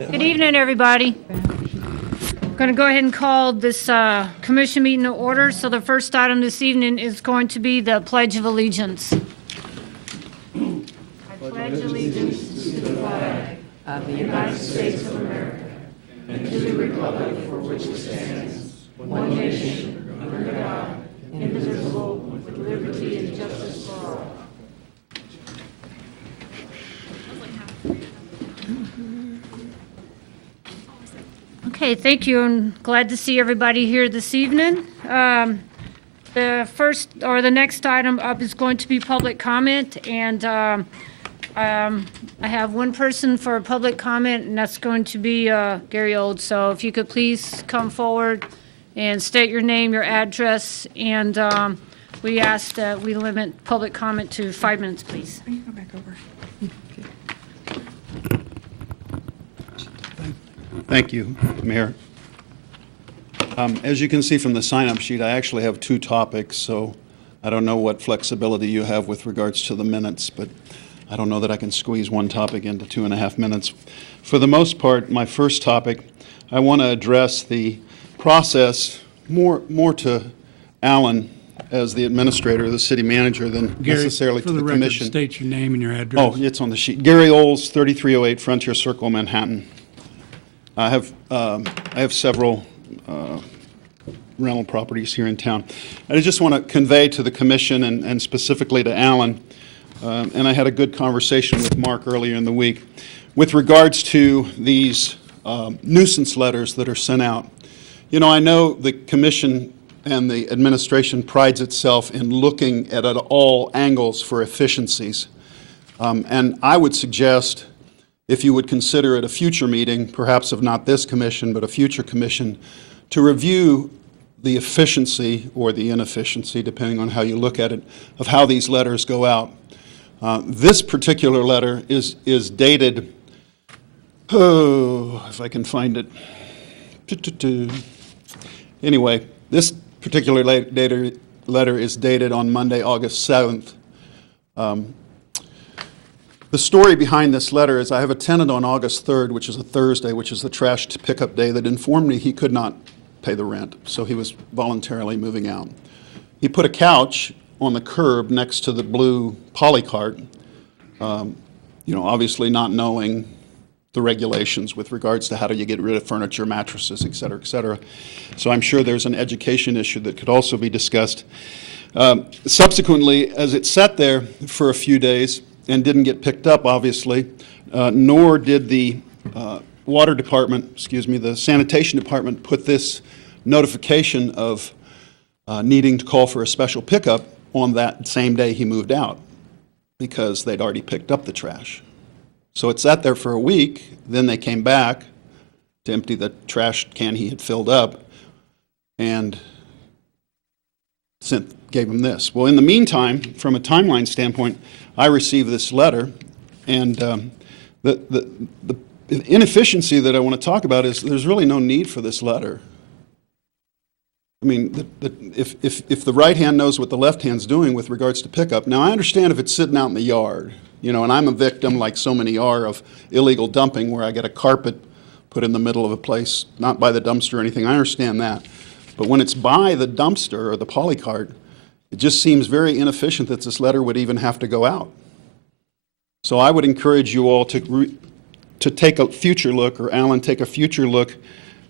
Good evening, everybody. I'm going to go ahead and call this commission meeting to order. So the first item this evening is going to be the Pledge of Allegiance. I pledge allegiance to the flag of the United States of America and to the republic for which it stands, one nation, under God, indivisible, with liberty and justice for all. Okay, thank you, and glad to see everybody here this evening. The next item up is going to be public comment, and I have one person for public comment, and that's going to be Gary Old. So if you could please come forward and state your name, your address, and we ask that we limit public comment to 5 minutes, please. You go back over. Thank you, Mayor. As you can see from the sign-up sheet, I actually have 2 topics, so I don't know what flexibility you have with regards to the minutes, but I don't know that I can squeeze one topic into 2.5 minutes. For the most part, my first topic, I want to address the process more to Alan as the administrator, the city manager, than necessarily to the commission. For the record, state your name and your address. Oh, it's on the sheet. Gary Oles, 3308 Frontier Circle, Manhattan. I have several rental properties here in town. I just want to convey to the commission and specifically to Alan, and I had a good conversation with Mark earlier in the week, with regards to these nuisance letters that are sent out. You know, I know the commission and the administration prides itself in looking at all angles for efficiencies, and I would suggest, if you would consider at a future meeting, perhaps of not this commission, but a future commission, to review the efficiency or the inefficiency, depending on how you look at it, of how these letters go out. This particular letter is dated, if I can find it. Anyway, this particular letter is dated on Monday, August 7th. The story behind this letter is I have a tenant on August 3rd, which is a Thursday, which is the trash pickup day, that informed me he could not pay the rent, so he was voluntarily moving out. He put a couch on the curb next to the blue poly cart, obviously not knowing the regulations with regards to how do you get rid of furniture, mattresses, et cetera, et cetera. So I'm sure there's an education issue that could also be discussed. Subsequently, as it sat there for a few days, and didn't get picked up, obviously, nor did the the sanitation department put this notification of needing to call for a special pickup on that same day he moved out, because they'd already picked up the trash. So it sat there for a week, then they came back to empty the trash can he had filled up, and gave him this. Well, in the meantime, from a timeline standpoint, I received this letter, and the inefficiency that I want to talk about is there's really no need for this letter. I mean, if the right hand knows what the left hand's doing with regards to pickup. Now, I understand if it's sitting out in the yard, and I'm a victim, like so many are, of illegal dumping, where I get a carpet put in the middle of a place, not by the dumpster or anything. I understand that. But when it's by the dumpster or the polycart, it just seems very inefficient that this letter would even have to go out. So I would encourage you all to take a future look, or Alan, take a future look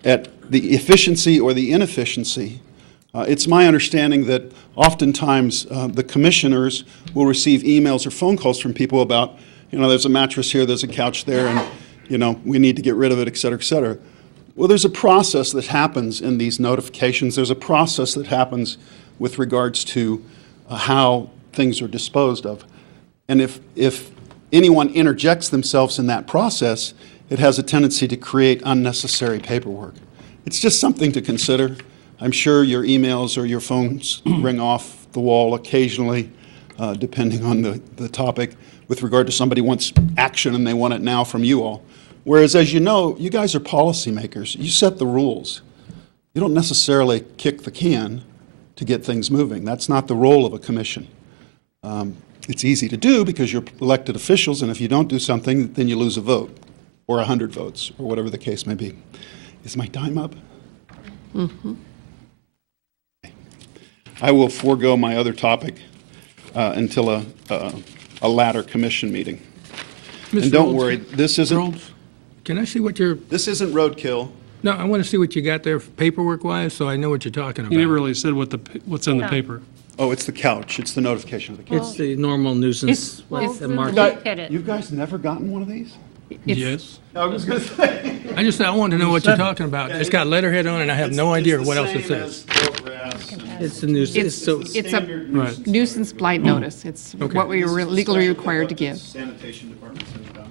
at the efficiency or the inefficiency. It's my understanding that oftentimes the commissioners will receive emails or phone calls from people about, there's a mattress here, there's a couch there, and, we need to get rid of it, et cetera, et cetera. Well, there's a process that happens in these notifications. There's a process that happens with regards to how things are disposed of. And if anyone interjects themselves in that process, it has a tendency to create unnecessary paperwork. It's just something to consider. I'm sure your emails or your phones ring off the wall occasionally, depending on the topic, with regard to somebody wants action and they want it now from you all. Whereas, as you know, you guys are policymakers. You set the rules. You don't necessarily kick the can to get things moving. That's not the role of a commission. It's easy to do because you're elected officials, and if you don't do something, then you lose a vote or 100 votes, or whatever the case may be. Is my time up? I will forego my other topic until a latter commission meeting. Mr. And don't Olds, worry, this isn't Olds, can I see what you're, roadkill. no, I want to see what you got there paperwork-wise, so I know what you're talking You never about. really said what's in the paper. Oh, it's the couch. It's the notification of the couch. It's the normal nuisance, Well, what the we'll market. look at it. You guys never gotten one of these? Yes. I was going to say. I wanted to know what you're talking about. It's got letterhead on it, and I have no idea what else it says. It's the nuisance, so It's a Right. nuisance blight notice. It's what we are legally required to give. Sanitation department sends out.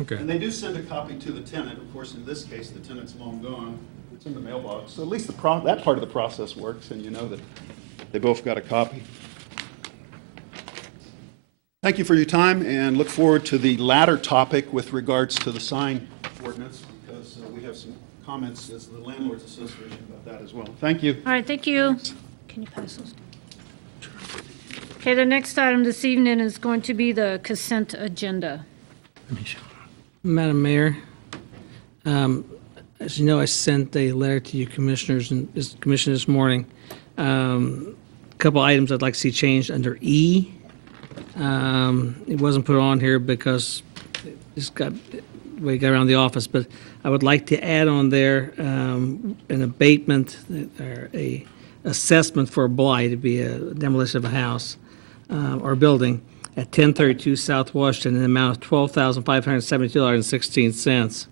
Okay. And they do send a copy to the tenant. Of course, in this case, the tenant's long gone. It's in the mailbox. So at least that part of the process works, and you know that they both got a copy. Thank you for your time, and look forward to the latter topic with regards to the sign ordinance, because we have some comments as the Landlords Association about that as well. Thank you. All right, thank you. Can you pass those? Okay, the next item this evening is going to be the consent agenda. Madam Mayor, as you know, I sent a letter to you commissioners and this commission this morning. A couple items I'd like to see changed under E. It wasn't put on here because we got around the office, but I would like to add on there an abatement or a assessment for a blight. It'd be a demolition of a house or building at 1032 South Washington in the amount of $12,572.16.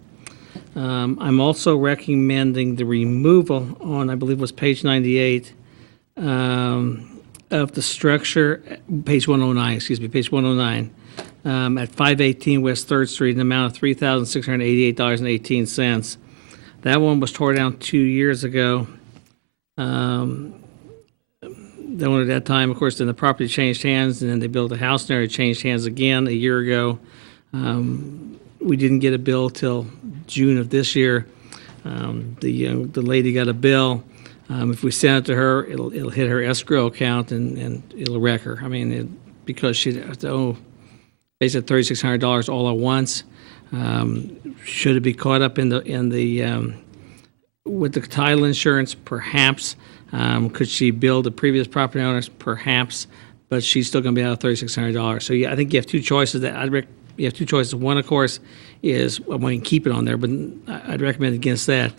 I'm also recommending the removal on, I believe it was page 98, of the structure, page 109, page 109, at 518 West 3rd Street in the amount of $3,688.18. That one was tore down 2 years ago. The one at that time, of course, then the property changed hands, and then they built a house there. It changed hands again a year ago. We didn't get a bill till June of this year. The lady got a bill. If we send it to her, it'll hit her escrow account and it'll wreck her. I mean, because she'd have to owe basically $3,600 all at once. Should it be caught up in the with the title insurance? Perhaps. Could she bill the previous property owners? Perhaps, but she's still going to be out of $3,600. So yeah, I think you have two choices. You have two choices. One, of course, is well, we can keep it on there, but I'd recommend against that.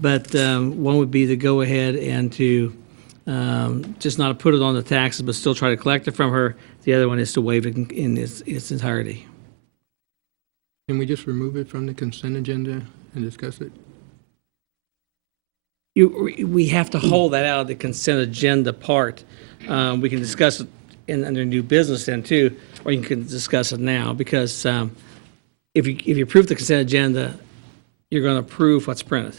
But one would be to go ahead and to just not put it on the taxes, but still try to collect it from her. The other one is to waive it in its entirety. Can we just remove it from the consent agenda and discuss it? We have to hold that out of the consent agenda part. We can discuss it under new business then too, or you can discuss it now, because if you approve the consent agenda, you're going to approve what's printed.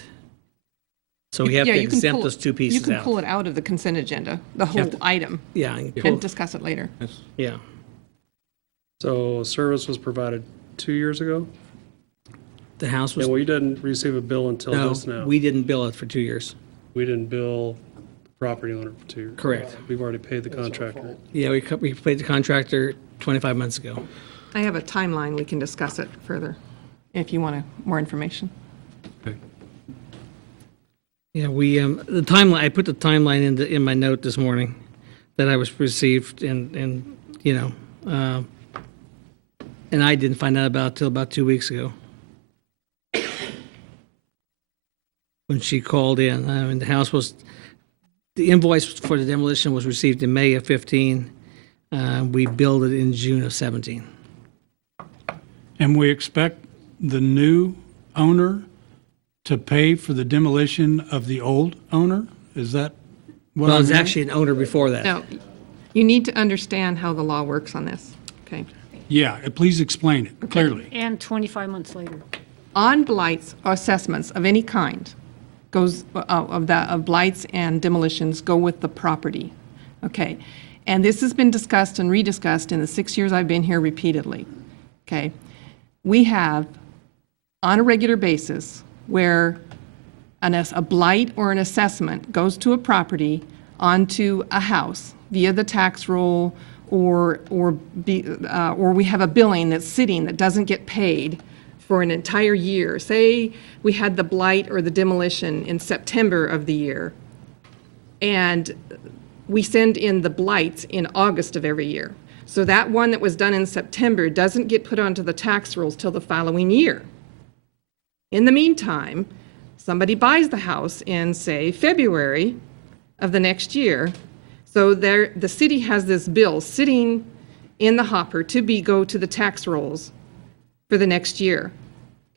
So we have Yeah, to you can exempt pull those two pieces You can out. pull it out of the consent agenda, the whole item, Yeah, and discuss it later. yeah. So service was provided 2 years ago? The house was, Yeah, we didn't receive a bill until no, this now. we didn't bill it for 2 years. We didn't bill the property owner for 2 years. Correct. We've already paid the contractor. Yeah, we paid the contractor 25 months ago. I have a timeline, we can discuss it further if you want more information. Okay. Yeah, we, the timeline, I put the timeline in my note this morning that I was received, and you know, and I didn't find out about it till about 2 weeks ago. When she called in, I mean, the invoice for the demolition was received in May of 15. We billed it in June of 17. And we expect the new owner to pay for the demolition of the old owner? Is that what Well, I'm it's hearing? actually an owner before that. Now, you need to understand how the law works on this, okay? Yeah, please explain it clearly. And 25 months later. On blights or assessments of any kind, goes, of blights and demolitions go with the property, okay? And this has been discussed and rediscussed in the 6 years I've been here repeatedly, okay? We have, on a regular basis, where a blight or an assessment goes to a property onto a house via the tax roll, or we have a billing that's sitting that doesn't get paid for an entire year, say we had the blight or the demolition in September of the year, and we send in the blights in August of every year. So that one that was done in September doesn't get put onto the tax rolls till the following year. In the meantime, somebody buys the house in, say, February of the next year. So the city has this bill sitting in the hopper to go to the tax rolls for the next year,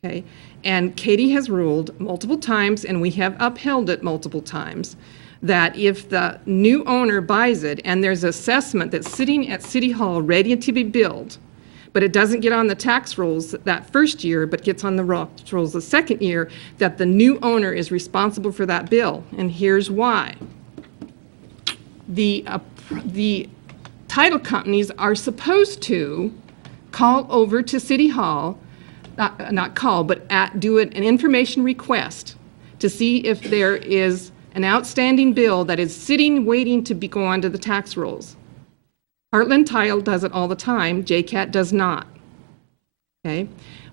okay? And Katie has ruled multiple times, and we have upheld it multiple times, that if the new owner buys it and there's assessment that's sitting at City Hall ready to be billed, but it doesn't get on the tax rolls that first year, but gets on the rolls the second year, that the new owner is responsible for that bill. And here's why. The title companies are supposed to call over to City Hall, not call, but do an information request to see if there is an outstanding bill that is sitting waiting to go onto the tax rolls. Heartland Tile does it all the time. JCAT does not. Okay?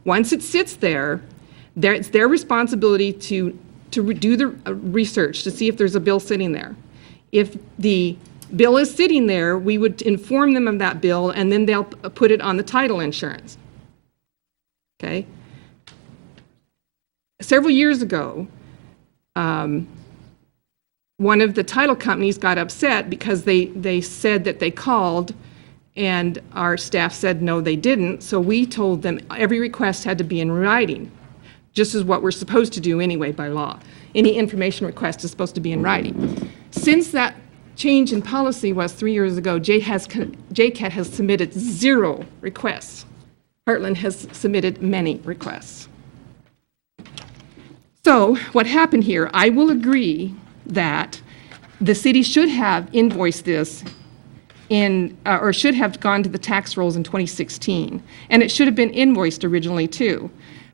Once it sits there, it's their responsibility to do the research to see if there's a bill sitting there. If the bill is sitting there, we would inform them of that bill, and then they'll put it on the title insurance. Okay? Several years ago, one of the title companies got upset because they said that they called, and our staff said no, they didn't. So we told them every request had to be in writing, just as what we're supposed to do anyway by law. Any information request is supposed to be in writing. Since that change in policy was 3 years ago, JCAT has submitted 0 requests. Heartland has submitted many requests. So what happened here, I will agree that the city should have invoiced this or should have gone to the tax rolls in 2016, and it should have been invoiced originally too.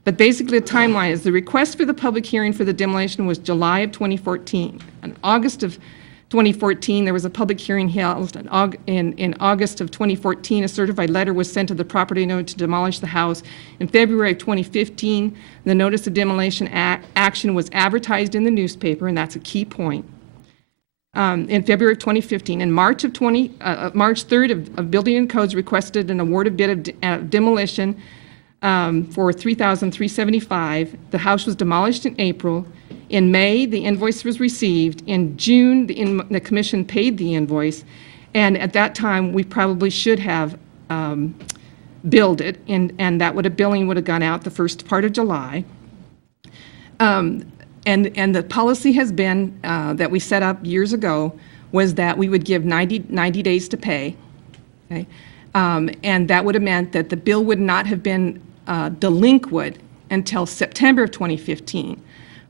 But basically the timeline is the request for the public hearing for the demolition was July of 2014. In August of 2014, there was a public hearing held. In August of 2014, a certified letter was sent to the property owner to demolish the house. In February of 2015, the notice of demolition action was advertised in the newspaper, and that's a key point. In February of 2015, in March 3rd of Building and Codes requested an awarded bid of demolition for $3,375. The house was demolished in April. In May, the invoice was received. In June, the commission paid the invoice, and at that time, we probably should have billed it, and that billing would have gone out the first part of July. And the policy has been that we set up years ago was that we would give 90 days to pay, okay? And that would have meant that the bill would not have been delinquent until September of 2015.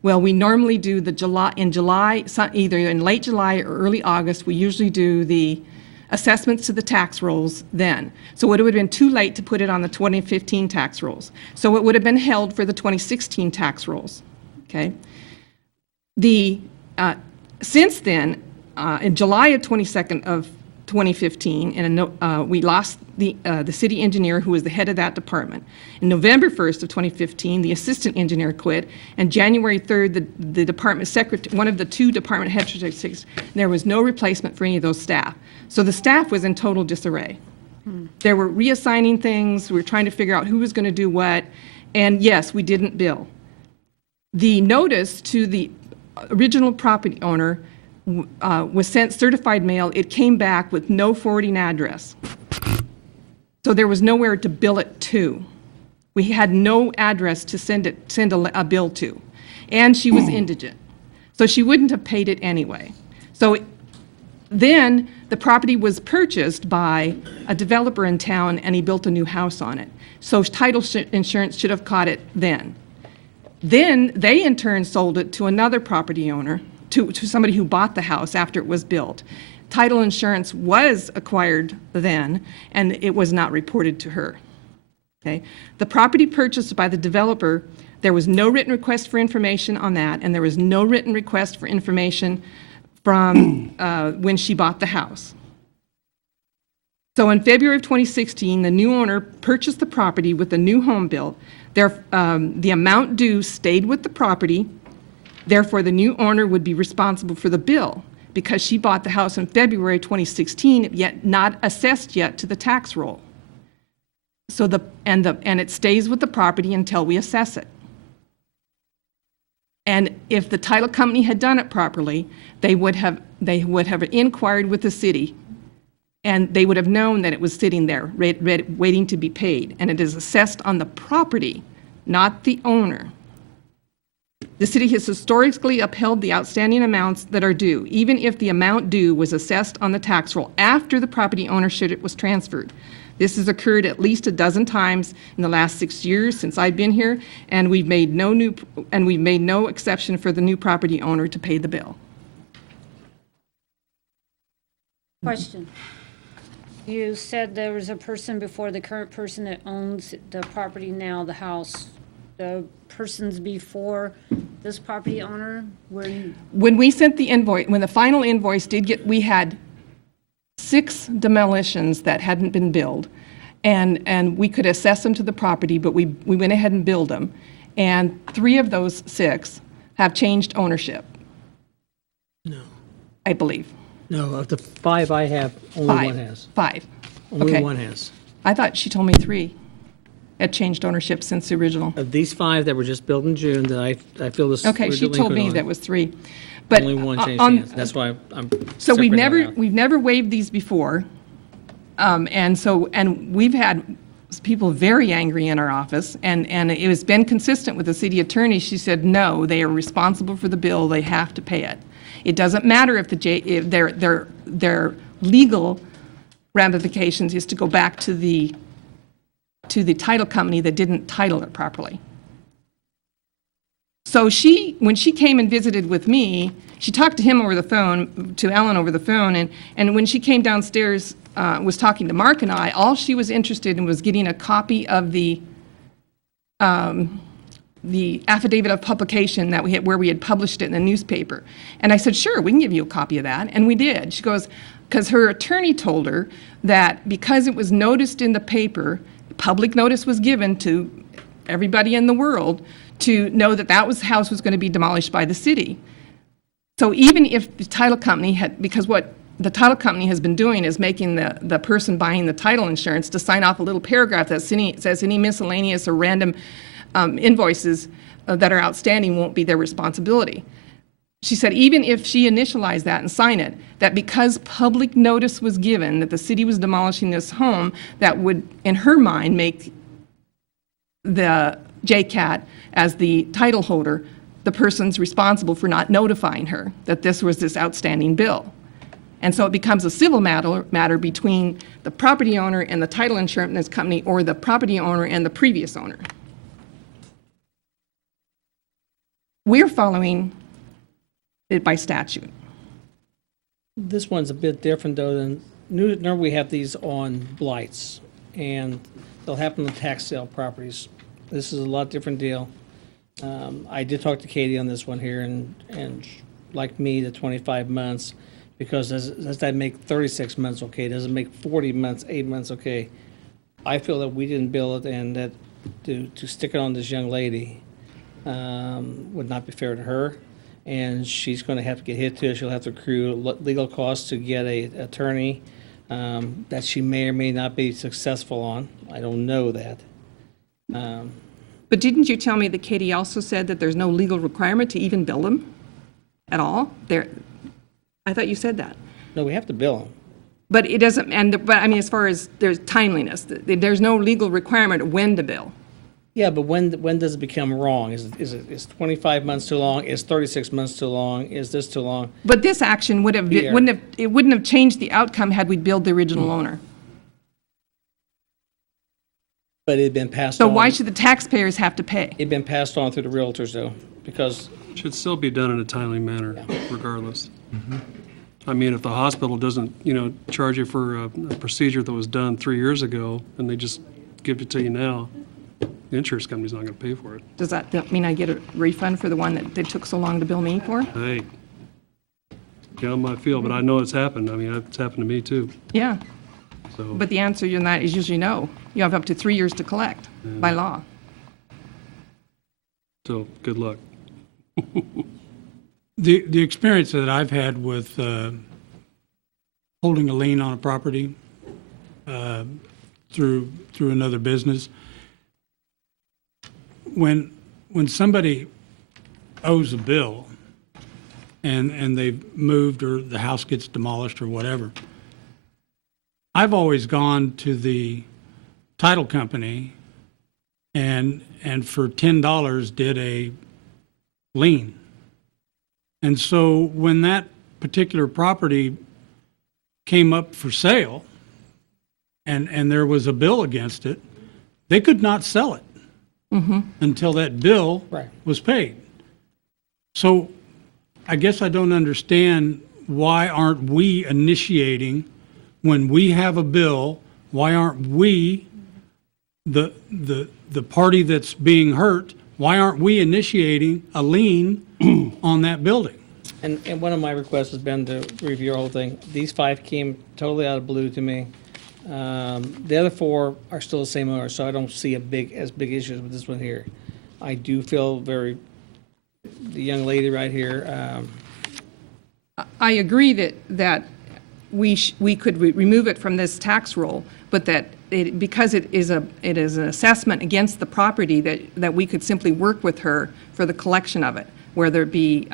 Well, we normally do either in late July or early August, we usually do the assessments to the tax rolls then. So it would have been too late to put it on the 2015 tax rolls. So it would have been held for the 2016 tax rolls, okay? Since then, in July of 2015, and we lost the city engineer who was the head of that department. In November 1st of 2015, the assistant engineer quit, and January 3rd, the department secretary, one of the 2 department heads, there was no replacement for any of those staff. So the staff was in total disarray. They were reassigning things, we were trying to figure out who was going to do what, and yes, we didn't bill. The notice to the original property owner was sent certified mail. It came back with no forwarding address. So there was nowhere to bill it to. We had no address to send a bill to. And she was indigent. So she wouldn't have paid it anyway. So then the property was purchased by a developer in town, and he built a new house on it. So title insurance should have caught it then. Then they in turn sold it to another property owner, to somebody who bought the house after it was built. Title insurance was acquired then, and it was not reported to her. Okay? The property purchased by the developer, there was no written request for information on that, and there was no written request for information from when she bought the house. So in February of 2016, the new owner purchased the property with a new home built. The amount due stayed with the property, therefore the new owner would be responsible for the bill because she bought the house in February 2016, yet not assessed yet to the tax roll. So and it stays with the property until we assess it. And if the title company had done it properly, they would have inquired with the city, and they would have known that it was sitting there, waiting to be paid. And it is assessed on the property, not the owner. The city has historically upheld the outstanding amounts that are due, even if the amount due was assessed on the tax roll after the property ownership was transferred. This has occurred at least a dozen times in the last 6 years since I've been here, and we've made no exception for the new property owner to pay the bill. Question. You said there was a person before the current person that owns the property now, the house. The persons before this property owner, When we sent the invoice, when the final invoice we had 6 demolitions that hadn't been billed, and we could assess them to the property, but we went ahead and billed them, and 3 of those 6 have changed ownership. No. I believe. No, of the 5 I have, only 5. one has. 5. Only Okay. one has. I thought she told me 3 had changed ownership since the original. Of these 5 that were just built in June that I feel this. Okay, we're she told delinquent me on, that was 3. But only one changed on- hands. That's why I'm. So we've separating them out. never waived these before. And we've had people very angry in our office, and it has been consistent with the city attorney. She said, no, they are responsible for the bill, they have to pay it. It doesn't matter if if their legal ramifications is to go back to the title company that didn't title it properly. So when she came and visited with me, she talked to him over the phone, to Ellen over the phone, and when she came downstairs, was talking to Mark and I, all she was interested in was getting a copy of the affidavit of publication that where we had published it in the newspaper. And I said, sure, we can give you a copy of that, and we did. She goes, because her attorney told her that because it was noticed in the paper, public notice was given to everybody in the world to know that house was going to be demolished by the city. So even if the title company because what the title company has been doing is making the person buying the title insurance to sign off a little paragraph that says any miscellaneous or random invoices that are outstanding won't be their responsibility. She said even if she initialized that and signed it, that because public notice was given that the city was demolishing this home, that would, in her mind, make the JCAT, as the title holder, the person's responsible for not notifying her that this was this outstanding bill. And so it becomes a civil matter between the property owner and the title insurance company, or the property owner and the previous owner. We're following it by statute. This one's a bit different though than, normally we have these on blights, and they'll happen on tax sale properties. This is a lot different deal. I did talk to Katie on this one here, and like me, the 25 months, because does that make 36 months okay? Does it make 40 months, 8 months okay? I feel that we didn't bill it, and that to stick it on this young lady would not be fair to her, and she's going to have to get hit too. She'll have to accrue legal costs to get an attorney that she may or may not be successful on. I don't know that. But didn't you tell me that Katie also said that there's no legal requirement to even bill them at all? I thought you said that. No, we have to bill them. But it doesn't, but I mean, as far as there's timeliness, there's no legal requirement of when to bill. Yeah, but when does it become wrong? Is 25 months too long? Is 36 months too long? Is this too long? But this action wouldn't have changed the outcome had we billed the original owner. But it had been passed on. So why should the taxpayers have to pay? It'd been passed on through the realtors though, because Should still be done in a timely manner regardless. I mean, if the hospital doesn't, charge you for a procedure that was done 3 years ago and they just give it to you now, the insurance company's not going to pay for it. Does that mean I get a refund for the one that they took so long to bill me for? Hey, get on my field, but I know it's happened. I mean, it's happened to me too, Yeah, so. but the answer to that is usually no. You have up to 3 years to collect by law. Still, good luck. The experience that I've had with holding a lien on a property through another business, when somebody owes a bill and they've moved or the house gets demolished or whatever, I've always gone to the title company and for $10 did a lien. And so when that particular property came up for sale and there was a bill against it, they could not sell it until that bill was paid. So I guess I don't understand, why aren't we initiating when we have a bill? Why aren't we the party that's being hurt? Why aren't we initiating a lien on that building? And one of my requests has been to review your whole thing. These 5 came totally out of blue to me. The other 4 are still the same owner, so I don't see as big issues with this one here. I do feel the young lady right here, I agree that we could remove it from this tax roll, but that because it is an assessment against the property, that we could simply work with her for the collection of it, whether it be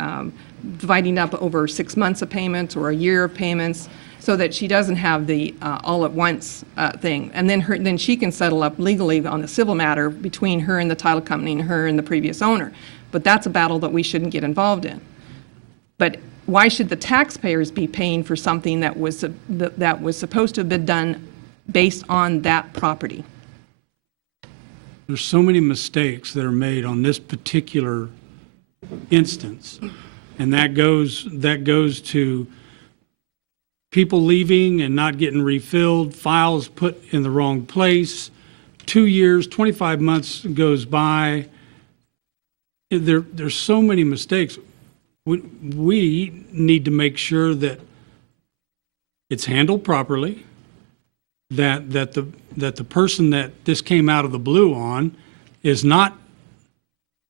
dividing up over 6 months of payments or a year of payments, so that she doesn't have the all-at-once thing. And then she can settle up legally on the civil matter between her and the title company and her and the previous owner. But that's a battle that we shouldn't get involved in. But why should the taxpayers be paying for something that was supposed to have been done based on that property? There's so many mistakes that are made on this particular instance, and that goes to people leaving and not getting refilled, files put in the wrong place, 2 years, 25 months goes by. There's so many mistakes. We need to make sure that it's handled properly, that the person that this came out of the blue on is not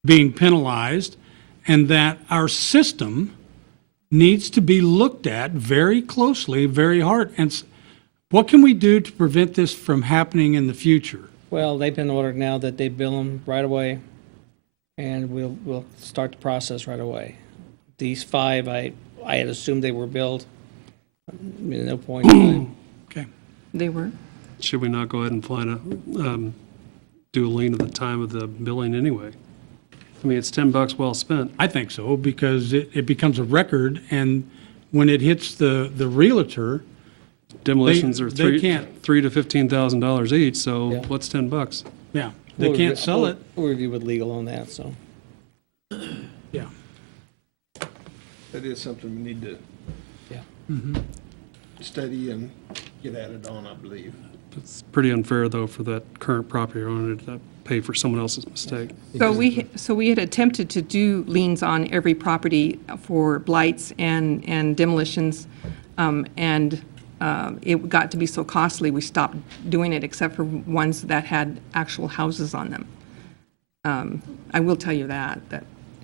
being penalized, and that our system needs to be looked at very closely, very hard. And what can we do to prevent this from happening in the future? well, they've been ordered now that they bill them right away, and we'll start the process right away. These 5, I had assumed they were billed. I mean, no point in time. Okay. They were. Should we not go ahead and do a lien at the time of the billing anyway? I mean, it's $10 well spent. I think so, because it becomes a record, and when it hits the realtor, Demolitions are they can't- $3,000 to $15,000 each, so Yeah. what's $10? yeah, they can't sell it. We'll review with legal on that, so. Yeah. That is something we need to Yeah. study and get added on, I believe. It's pretty unfair, though, for that current property owner to pay for someone else's mistake. So we had attempted to do liens on every property for blights and demolitions, and it got to be so costly, we stopped doing it, except for ones that had actual houses on them. I will tell you that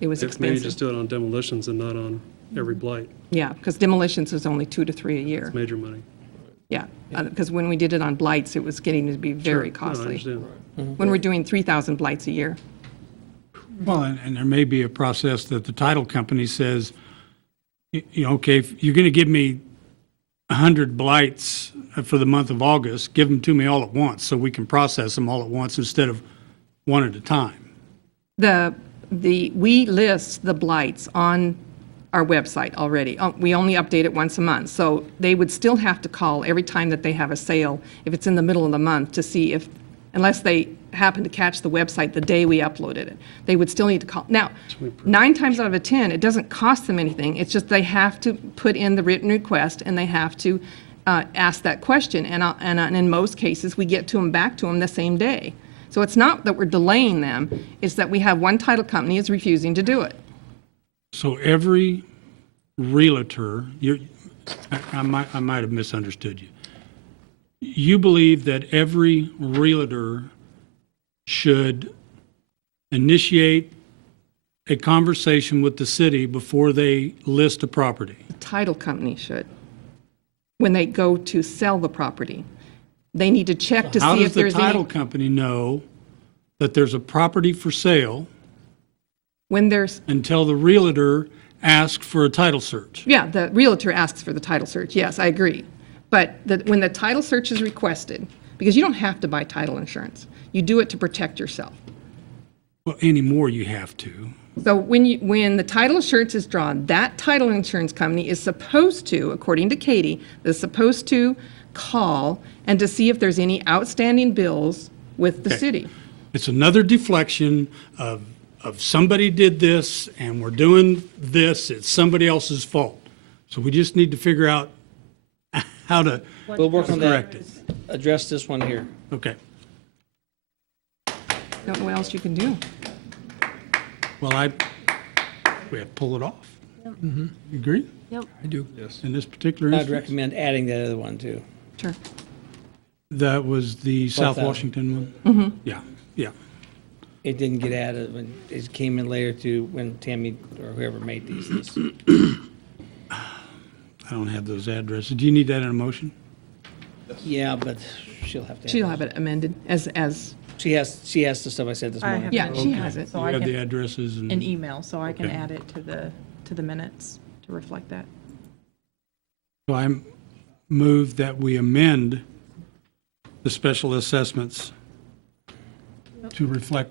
it was If maybe expensive. just do it on demolitions and not on every blight. Yeah, because demolitions is only 2 to 3 a year. It's major money. Yeah, because when we did it on blights, it was getting to be very Sure. No, I costly. understand. When we're doing 3,000 blights a year. Well, and there may be a process that the title company says, okay, if you're going to give me 100 blights for the month of August, give them to me all at once so we can process them all at once instead of one at a time. We list the blights on our website already. We only update it once a month, so they would still have to call every time that they have a sale, if it's in the middle of the month, to see if, unless they happen to catch the website the day we uploaded it, they would still need to call. Now, 9 times out of 10, it doesn't cost them anything. It's just they have to put in the written request, and they have to ask that question. And in most cases, we get back to them the same day. So it's not that we're delaying them, it's that we have one title company is refusing to do it. So every realtor, I might have misunderstood you. You believe that every realtor should initiate a conversation with the city before they list a property. The title company should, when they go to sell the property. They need to check to How see does if the there's title any, company know that there's a property for sale when there's, until the realtor asks for a title search? yeah, the realtor asks for the title search, yes, I agree. But when the title search is requested, because you don't have to buy title insurance, you do it to protect yourself. Well, anymore you have to. So when the title insurance is drawn, that title insurance company is supposed to, according to Katie, is supposed to call and to see if there's any outstanding bills with the Okay. city. It's another deflection of somebody did this and we're doing this, it's somebody else's fault. So we just need to figure out how to We'll work on that, correct it. address this one here. Okay. Don't know what else you can do. Well, we have to pull it off. You agree? Yep. I do. In this particular I'd instance? recommend adding that other one too. Sure. That was the South 12,000. Washington one? Yeah, yeah. It didn't get added when it came in later to when Tammy or whoever made these lists. I don't have those addresses. Do you need that in a motion? Yeah, but she'll have to. She'll have it amended as, She has the stuff I said this I morning. have yeah, she has it. So You I have the can, addresses and... an email, so I can Okay. add it to the minutes to reflect that. So I move that we amend the special assessments to reflect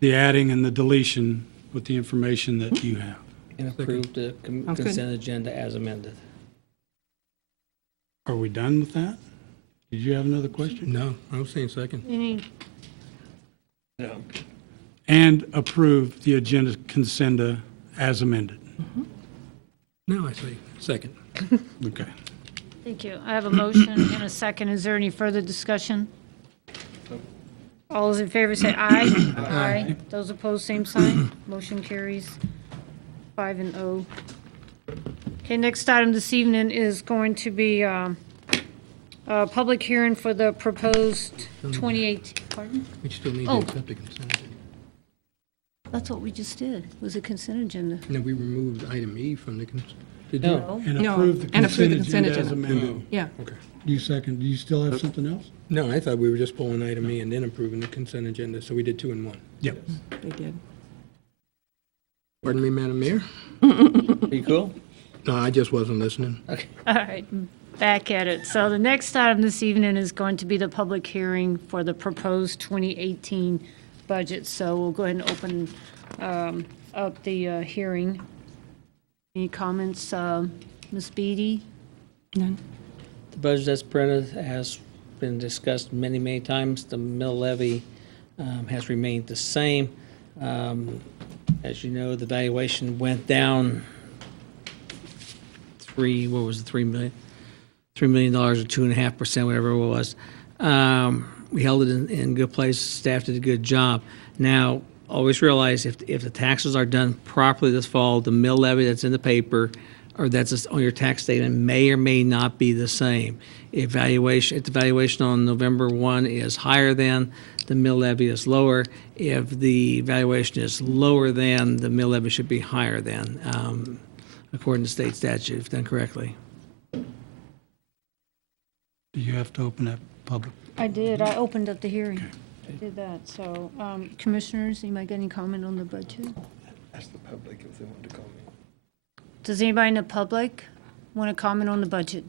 the adding and the deletion with the information that you have. And approve the Sounds good. consent agenda as amended. Are we done with that? Did you have another question? No, I was saying second. Any, And approve the agenda consenda as amended. No, I say second. Okay. thank you. I have a motion and a second. Is there any further discussion? All those in favor say aye. Aye. Those opposed, same sign. Motion carries 5-0. Okay, next item this evening is going to be a public hearing for the proposed 2018, pardon? We still need to Oh. accept the consent agenda. That's what we just did, was a consent agenda. No, we removed item E from the consent. Did No. you? No? And No, approve the and approve the consent consent agenda as agenda. amended. Yeah. Okay. You second, do you still have something else? No, I thought we were just pulling item E and then approving the consent agenda, so we did two in one. Yep. They did. Pardon me, Madam Mayor? Are you cool? No, I just wasn't listening. Okay. All right, back at it. So the next item this evening is going to be the public hearing for the proposed 2018 budget. So we'll go ahead and open up the hearing. Any comments, Ms. Beatty? None. The budget that's printed has been discussed many, many times. The mill levy has remained the same. As you know, the valuation went down $3 million or 2.5%, whatever it was. We held it in good place, staff did a good job. Now, always realize if the taxes are done properly this fall, the mill levy that's in the paper or that's on your tax statement may or may not be the same. If the valuation on November 1 is higher than, the mill levy is lower. If the valuation is lower than, the mill levy should be higher than, according to state statute, if done correctly. Do you have to open that public? I did. I opened up the hearing. I did that. So, commissioners, anybody got any comment on the budget? Ask the public if they want to comment. Does anybody in the public want to comment on the budget?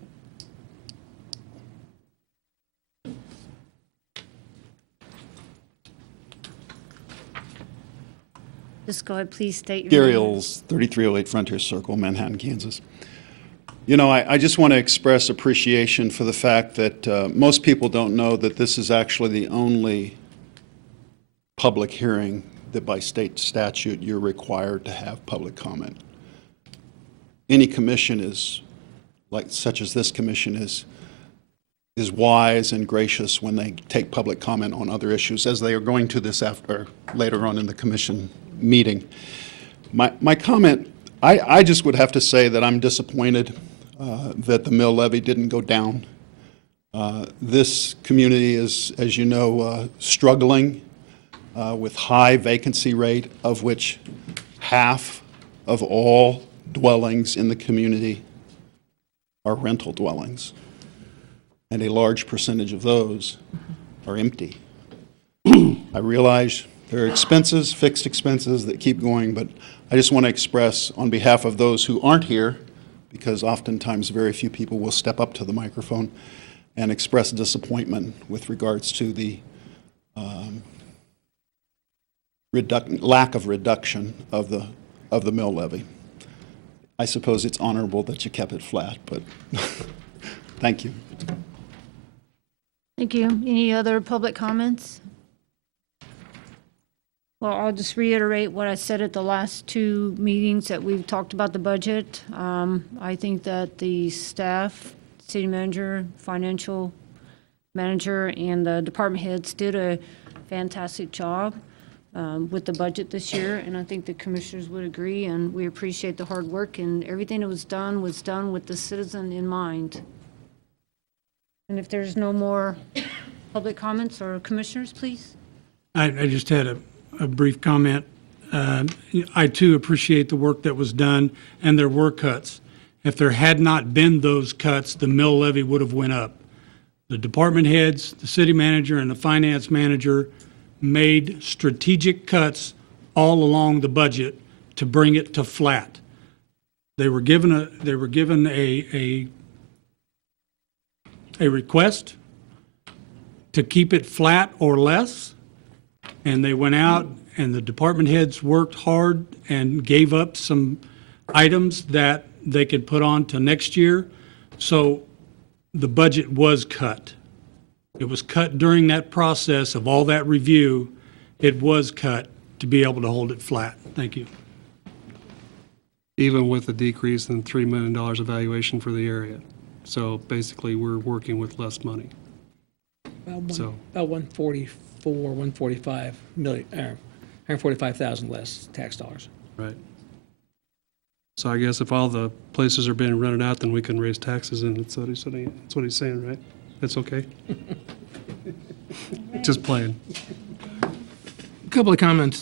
Just go ahead, please state your Gary name. Olds, 3308 Frontier Circle, Manhattan, Kansas. You know, I just want to express appreciation for the fact that most people don't know that this is actually the only public hearing that by state statute you're required to have public comment. Any commission is, like such as this commission is wise and gracious when they take public comment on other issues, as they are going to this after, later on in the commission meeting. My comment, I just would have to say that I'm disappointed that the mill levy didn't go down. This community is, as you know, struggling. with high vacancy rate, of which half of all dwellings in the community are rental dwellings, and a large percentage of those are empty. I realize there are expenses, fixed expenses that keep going, but I just want to express on behalf of those who aren't here, because oftentimes very few people will step up to the microphone, and express disappointment with regards to the lack of reduction of the mill levy. I suppose it's honorable that you kept it flat, but thank you. Thank you. Any other public comments? Well, I'll just reiterate what I said at the last two meetings that we've talked about the budget. I think that the staff, city manager, financial manager, and the department heads did a fantastic job with the budget this year, and I think the commissioners would agree, and we appreciate the hard work, and everything that was done with the citizen in mind. And if there's no more public comments or commissioners, please. I just had a brief comment. I too appreciate the work that was done, and there were cuts. If there had not been those cuts, the mill levy would have went up. The department heads, the city manager, and the finance manager made strategic cuts all along the budget to bring it to flat. They were given a request to keep it flat or less, and they went out and the department heads worked hard and gave up some items that they could put on to next year. So the budget was cut. It was cut during that process of all that review. It was cut to be able to hold it flat. Thank you. Even with a decrease in $3 million evaluation for the area. So basically, we're working with less money. So- About 144, 145 million, 145,000 less tax dollars. Right. So I guess if all the places are being rented out, then we can raise taxes, and that's what he's saying, right? That's okay? Just playing. A couple of comments.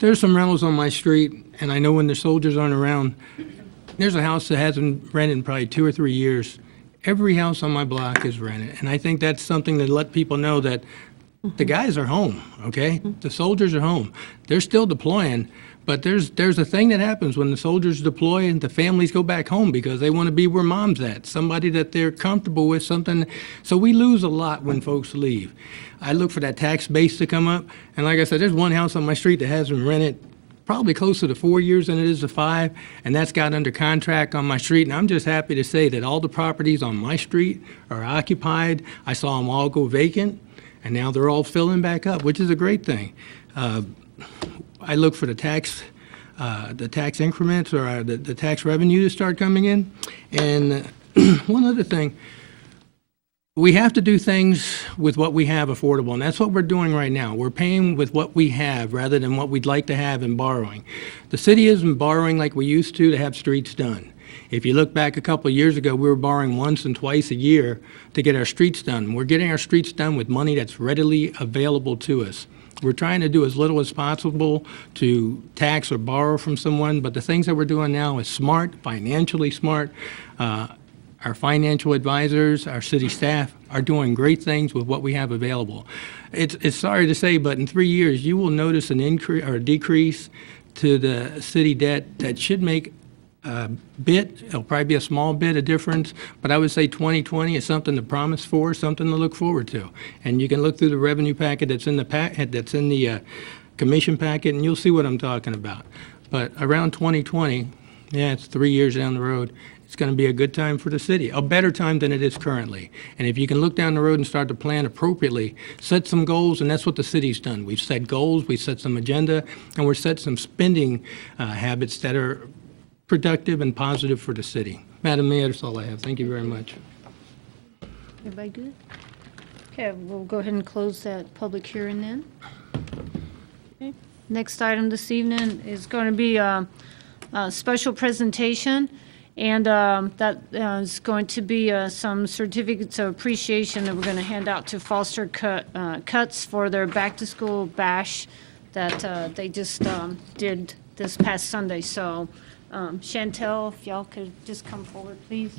There's some rentals on my street, and I know when the soldiers aren't around, there's a house that hasn't rented in probably 2 or 3 years. Every house on my block is rented, and I think that's something to let people know that the guys are home, okay? The soldiers are home. They're still deploying, but there's a thing that happens when the soldiers deploy and the families go back home because they want to be where mom's at, somebody that they're comfortable with, something. So we lose a lot when folks leave. I look for that tax base to come up, and like I said, there's one house on my street that has been rented probably closer to 4 years than it is to 5, and that's got under contract on my street, and I'm just happy to say that all the properties on my street are occupied. I saw them all go vacant, and now they're all filling back up, which is a great thing. I look for the tax increments or the tax revenue to start coming in. And one other thing, we have to do things with what we have affordable, and that's what we're doing right now. We're paying with what we have rather than what we'd like to have and borrowing. The city isn't borrowing like we used to have streets done. If you look back a couple of years ago, we were borrowing once and twice a year to get our streets done. We're getting our streets done with money that's readily available to us. We're trying to do as little as possible to tax or borrow from someone, but the things that we're doing now is smart, financially smart. Our financial advisors, our city staff are doing great things with what we have available. It's sorry to say, but in 3 years, you will notice an increase or a decrease to the city debt that should make a bit, it'll probably be a small bit of difference, but I would say 2020 is something to promise for, something to look forward to. And you can look through the revenue packet that's in the commission packet, and you'll see what I'm talking about. But around 2020, yeah, it's 3 years down the road, it's going to be a good time for the city, a better time than it is currently. And if you can look down the road and start to plan appropriately, set some goals, and that's what the city's done. We've set goals, we've set some agenda, and we've set some spending habits that are productive and positive for the city. Madam Mayor, that's all I have. Thank you very much. Everybody good? Okay, we'll go ahead and close that public hearing then. Okay. Next item this evening is going to be a special presentation, And that is going to be some certificates of appreciation that we're going to hand out to Foster Cuts for their back-to-school bash that they just did this past Sunday. So Chantel, if y'all could just come forward, please.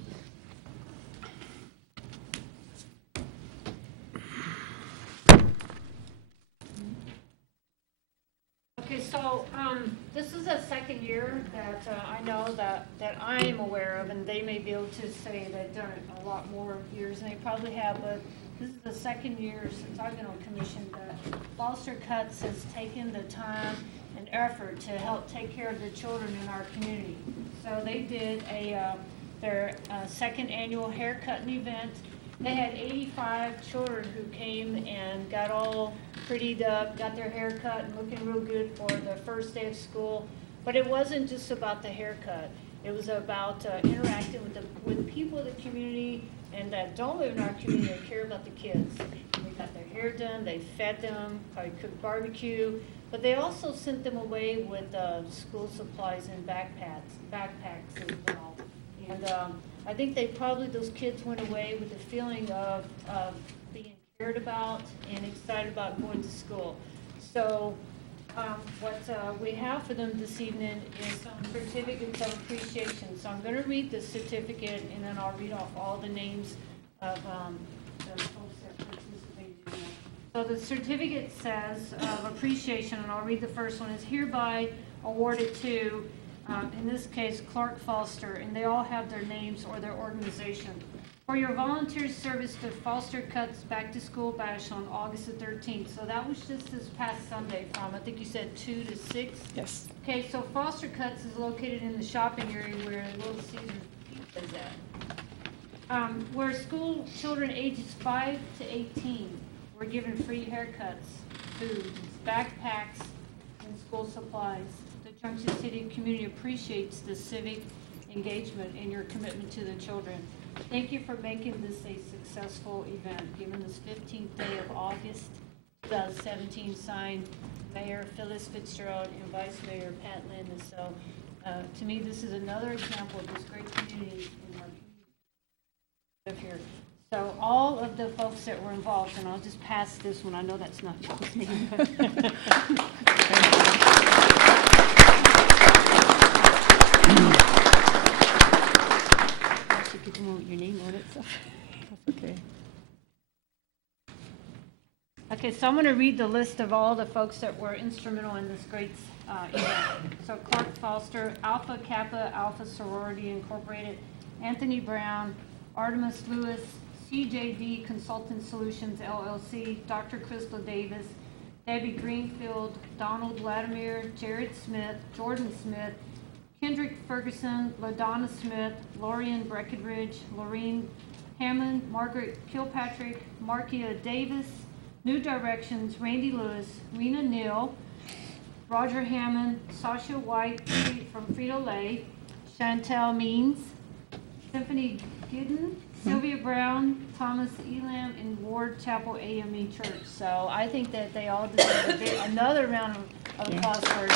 Okay, so this is the second year that I know that I am aware of, and they may be able to say they've done it a lot more years, and they probably have, but this is the second year since I've been on commission that Foster Cuts has taken the time and effort to help take care of the children in our community. So they did their second annual haircutting event. They had 85 children who came and got all prettied up, got their hair cut and looking real good for the first day of school. But it wasn't just about the haircut. It was about interacting with people of the community and that don't live in our community that care about the kids. They got their hair done, they fed them, probably cooked barbecue, but they also sent them away with school supplies and backpacks as well. And I think those kids went away with a feeling of being cared about and excited about going to school. So what we have for them this evening is some certificates of appreciation. So I'm going to read the certificate and then I'll read off all the names of the folks that participated in it. So the certificate says of appreciation, and I'll read the first one, is hereby awarded to, in this case, Clark Foster, and they all have their names or their organization. For your volunteer service to Foster Cuts Back to School Bash on August the 13th. So that was just this past Sunday from, I think you said 2 to 6? Yes. Okay, so Foster Cuts is located in the shopping area where Little Caesar's Pizza is at. Where school children ages 5 to 18 were given free haircuts, food, backpacks, and school supplies. The Junction City community appreciates the civic engagement and your commitment to the children. Thank you for making this a successful event. Given this 15th day of August 2017, signed Mayor Phyllis Fitzgerald and Vice Mayor Pat Landis. So to me, this is another example of this great community in our community live here. So all of the folks that were involved, and I'll just pass this one. I know that's not y'all's name, but get the one with your name on it, so that's okay. Okay, so I'm going to read the list of all the folks that were instrumental in this great event. So Clark Foster, Alpha Kappa Alpha Sorority Incorporated, Anthony Brown, Artemis Lewis, CJD Consultant Solutions LLC, Dr. Crystal Davis, Debbie Greenfield, Donald Vladimir, Jared Smith, Jordan Smith, Kendrick Ferguson, LaDonna Smith, Lorian Breckenridge, Lorene Hammond, Margaret Kilpatrick, Markia Davis, New Directions, Randy Lewis, Rena Neal, Roger Hammond, Sasha White from Frito-Lay, Chantel Means, Symphony Gidden, Sylvia Brown, Thomas Elam, and Ward Chapel AME Church. So I think that they all deserve another round of applause for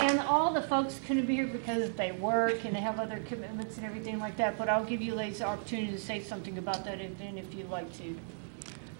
And all the folks couldn't be here because they work and they have other commitments and everything like that, but I'll give you ladies the opportunity to say something about that event if you'd like to.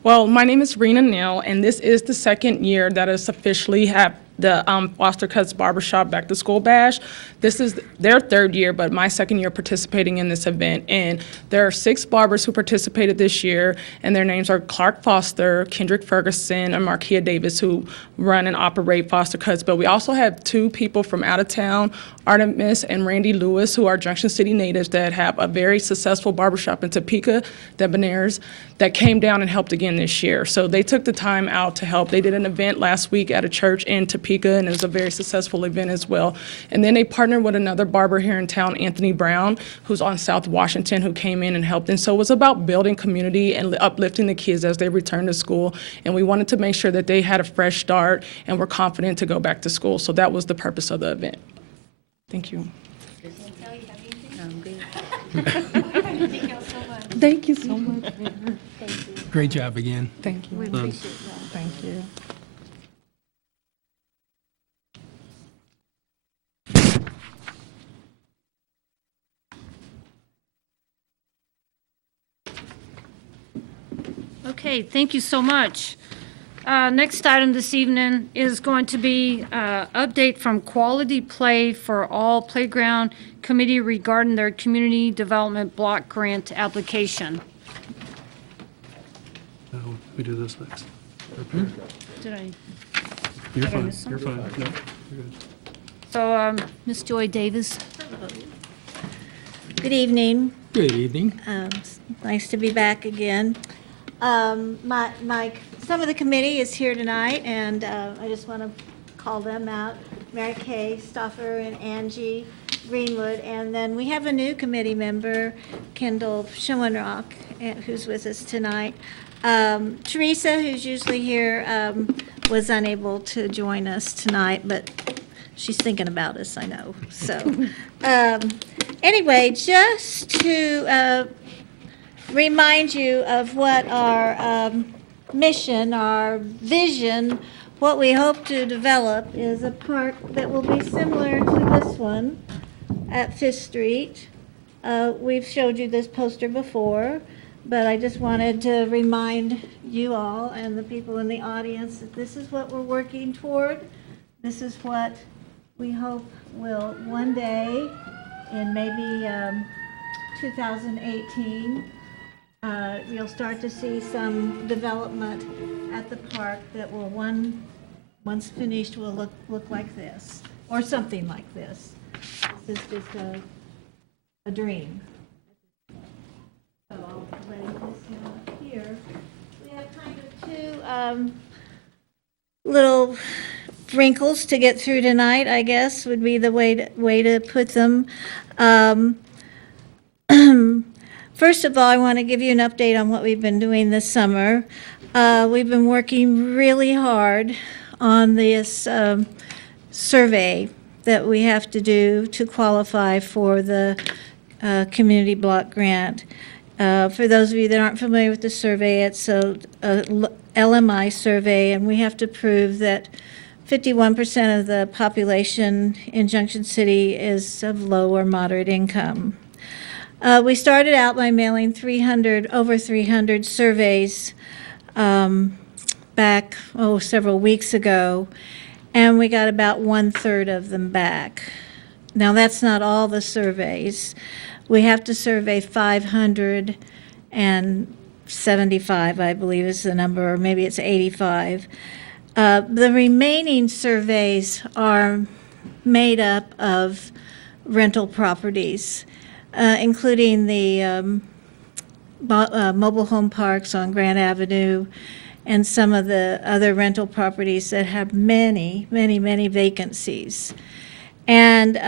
Well, my name is Rena Neal, and this is the second year that it's officially have the Foster Cuts Barbershop Back to School Bash. This is their third year, but my second year participating in this event. And there are 6 barbers who participated this year, and their names are Clark Foster, Kendrick Ferguson, and Markia Davis, who run and operate Foster Cuts. But we also have 2 people from out of town, Artemis and Randy Lewis, who are Junction City natives that have a very successful barbershop in Topeka, Debonaires, that came down and helped again this year. So they took the time out to help. They did an event last week at a church in Topeka, and it was a very successful event as well. And then they partnered with another barber here in town, Anthony Brown, who's on South Washington, who came in and helped. And so it was about building community and uplifting the kids as they return to school. And we wanted to make sure that they had a fresh start and were confident to go back to school. So that was the purpose of the event. Thank you. Thank you so much. Thank you so much. Great job again. Thank you. We appreciate that. Thank you. Okay, thank you so much. Next item this evening is going to be update from Quality Play for All Playground Committee regarding their Community Development Block Grant application. We do this next. Did I? You're Did I fine, miss you're something? fine. No, you're good. So, Ms. Joy Davis. Good evening. Good evening. It's nice to be back again. Some of the committee is here tonight, and I just want to call them out. Mary Kay Stoffer and Angie Greenwood. And then we have a new committee member, Kendall Schoenrock, who's with us tonight. Teresa, who's usually here, was unable to join us tonight, but she's thinking about us, I know. So, anyway, just to remind you of what our mission, our vision, what we hope to develop is a park that will be similar to this one at 5th Street. We've showed you this poster before, but I just wanted to remind you all and the people in the audience that this is what we're working toward. This is what we hope will one day, in maybe 2018, you'll start to see some development at the park that will, once finished, will look like this, or something like this. This is just a dream. So I'll lay this out here. We have kind of two little wrinkles to get through tonight, I guess, would be the way to put them. First of all, I want to give you an update on what we've been doing this summer. We've been working really hard on this survey that we have to do to qualify for the community block grant. For those of you that aren't familiar with the survey, it's a LMI survey, and we have to prove that 51% of the population in Junction City is of low or moderate income. We started out by mailing over 300 surveys back, several weeks ago, and we got about 1/3 of them back. Now, that's not all the surveys. We have to survey 575, I believe is the number, or maybe it's 85. The remaining surveys are made up of rental properties, including the mobile home parks on Grand Avenue and some of the other rental properties that have many, many, many vacancies. And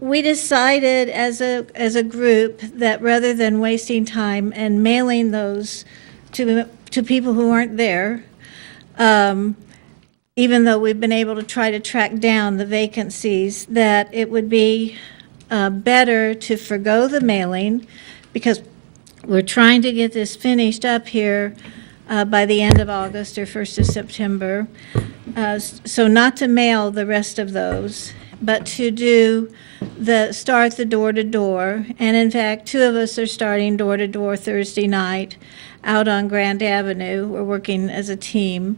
we decided as a group that rather than wasting time and mailing those to people who aren't there, even though we've been able to try to track down the vacancies, that it would be better to forgo the mailing, because we're trying to get this finished up here by the end of August or 1st of September. So not to mail the rest of those, but to start the door-to-door. And in fact, 2 of us are starting door-to-door Thursday night out on Grand Avenue. We're working as a team.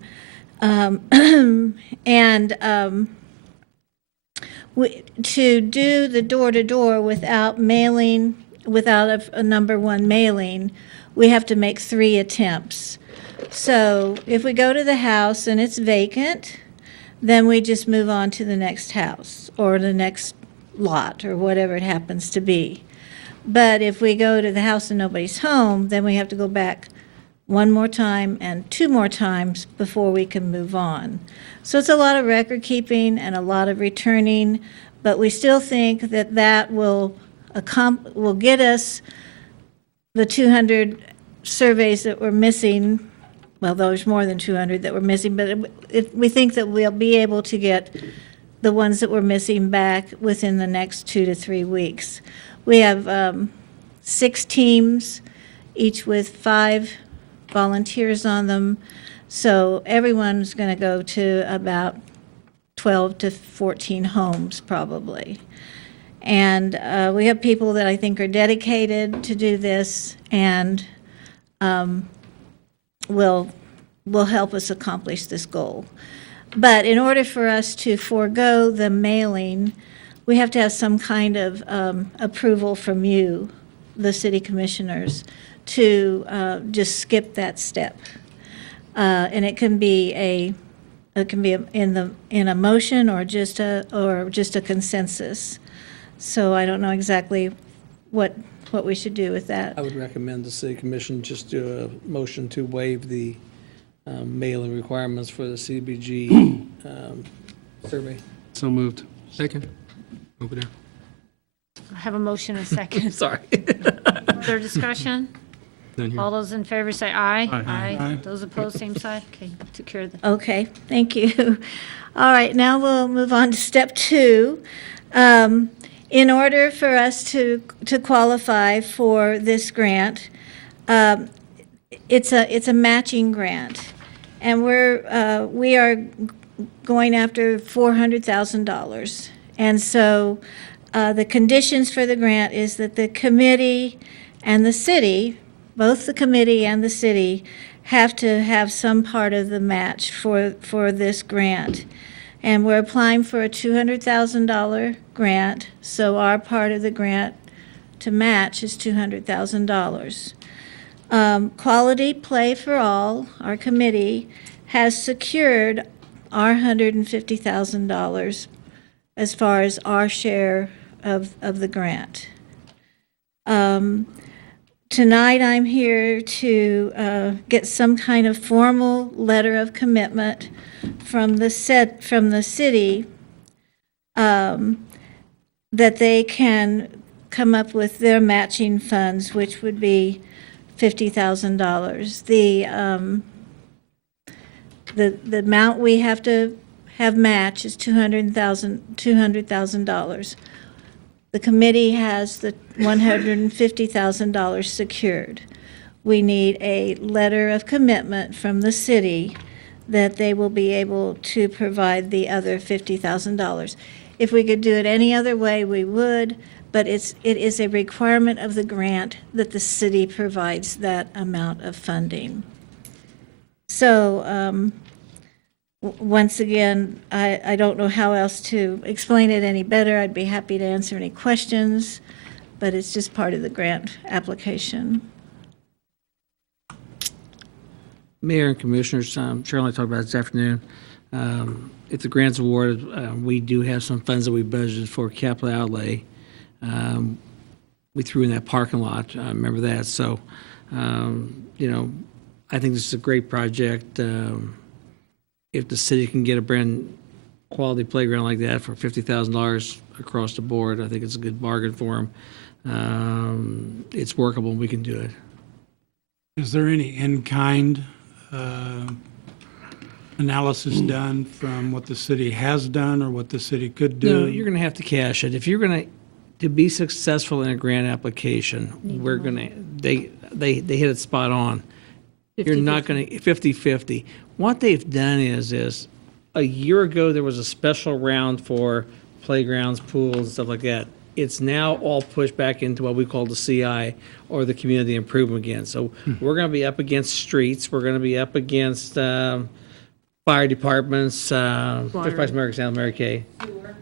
To do the door-to-door without mailing, without a number 1 mailing, we have to make 3 attempts. So if we go to the house and it's vacant, then we just move on to the next house or the next lot or whatever it happens to be. But if we go to the house and nobody's home, then we have to go back 1 more time and 2 more times before we can move on. So it's a lot of record keeping and a lot of returning, but we still think that will get us the 200 surveys that we're missing. Well, there's more than 200 that we're missing, but we think that we'll be able to get the ones that we're missing back within the next 2 to 3 weeks. We have 6 teams, each with 5 volunteers on them, so everyone's going to go to about 12 to 14 homes probably. And we have people that I think are dedicated to do this, and will help us accomplish this goal. But in order for us to forego the mailing, we have to have some kind of approval from you, the city commissioners, to just skip that step. And it can be in a motion or just a consensus. So I don't know exactly what we should do with that. I would recommend the city commission just do a motion to waive the mailing requirements for the CBG survey. So moved. Second, over there. I have a motion and a second. Sorry. Further discussion? None here. All those in favor say aye. Aye. Those opposed, same side. Okay, took care of the. Okay, thank you. All right, now we'll move on to step 2. In order for us to qualify for this grant, it's a matching grant, and we are going after $400,000. And so the conditions for the grant is that the committee and the city, both the committee and the city, have to have some part of the match for this grant. And we're applying for a $200,000 grant, so our part of the grant to match is $200,000. Quality Play for All, our committee, has secured our $150,000 as far as our share of the grant. Tonight, I'm here to get some kind of formal letter of commitment from the city that they can come up with their matching funds, which would be $50,000. The amount we have to have match is $200,000. The committee has the $150,000 secured. We need a letter of commitment from the city that they will be able to provide the other $50,000. If we could do it any other way, we would, but it is a requirement of the grant that the city provides that amount of funding. So, once again, I don't know how else to explain it any better. I'd be happy to answer any questions, but it's just part of the grant application. Mayor and Commissioners, Shirley talked about this afternoon. If the grant's awarded, we do have some funds that we budgeted for capital outlay. We threw in that parking lot, remember that. So, I think this is a great project. If the city can get a brand quality playground like that for $50,000 across the board, I think it's a good bargain for them. It's workable, we can do it. Is there any in-kind analysis done from what the city has done or what the city could do? No, you're going to have to cash it. If you're going to be successful in a grant application, we're going to, they hit it spot on. You're not going to, 50-50. What they've done is a year ago, there was a special round for playgrounds, pools, and stuff like that. It's now all pushed back into what we call the CI, or the community improvement again. So we're going to be up against streets. We're going to be up against fire departments, First Vice Mayor Alexander, Mary Kay.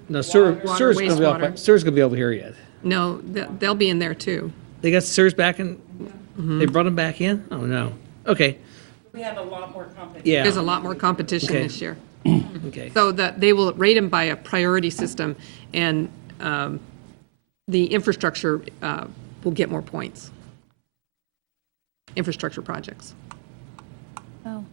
No, sewer's going to be over here yet. No, they'll be in there too. They got sewers back in? They brought them back in? Oh, no. Okay. We have a lot more competition. Yeah. There's a lot more competition Okay. this year. Okay. So that they will rate them by a priority system, and the infrastructure will get more points. Infrastructure projects. Oh.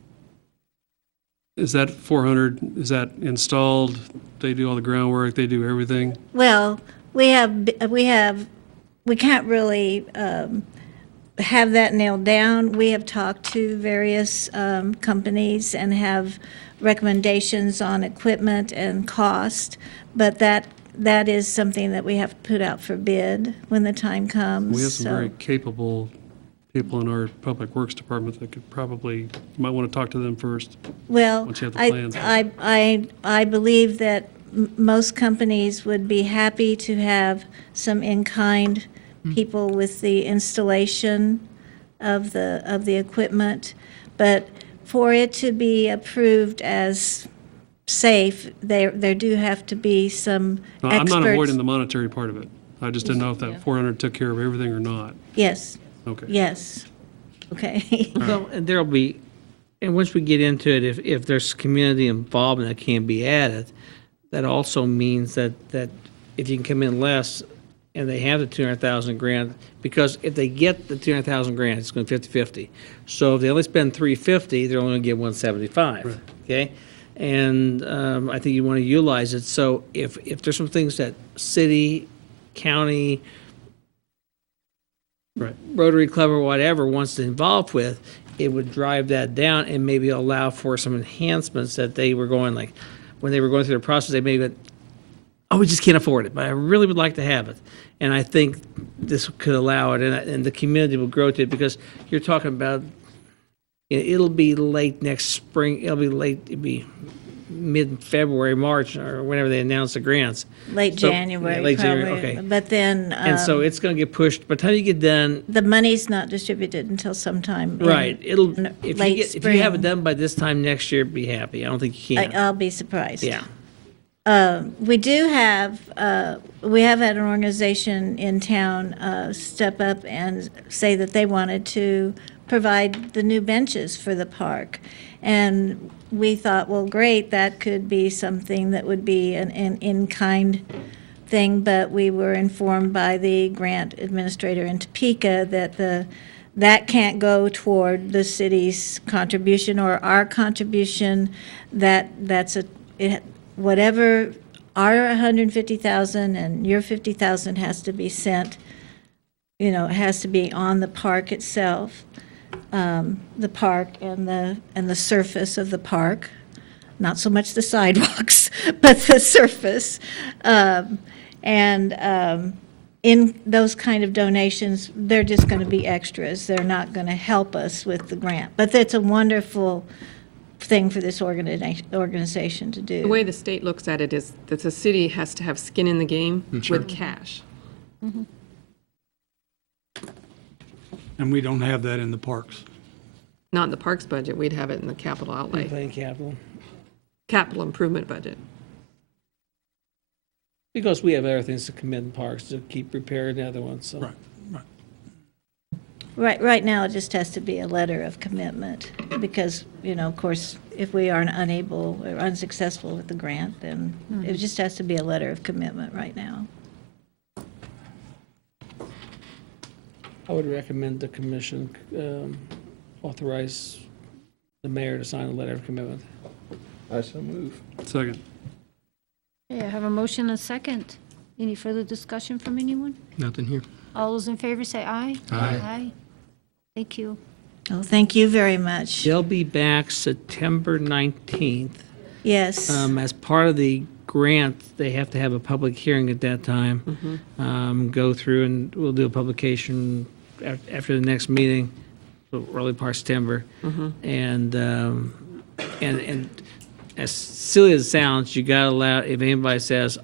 Is that 400, is that installed? They do all the groundwork, they do everything? Well, we can't really have that nailed down. We have talked to various companies and have recommendations on equipment and cost, but that is something that we have to put out for bid when the time comes. We have some So- very capable people in our Public Works Department that could probably, you might want to talk to them first. Well, Once you have the plans. I believe that most companies would be happy to have some in-kind people with the installation of the equipment, But for it to be approved as safe, there do have to be some No, I'm not experts. avoiding the monetary part of it. I just didn't know if that 400 took care of everything or not. Yes, Okay. yes. Okay. Well, and there'll be, and once we get into it, if there's community involvement that can be added, that also means that if you can come in less and they have the 200,000 grant, because if they get the 200,000 grant, it's going to 50-50. So if they only spend 350, they're only going to get 175. Okay, and I think you want to utilize it. So if there's some things that city, county, Right. Rotary Club or whatever wants to involve with, it would drive that down and maybe allow for some enhancements that they were going, like, when they were going through the process, they maybe went, oh, we just can't afford it, but I really would like to have it. And I think this could allow it, and the community will grow to it, because you're talking about, it'll be late next spring, it'll be mid-February, March, or whenever they announce the grants. Late So- January, yeah, late January, probably. okay. But then And so it's going to get pushed, by the time you get done, the money's not distributed until sometime in right, it'll, in if late you have it spring. done by this time next year, be happy. I don't think you can. I'll be surprised. Yeah. We do have, we have had an organization in town step up and say that they wanted to provide the new benches for the park. And we thought, well, great, that could be something that would be an in-kind thing, but we were informed by the grant administrator in Topeka that that can't go toward the city's contribution or our contribution, whatever our 150,000 and your 50,000 has to be sent, it has to be on the park itself, the park and the surface of the park, not so much the sidewalks, but the surface. In those kind of donations, they're just going to be extras. They're not going to help us with the grant. But that's a wonderful thing for this organization to do. The way the state looks at it is that the city has to have skin in the game with cash. And we don't have that in the parks. Not in the parks budget, we'd have it in the capital outlay, Playing capital. capital improvement budget. Because we have other things to commit in parks to keep repairing the other ones, so. Right now, it just has to be a letter of commitment, because, of course, if we are unable or unsuccessful with the grant, then it just has to be a letter of commitment right now. I would recommend the commission authorize the mayor to sign a letter of commitment. I so move. Second. Okay, I have a motion and a second. Any further discussion from anyone? Nothing here. All those in favor say aye. Aye. Aye. Thank you. Oh, thank you very much. They'll be back September 19th. Yes. As part of the grant, they have to have a public hearing at that time. Go through, and we'll do a publication after the next meeting, so early part of September. And as silly as it sounds, you gotta allow, if anybody says,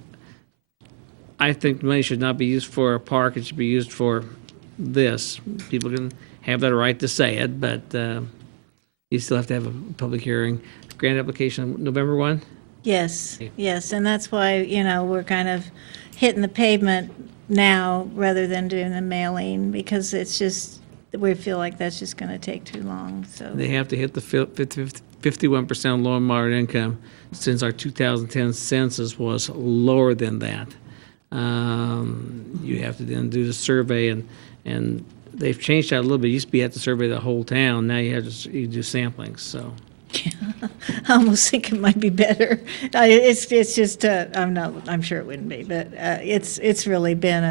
I think the money should not be used for a park, it should be used for this, people can have that right to say it, but you still have to have a public hearing. Grant application, November 1? Yes, and that's why, we're kind of hitting the pavement now rather than doing the mailing, because it's just, we feel like that's just going to take too long, so. They have to hit the 51% low and moderate income, since our 2010 census was lower than that. You have to then do the survey, and they've changed that a little bit. It used to be you have to survey the whole town. Now you do samplings, so. I almost think it might be better. It's just, I'm sure it wouldn't be, but it's really been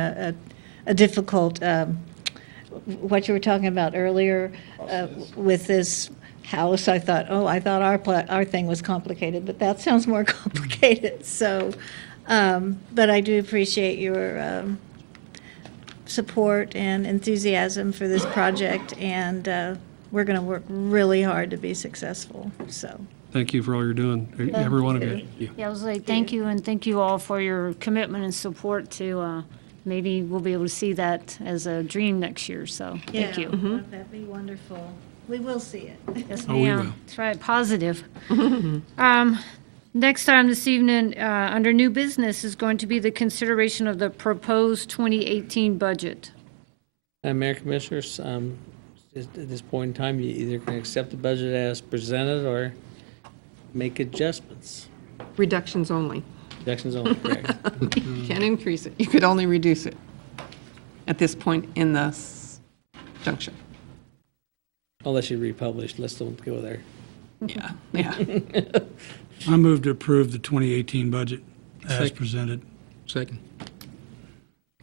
a difficult, what you were talking about earlier with this house, I thought our thing was complicated, but that sounds more complicated, so, but I do appreciate your support and enthusiasm for this project, and we're going to work really hard to be successful, so. Thank you for all you're doing, every one of you. Yeah, I was like, thank you, and thank you all for your commitment and support to, maybe we'll be able to see that as a dream next year, so, thank you. That'd be wonderful. We will see it. Yes, Oh, we ma'am. will. That's right, positive. Next item this evening, under new business, is going to be the consideration of the proposed 2018 budget. Mayor Commissioners, at this point in time, you either can accept the budget as presented or make adjustments. Reductions only. Reductions only, correct? You can't increase it. You could only reduce it at this point in the junction. Unless you republish, let's don't go there. Yeah, yeah. I move to approve the 2018 budget as presented. Second.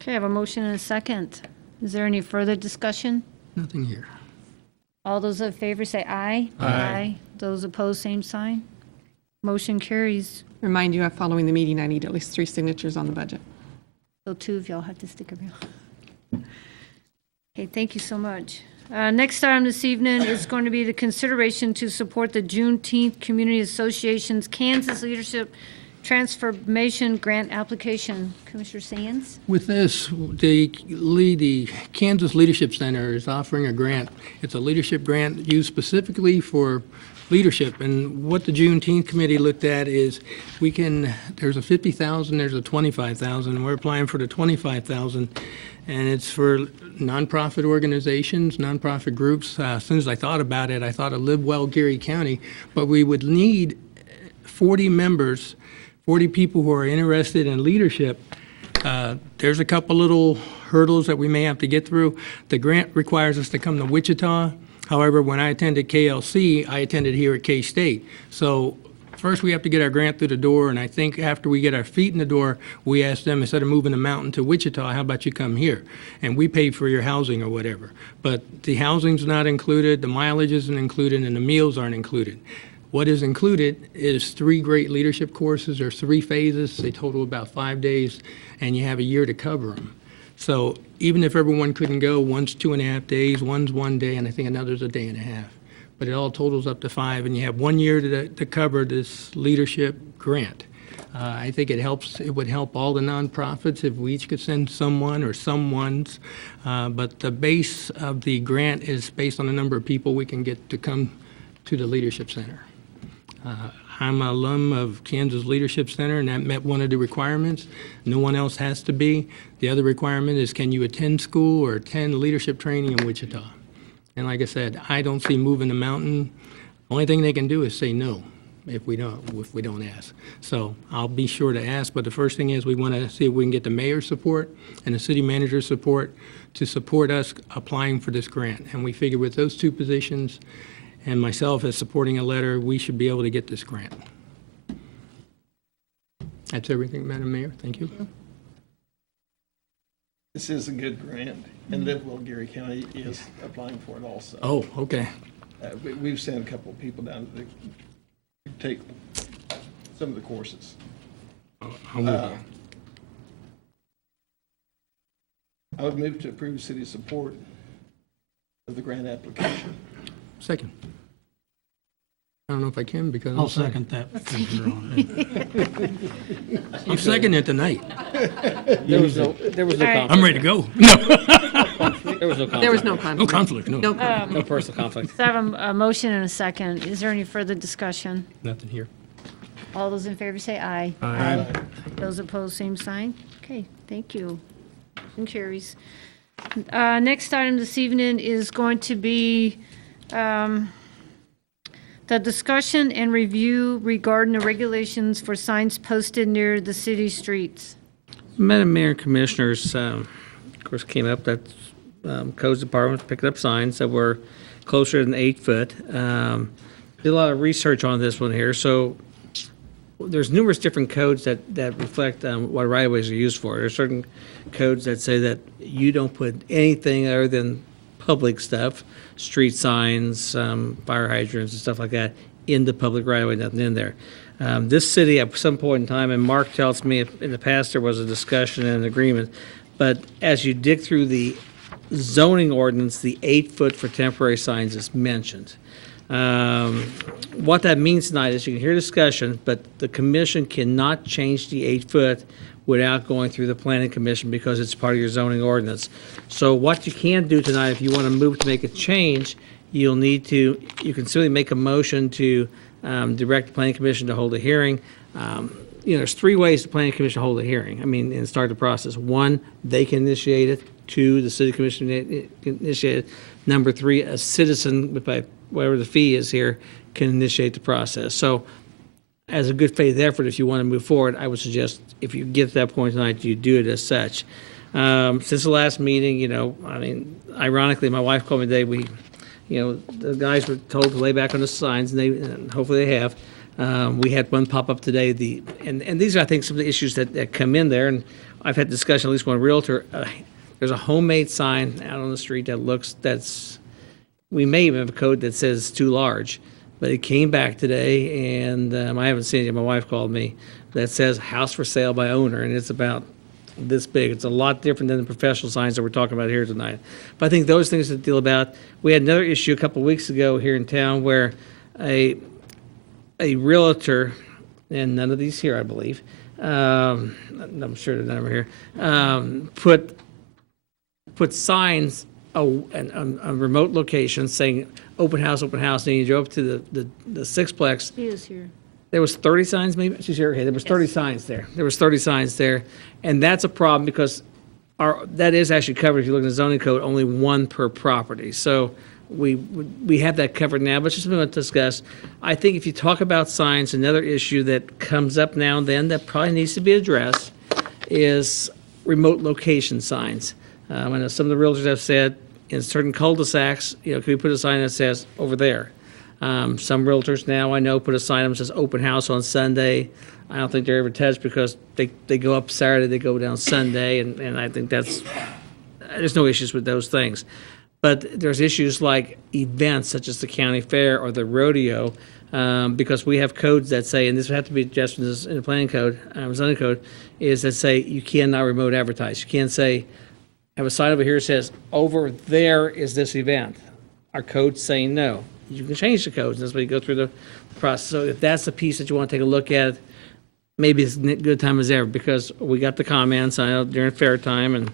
Okay, I have a motion and a second. Is there any further discussion? Nothing here. All those in favor say aye. Aye. Those opposed, same sign. Motion carries. Remind you, following the meeting, I need at least 3 signatures on the budget. So 2 of y'all have to stick around. Okay, thank you so much. Next item this evening is going to be the consideration to support the Juneteenth Community Association's Kansas Leadership Transformation Grant application. Commissioner Sands? With this, the Kansas Leadership Center is offering a grant. It's a leadership grant used specifically for leadership. And what the Juneteenth committee looked at is there's a 50,000, there's a 25,000, and we're applying for the 25,000. And it's for nonprofit organizations, nonprofit groups. As soon as I thought about it, I thought of Live Well Geary County, but we would need 40 members, 40 people who are interested in leadership. There's a couple little hurdles that we may have to get through. The grant requires us to come to Wichita. However, when I attended KLC, I attended here at K-State. So first, we have to get our grant through the door, and I think after we get our feet in the door, we ask them, instead of moving the mountain to Wichita, how about you come here? And we pay for your housing or whatever. But the housing's not included, the mileage isn't included, and the meals aren't included. What is included is 3 great leadership courses. There's 3 phases. They total about 5 days, and you have a year to cover them. So even if everyone couldn't go, one's 2.5 days, one's 1 day, and I think another's a day and a half. But it all totals up to 5, and you have 1 year to cover this leadership grant. I think it would help all the nonprofits if we each could send someone or someone's. But the base of the grant is based on the number of people we can get to come to the Leadership Center. I'm an alum of Kansas Leadership Center, and that met one of the requirements. No one else has to be. The other requirement is, can you attend school or attend leadership training in Wichita? And like I said, I don't see moving the mountain. Only thing they can do is say no if we don't ask. So I'll be sure to ask, but the first thing is we want to see if we can get the mayor's support and the city manager's support to support us applying for this grant. And we figure with those 2 positions and myself as supporting a letter, we should be able to get this grant. That's everything, Madam Mayor. Thank you. This is a good grant, and Live Well Geary County is applying for it also. Oh, okay. We've sent a couple of people down to take some of the courses. I'll move on. I would move to approve city support of the grant application. Second. I don't know if I can because I'll second that. because you're on it. I'm seconding it tonight. There was no conflict. I'm ready to go. No, There was no conflict. There was no no conflict. conflict, no. No personal conflict. So I have a motion and a second. Is there any further discussion? Nothing here. All those in favor say aye. Aye. Those opposed, same sign. Okay, thank you. Motion carries. Next item this evening is going to be the discussion and review regarding the regulations for signs posted near the city streets. Madam Mayor and Commissioners, of course, came up that Codes Department picked up signs that were closer than 8 foot. Did a lot of research on this one here. So there's numerous different codes that reflect what right-of-ways are used for. There's certain codes that say that you don't put anything other than public stuff, street signs, fire hydrants and stuff like that, in the public right-of-way, nothing in there. This city, at some point in time, and Mark tells me in the past there was a discussion and an agreement, but as you dig through the zoning ordinance, the 8 foot for temporary signs is mentioned. What that means tonight is you can hear discussion, but the commission cannot change the 8 foot without going through the planning commission because it's part of your zoning ordinance. So what you can do tonight, if you want to move to make a change, you can certainly make a motion to direct the planning commission to hold a hearing. There's 3 ways the planning commission hold a hearing, and start the process. 1, they can initiate it. 2, the city commission can initiate it. Number 3, a citizen, by whatever the fee is here, can initiate the process. So as a good faith effort, if you want to move forward, I would suggest if you get to that point tonight, you do it as such. Since the last meeting, ironically, my wife called me today. The guys were told to lay back on the signs, and hopefully they have. We had one pop up today. And these are, I think, some of the issues that come in there. And I've had discussion, at least one realtor. There's a homemade sign out on the street we may even have a code that says too large. But it came back today, and I haven't seen it yet. My wife called me. That says house for sale by owner, and it's about this big. It's a lot different than the professional signs that we're talking about here tonight. But I think those things to deal about. We had another issue a couple of weeks ago here in town where a realtor, and none of these here, I believe, I'm sure that none of them are here, put signs on remote locations saying open house, and then you drove to the sixplex. He is here. There was 30 signs, maybe? She's here. Okay, there was 30 signs there. There was 30 signs there. And that's a problem because that is actually covered, if you look at the zoning code, only 1 per property. So we have that covered now, but it's just something to discuss. I think if you talk about signs, another issue that comes up now and then that probably needs to be addressed is remote location signs. I know some of the realtors have said in certain cul-de-sacs, can we put a sign that says over there? Some realtors now I know put a sign that says open house on Sunday. I don't think they're ever touched because they go up Saturday, they go down Sunday, and I think there's no issues with those things. But there's issues like events such as the county fair or the rodeo, because we have codes that say, and this would have to be adjusted in the planning code, zoning code, is that say you cannot remote advertise. You can't say, have a sign over here that says, over there is this event. Our code's saying no. You can change the codes, and that's why you go through the process. So if that's the piece that you want to take a look at, maybe it's a good time as ever, because we got the comments, I know during fair time, and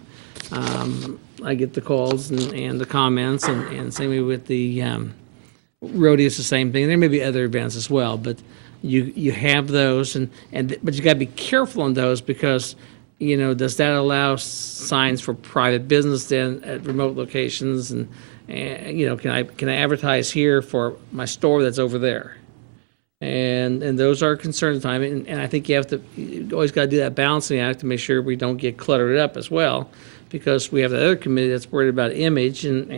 I get the calls and the comments, and same with the rodeo is the same thing. There may be other events as well, but you have those, but you got to be careful on those because, does that allow signs for private business then at remote locations? And can I advertise here for my store that's over there? And those are concerns time, and I think you always got to do that balancing act to make sure we don't get cluttered up as well, because we have the other committee that's worried about image, and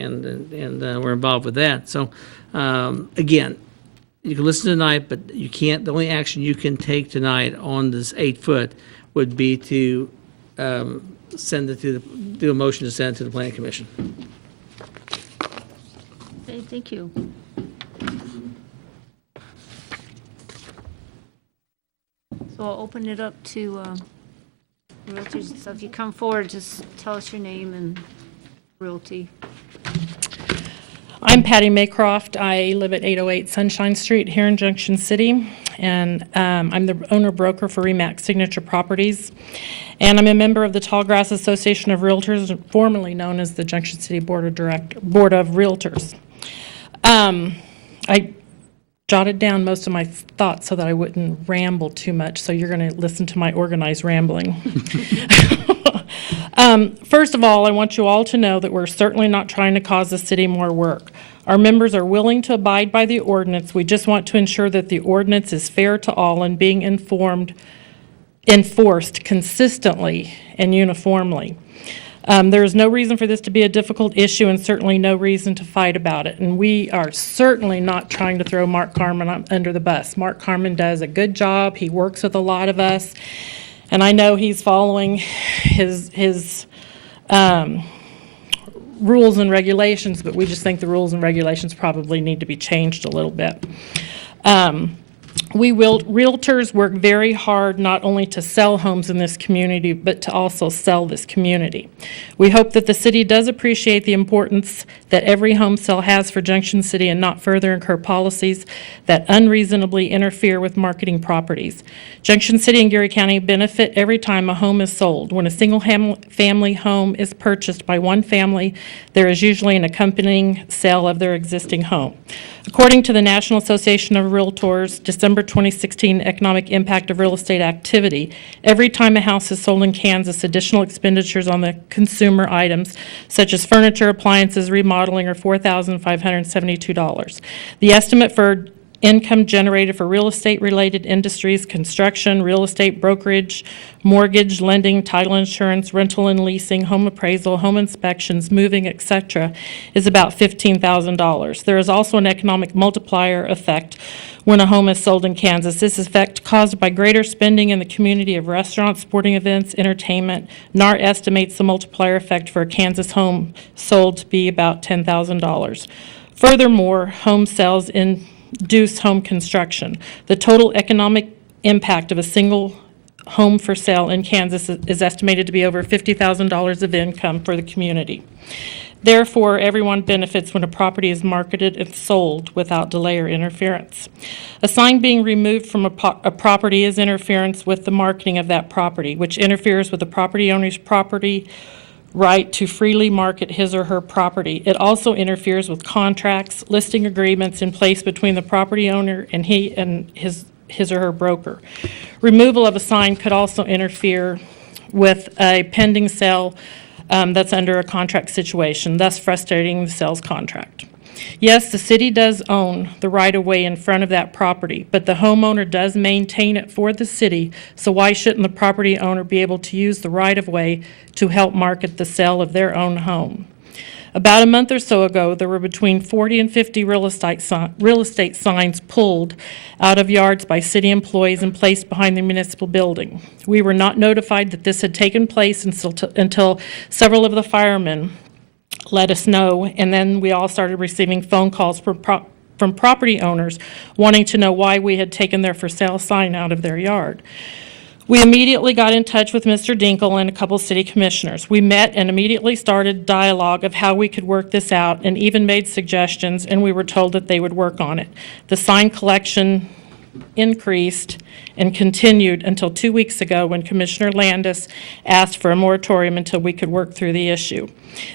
we're involved with that. So again, you can listen tonight, but you can't. The only action you can take tonight on this 8-foot would be to do a motion to send it to the planning commission. Okay, thank you. So I'll open it up to realtors. So if you come forward, just tell us your name and realty. I'm Patty Maycroft. I live at 808 Sunshine Street here in Junction City, and I'm the owner-broker for RE/MAX Signature Properties, and I'm a member of the Tallgrass Association of Realtors, formerly known as the Junction City Board of Realtors. I jotted down most of my thoughts so that I wouldn't ramble too much, so you're going to listen to my organized rambling. First of all, I want you all to know that we're certainly not trying to cause the city more work. Our members are willing to abide by the ordinance. We just want to ensure that the ordinance is fair to all and being enforced consistently and uniformly. There is no reason for this to be a difficult issue and certainly no reason to fight about it. And we are certainly not trying to throw Mark Carmen under the bus. Mark Carmen does a good job. He works with a lot of us. And I know he's following his rules and regulations, but we just think the rules and regulations probably need to be changed a little bit. Realtors work very hard not only to sell homes in this community, but to also sell this community. We hope that the city does appreciate the importance that every home sale has for Junction City and not further incur policies that unreasonably interfere with marketing properties. Junction City and Geary County benefit every time a home is sold. When a single family home is purchased by one family, there is usually an accompanying sale of their existing home. According to the National Association of Realtors' December 2016 Economic Impact of Real Estate Activity, every time a house is sold in Kansas, additional expenditures on the consumer items, such as furniture, appliances, remodeling, are $4,572. The estimate for income generated for real estate-related industries, construction, real estate brokerage, mortgage, lending, title insurance, rental and leasing, home appraisal, home inspections, moving, etc., is about $15,000. There is also an economic multiplier effect when a home is sold in Kansas. This effect caused by greater spending in the community of restaurants, sporting events, entertainment. NAR estimates the multiplier effect for a Kansas home sold to be about $10,000. Furthermore, home sales induce home construction. The total economic impact of a single home for sale in Kansas is estimated to be over $50,000 of income for the community. Therefore, everyone benefits when a property is marketed and sold without delay or interference. A sign being removed from a property is interference with the marketing of that property, which interferes with the property owner's property right to freely market his or her property. It also interferes with contracts, listing agreements in place between the property owner and his or her broker. Removal of a sign could also interfere with a pending sale that's under a contract situation, thus frustrating the sales contract. Yes, the city does own the right-of-way in front of that property, but the homeowner does maintain it for the city, so why shouldn't the property owner be able to use the right-of-way to help market the sale of their own home? About a month or so ago, there were between 40 and 50 real estate signs pulled out of yards by city employees and placed behind the municipal building. We were not notified that this had taken place until several of the firemen let us know, and then we all started receiving phone calls from property owners wanting to know why we had taken their for sale sign out of their yard. We immediately got in touch with Mr. Dinkle and a couple city commissioners. We met and immediately started dialogue of how we could work this out and even made suggestions, and we were told that they would work on it. The sign collection increased and continued until 2 weeks ago when Commissioner Landis asked for a moratorium until we could work through the issue.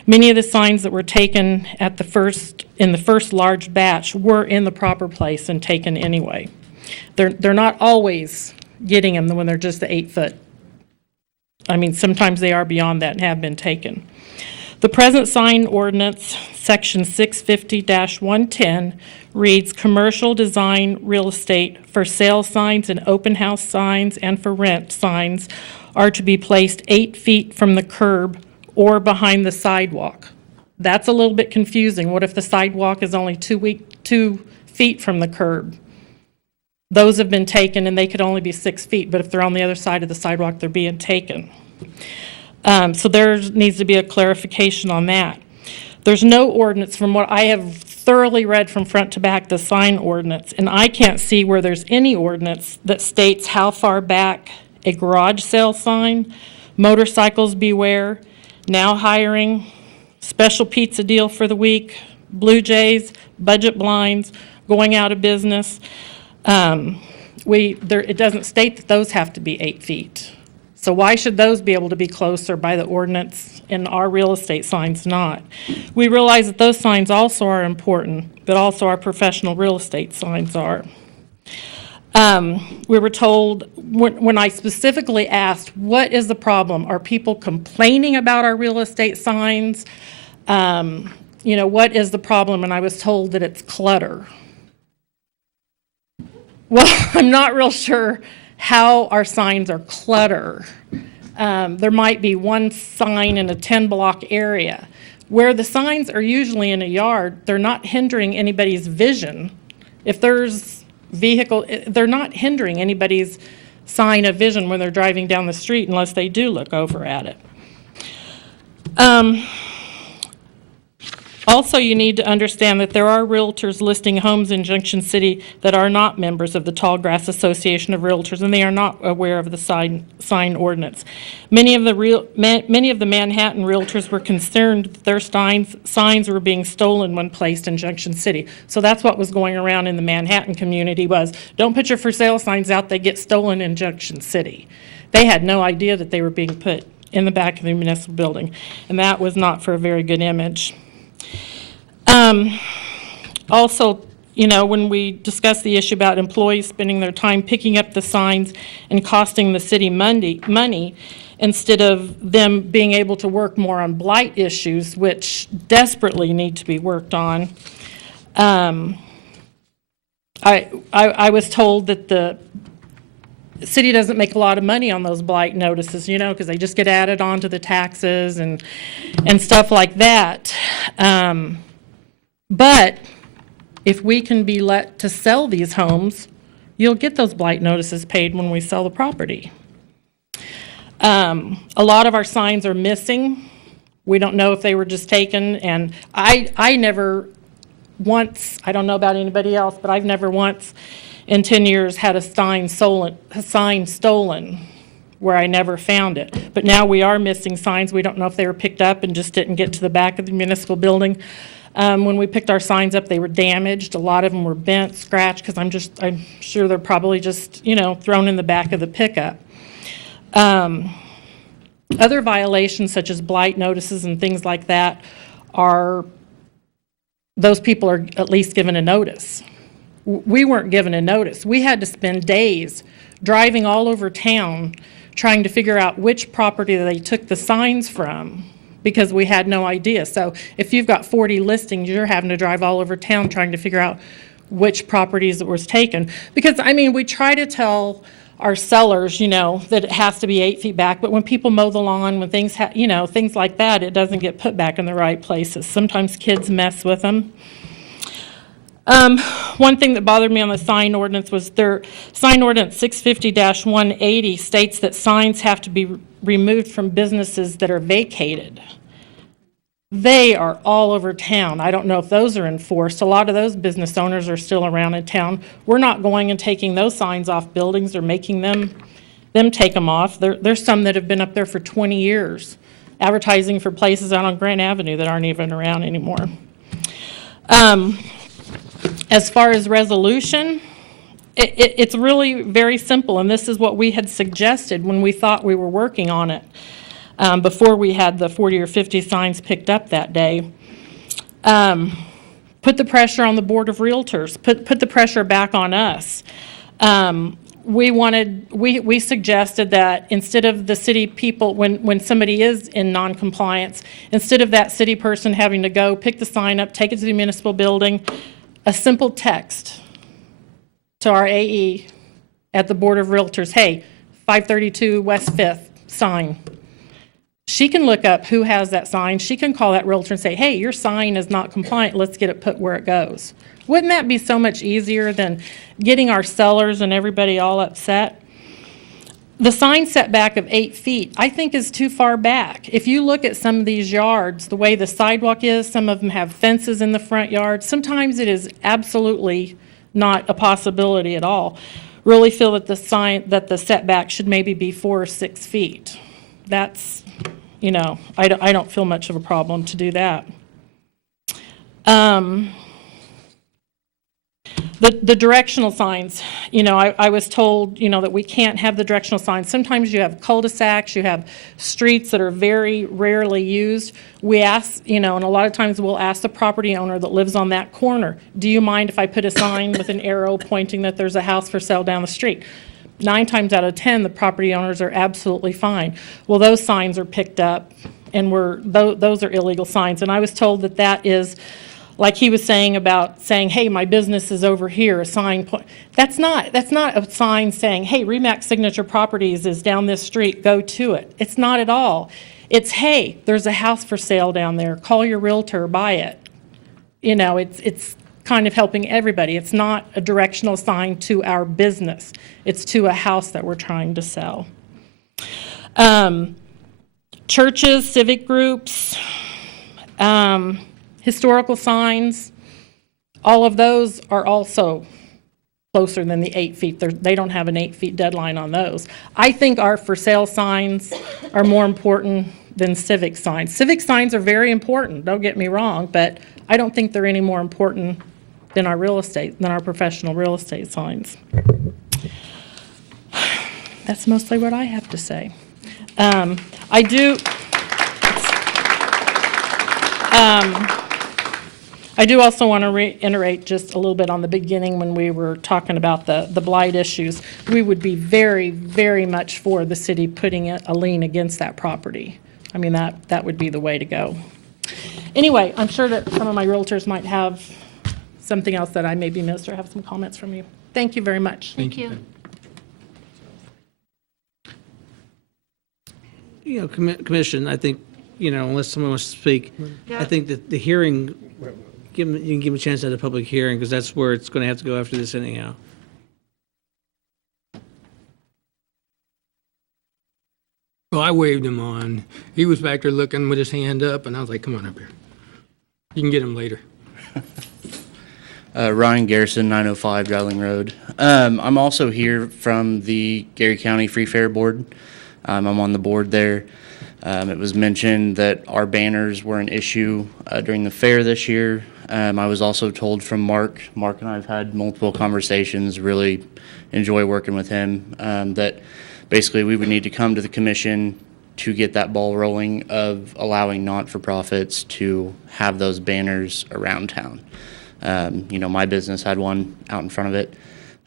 Many of the signs that were taken in the first large batch were in the proper place and taken anyway. They're not always getting them when they're just the 8 foot. I mean, sometimes they are beyond that and have been taken. The present sign ordinance, section 650-110, reads commercial design real estate for sale signs and open house signs and for rent signs are to be placed 8 feet from the curb or behind the sidewalk. That's a little bit confusing. What if the sidewalk is only 2 feet from the curb? Those have been taken and they could only be 6 feet, but if they're on the other side of the sidewalk, they're being taken. So there needs to be a clarification on that. There's no ordinance from what I have thoroughly read from front to back, the sign ordinance, and I can't see where there's any ordinance that states how far back a garage sale sign, motorcycles beware, now hiring, special pizza deal for the week, Blue Jays, budget blinds, going out of business. It doesn't state that those have to be 8 feet. So why should those be able to be closer by the ordinance and our real estate signs not? We realize that those signs also are important, but also our professional real estate signs are. We were told, when I specifically asked, what is the problem? Are people complaining about our real estate signs? What is the problem? And I was told that it's clutter. Well, I'm not real sure how our signs are clutter. There might be one sign in a 10-block area. Where the signs are usually in a yard, they're not hindering anybody's vision. If there's they're not hindering anybody's sign of vision when they're driving down the street unless they do look over at it. Also, you need to understand that there are realtors listing homes in Junction City that are not members of the Tallgrass Association of Realtors, and they are not aware of the sign ordinance. Many of the Manhattan realtors were concerned that their signs were being stolen when placed in Junction City. So that's what was going around in the Manhattan community was, don't put your for sale signs out, they get stolen in Junction City. They had no idea that they were being put in the back of the municipal building, and that was not for a very good image. Also, you know, when we discuss the issue about employees spending their time picking up the signs and costing the city money instead of them being able to work more on blight issues, which desperately need to be worked on. I was told that the city doesn't make a lot of money on those blight notices, you know, because they just get added on to the taxes and stuff like that. But if we can be let to sell these homes, you'll get those blight notices paid when we sell the property. A lot of our signs are missing. We don't know if they were just taken, and I never once, I don't know about anybody else, but I've never once in 10 years had a sign stolen where I never found it. But now we are missing signs. We don't know if they were picked up and just didn't get to the back of the municipal building. When we picked our signs up, they were damaged. A lot of them were bent, scratched, because I'm sure they're probably just, you know, thrown in the back of the pickup. Other violations such as blight notices and things like that those people are at least given a notice. We weren't given a notice. We had to spend days driving all over town trying to figure out which property they took the signs from because we had no idea. So if you've got 40 listings, you're having to drive all over town trying to figure out which properties it was taken. Because, I mean, we try to tell our sellers, you know, that it has to be 8 feet back, but when people mow the lawn, when things, you know, things like that, it doesn't get put back in the right places. Sometimes kids mess with them. One thing that bothered me on the sign ordinance was their sign ordinance 650-180 states that signs have to be removed from businesses that are vacated. They are all over town. I don't know if those are enforced. A lot of those business owners are still around in town. We're not going and taking those signs off buildings or making them take them off. There's some that have been up there for 20 years, advertising for places out on Grant Avenue that aren't even around anymore. As far as resolution, it's really very simple, and this is what we had suggested when we thought we were working on it. Before we had the 40 or 50 signs picked up that day. Put the pressure on the Board of Realtors, put the pressure back on us. We suggested that instead of the city people, when somebody is in non-compliance, instead of that city person having to go pick the sign up, take it to the municipal building, a simple text to our AE at the Board of Realtors, hey, 532 West 5th sign. She can look up who has that sign. She can call that realtor and say, hey, your sign is not compliant. Let's get it put where it goes. Wouldn't that be so much easier than getting our sellers and everybody all upset? The sign setback of 8 feet, I think, is too far back. If you look at some of these yards, the way the sidewalk is, some of them have fences in the front yard. Sometimes it is absolutely not a possibility at all. Really feel that the setback should maybe be 4 or 6 feet. That's, you know, I don't feel much of a problem to do that. The directional signs, you know, I was told, you know, that we can't have the directional signs. Sometimes you have cul-de-sacs, you have streets that are very rarely used. We ask, you know, and a lot of times we'll ask the property owner that lives on that corner, do you mind if I put a sign with an arrow pointing that there's a house for sale down the street? 9 times out of 10, the property owners are absolutely fine. Well, those signs are picked up, and those are illegal signs. And I was told that that is, like he was saying about saying, hey, my business is over here, a sign. That's not a sign saying, hey, Remax Signature Properties is down this street, go to it. It's not at all. It's, hey, there's a house for sale down there. Call your realtor, buy it. You know, it's kind of helping everybody. It's not a directional sign to our business. It's to a house that we're trying to sell. Churches, civic groups, Historical signs, all of those are also closer than the 8 feet. They don't have an 8 feet deadline on those. I think our for sale signs are more important than civic signs. Civic signs are very important, don't get me wrong, but I don't think they're any more important than our professional real estate signs. That's mostly what I have to say. I do also want to reiterate just a little bit on the beginning when we were talking about the blight issues. We would be very, very much for the city putting a lien against that property. I mean, that would be the way to go. Anyway, I'm sure that some of my realtors might have something else that I maybe missed or have some comments from you. Thank you very much. Thank you. You know, commission, I think, you know, unless someone wants to speak, I think that the hearing, you can give them a chance at a public hearing, because that's where it's going to have to go after this anyhow. Well, I waved him on. He was back there looking with his hand up, and I was like, come on up here. You can get him later. Ryan Garrison, 905 Dowling Road. I'm also here from the Gary County Free Fair Board. I'm on the board there. It was mentioned that our banners were an issue during the fair this year. I was also told from Mark and I have had multiple conversations, really enjoy working with him, that basically we would need to come to the commission to get that ball rolling of allowing not-for-profits to have those banners around town. You know, my business had one out in front of it,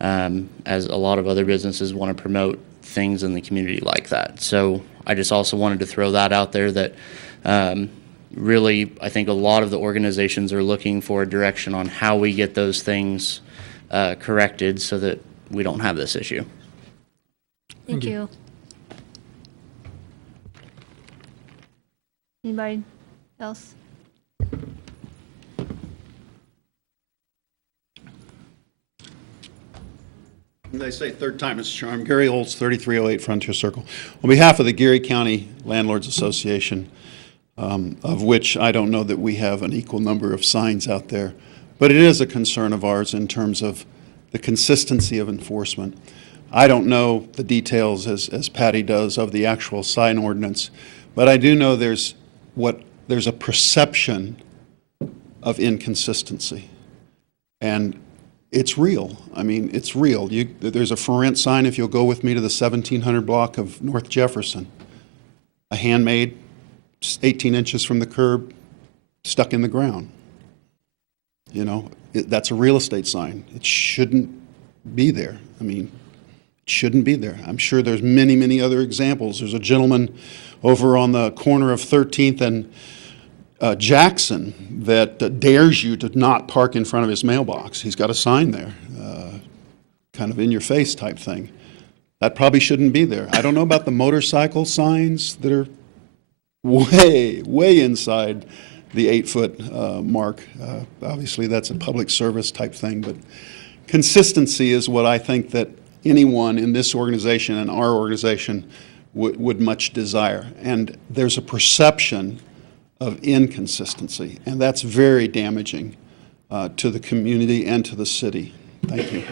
as a lot of other businesses want to promote things in the community like that. So I just also wanted to throw that out there that really I think a lot of the organizations are looking for a direction on how we get those things corrected so that we don't have this issue. Thank you. Anybody else? They say third time is a charm. Gary Olds, 3308 Frontier Circle. On behalf of the Gary County Landlords Association, of which I don't know that we have an equal number of signs out there, but it is a concern of ours in terms of the consistency of enforcement. I don't know the details as Patty does of the actual sign ordinance, but I do know there's a perception of inconsistency. And it's real. I mean, it's real. There's a for rent sign if you'll go with me to the 1700 block of North Jefferson. A handmade, 18 inches from the curb, stuck in the ground. You know, that's a real estate sign. It shouldn't be there. I mean, it shouldn't be there. I'm sure there's many, many other examples. There's a gentleman over on the corner of 13th and Jackson that dares you to not park in front of his mailbox. He's got a sign there, kind of in your face type thing. That probably shouldn't be there. I don't know about the motorcycle signs that are way, way inside the 8-foot mark. Obviously that's a public service type thing, but consistency is what I think that anyone in this organization and our organization would much desire. And there's a perception of inconsistency, and that's very damaging to the community and to the city. Thank you.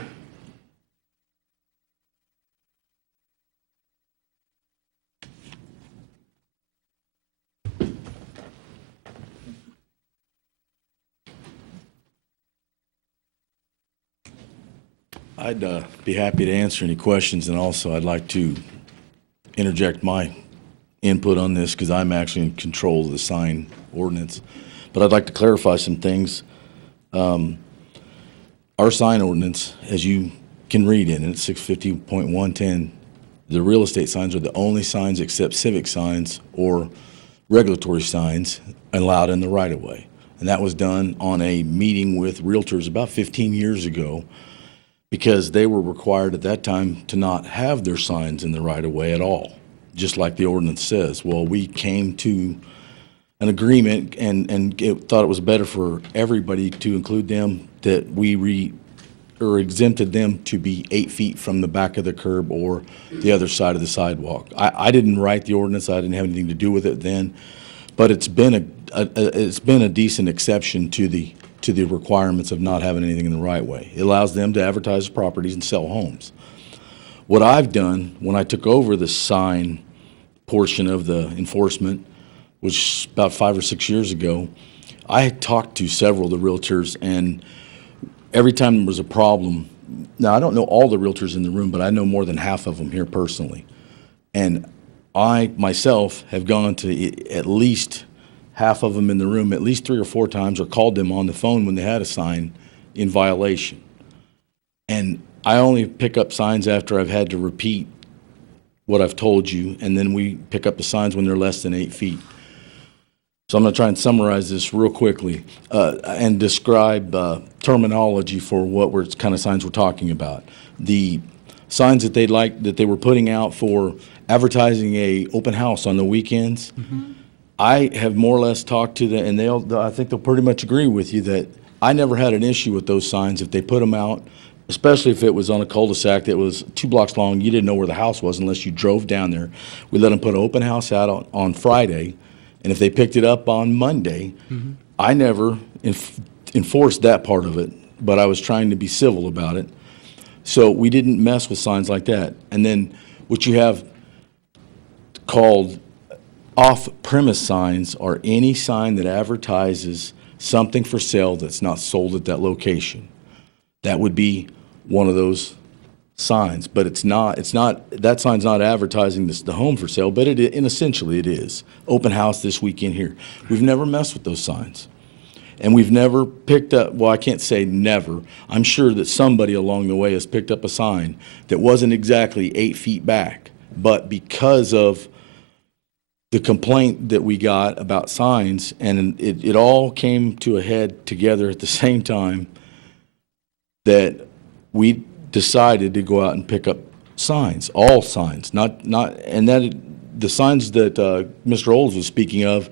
I'd be happy to answer any questions, and also I'd like to interject my input on this because I'm actually in control of the sign ordinance. But I'd like to clarify some things. Our sign ordinance, as you can read in it, 650.110, the real estate signs are the only signs except civic signs or regulatory signs allowed in the right-of-way. And that was done on a meeting with realtors about 15 years ago because they were required at that time to not have their signs in the right-of-way at all, just like the ordinance says. Well, we came to an agreement and thought it was better for everybody to include them, that we exempted them to be 8 feet from the back of the curb or the other side of the sidewalk. I didn't write the ordinance. I didn't have anything to do with it then. but it's been a decent exception to the requirements of not having anything in the right way. It allows them to advertise properties and sell homes. What I've done when I took over the sign portion of the enforcement, which about 5 or 6 years ago, I had talked to several of the realtors, and every time there was a problem, now I don't know all the realtors in the room, but I know more than half of them here personally. And I myself have gone to at least half of them in the room at least 3 or 4 times, or called them on the phone when they had a sign in violation. And I only pick up signs after I've had to repeat what I've told you, and then we pick up the signs when they're less than 8 feet. So I'm going to try and summarize this real quickly and describe terminology for what kind of signs we're talking about. The signs that they were putting out for advertising a open house on the weekends. I have more or less talked to them, and I think they'll pretty much agree with you that I never had an issue with those signs if they put them out, especially if it was on a cul-de-sac that was 2 blocks long. You didn't know where the house was unless you drove down there. We let them put an open house out on Friday, and if they picked it up on Monday, I never enforced that part of it, but I was trying to be civil about it. So we didn't mess with signs like that. And then what you have called off-premise signs are any sign that advertises something for sale that's not sold at that location. That would be one of those signs, but it's not, that sign's not advertising the home for sale, but and essentially it is. Open house this weekend here. We've never messed with those signs. And we've never picked up, well, I can't say never. I'm sure that somebody along the way has picked up a sign that wasn't exactly 8 feet back, but because of the complaint that we got about signs, and it all came to a head together at the same time, that we decided to go out and pick up signs, all signs, and that the signs that Mr. Olds was speaking of,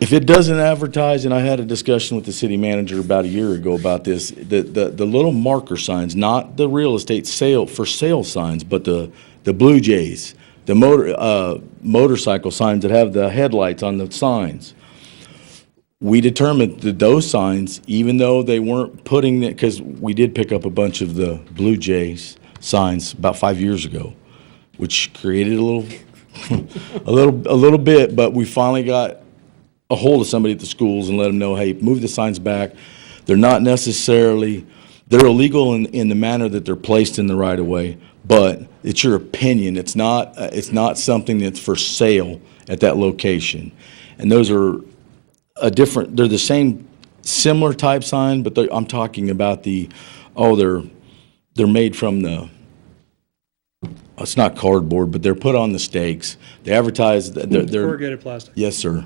if it doesn't advertise, and I had a discussion with the city manager about a year ago about this, the little marker signs, not the real estate for sale signs, but the Blue Jays, the motorcycle signs that have the headlights on the signs. We determined that those signs, even though they weren't putting it, because we did pick up a bunch of the Blue Jays signs about 5 years ago, which created a little bit, but we finally got a hold of somebody at the schools and let them know, hey, move the signs back. They're not necessarily, they're illegal in the manner that they're placed in the right of way, but it's your opinion. It's not something that's for sale at that location. And those are they're the same, similar type sign, but I'm talking about they're made from it's not cardboard, but they're put on the stakes. They advertise, they're Corrugated plastic. Yes, sir.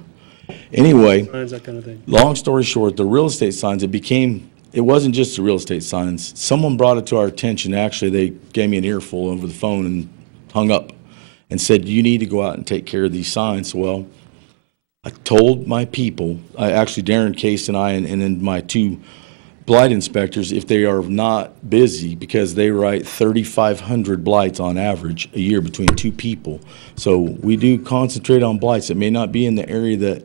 Anyway, Signs, that kind of thing. long story short, the real estate signs, it wasn't just the real estate signs. Someone brought it to our attention. Actually, they gave me an earful over the phone and hung up and said, you need to go out and take care of these signs. Well, I told my people, actually Darren Case and I, and then my 2 blight inspectors, if they are not busy, because they write 3,500 blights on average a year between 2 people. So we do concentrate on blights. It may not be in the area that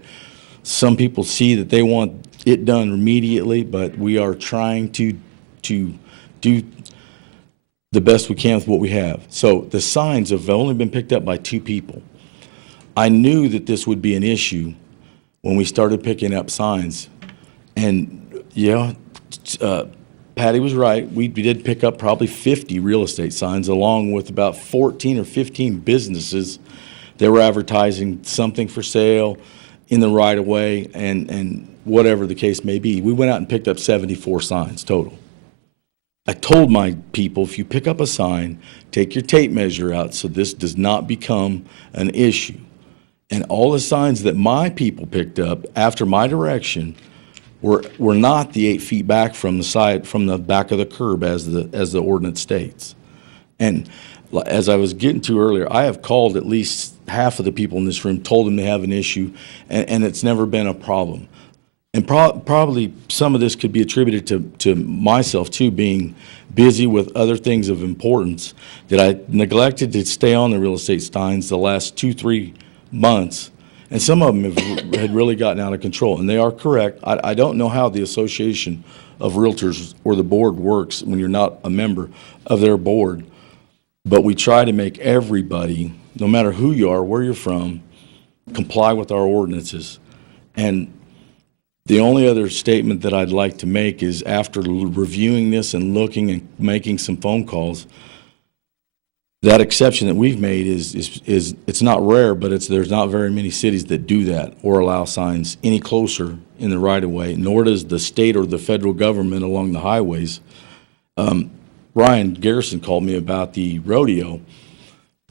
some people see that they want it done immediately, but we are trying to do the best we can with what we have. So the signs have only been picked up by 2 people. I knew that this would be an issue when we started picking up signs. And yeah, Patty was right. We did pick up probably 50 real estate signs, along with about 14 or 15 businesses that were advertising something for sale in the right of way, and whatever the case may be. We went out and picked up 74 signs total. I told my people, if you pick up a sign, take your tape measure out so this does not become an issue. And all the signs that my people picked up after my direction were not the 8 feet back from the back of the curb as the ordinance states. And as I was getting to earlier, I have called at least half of the people in this room, told them they have an issue, and it's never been a problem. And probably some of this could be attributed to myself too, being busy with other things of importance, that I neglected to stay on the real estate signs the last 2-3 months, And some of them had really gotten out of control, and they are correct. I don't know how the Association of Realtors or the board works when you're not a member of their board, but we try to make everybody, no matter who you are, where you're from, comply with our ordinances. And the only other statement that I'd like to make is after reviewing this and looking and making some phone calls, that exception that we've made is it's not rare, but there's not very many cities that do that or allow signs any closer in the right of way, nor does the state or the federal government along the highways. Ryan Garrison called me about the rodeo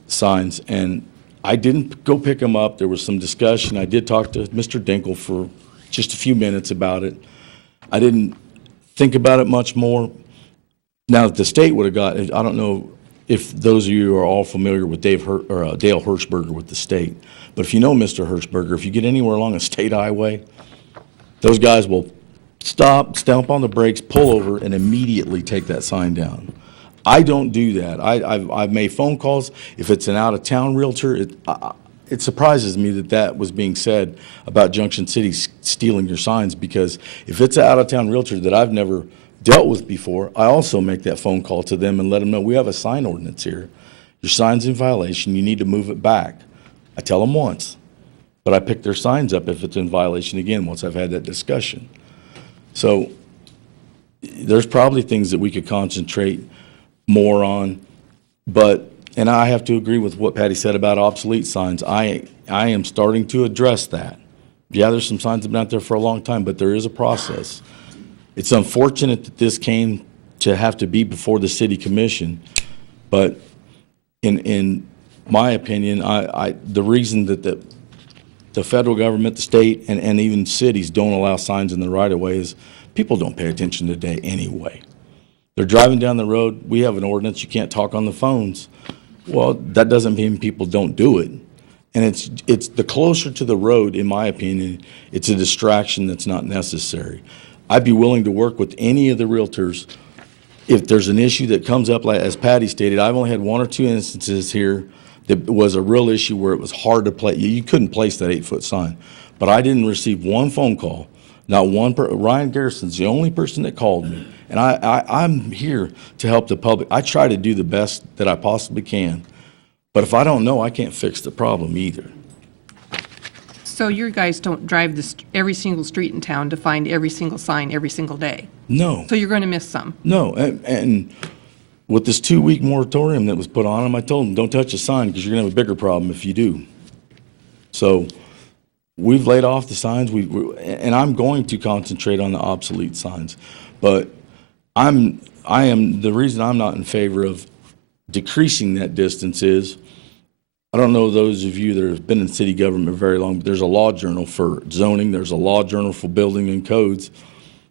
signs, and I didn't go pick them up. There was some discussion. I did talk to Mr. Dinkle for just a few minutes about it. I didn't think about it much more. Now, if the state would have got it, I don't know if those of you are all familiar with Dale Hirschberger with the state. But if you know Mr. Hirschberger, if you get anywhere along a state highway, those guys will stop, stomp on the brakes, pull over, and immediately take that sign down. I don't do that. I've made phone calls. If it's an out-of-town realtor, it surprises me that was being said about Junction City stealing your signs, because if it's an out-of-town realtor that I've never dealt with before, I also make that phone call to them and let them know we have a sign ordinance here. Your sign's in violation. You need to move it back. I tell them once, but I pick their signs up if it's in violation again once I've had that discussion. So there's probably things that we could concentrate more on, and I have to agree with what Patty said about obsolete signs. I am starting to address that. Yeah, there's some signs that have been out there for a long time, but there is a process. It's unfortunate that this came to have to be before the city commission, but in my opinion, the reason that the federal government, the state, and even cities don't allow signs in the right of way is people don't pay attention today anyway. They're driving down the road. We have an ordinance, you can't talk on the phones. Well, that doesn't mean people don't do it. And it's the closer to the road, in my opinion, it's a distraction that's not necessary. I'd be willing to work with any of the realtors if there's an issue that comes up, like as Patty stated. I've only had one or two instances here that was a real issue where it was hard to place. You couldn't place that 8-foot sign. But I didn't receive one phone call, not one. Ryan Garrison's the only person that called me. And I'm here to help the public. I try to do the best that I possibly can. But if I don't know, I can't fix the problem either. So your guys don't drive every single street in town to find every single sign every single day? No. So you're going to miss some? No, and with this 2-week moratorium that was put on them, I told them, don't touch a sign because you're going to have a bigger problem if you do. So we've laid off the signs, and I'm going to concentrate on the obsolete signs. But the reason I'm not in favor of decreasing that distance is, I don't know those of you that have been in city government very long, but there's a law journal for zoning, there's a law journal for building and codes.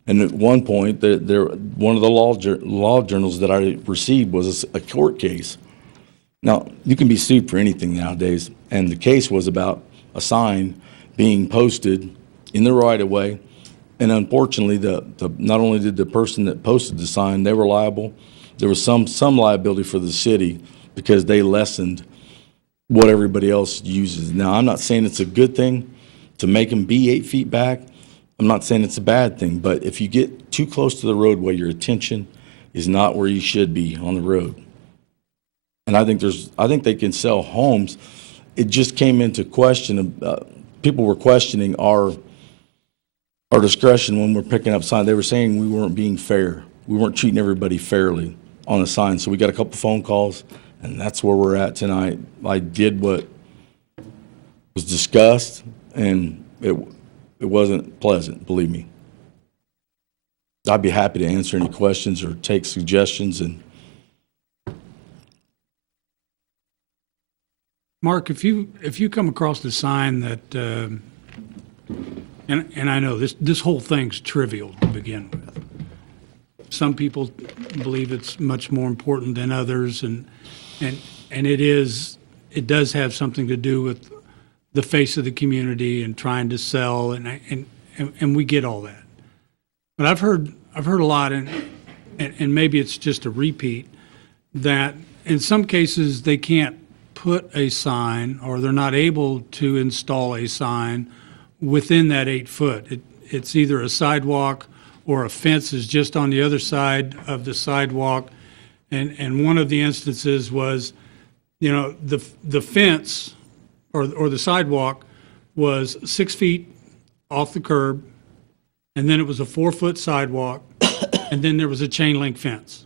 And at one point, one of the law journals that I received was a court case. Now, you can be sued for anything nowadays, and the case was about a sign being posted in the right-of-way, and unfortunately, not only did the person that posted the sign, they were liable, there was some liability for the city because they lessened what everybody else uses. Now, I'm not saying it's a good thing to make them be 8 feet back. I'm not saying it's a bad thing, but if you get too close to the roadway, your attention is not where you should be on the road. And I think they can sell homes. It just came into question. People were questioning our discretion when we're picking up signs. They were saying we weren't being fair. We weren't treating everybody fairly on the sign. So we got a couple phone calls, and that's where we're at tonight. I did what was discussed, and it wasn't pleasant, believe me. I'd be happy to answer any questions or take suggestions. And Mark, if you come across the sign that, and I know this whole thing's trivial to begin with. Some people believe it's much more important than others, and it does have something to do with the face of the community and trying to sell, and we get all that. But I've heard a lot, and maybe it's just a repeat, that in some cases they can't put a sign, or they're not able to install a sign within that 8 foot. It's either a sidewalk or a fence is just on the other side of the sidewalk. And one of the instances was, you know, the fence or the sidewalk was 6 feet off the curb, and then it was a 4-foot sidewalk, and then there was a chain link fence.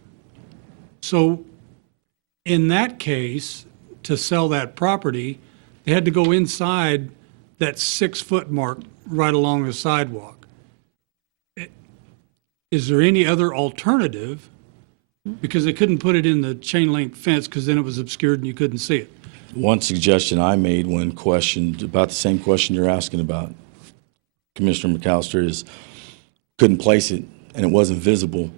So in that case, to sell that property, they had to go inside that 6-foot mark right along the sidewalk. Is there any other alternative? Because they couldn't put it in the chain link fence because then it was obscured and you couldn't see it. One suggestion I made when questioned about the same question you're asking about, Commissioner McAllister, is couldn't place it and it wasn't visible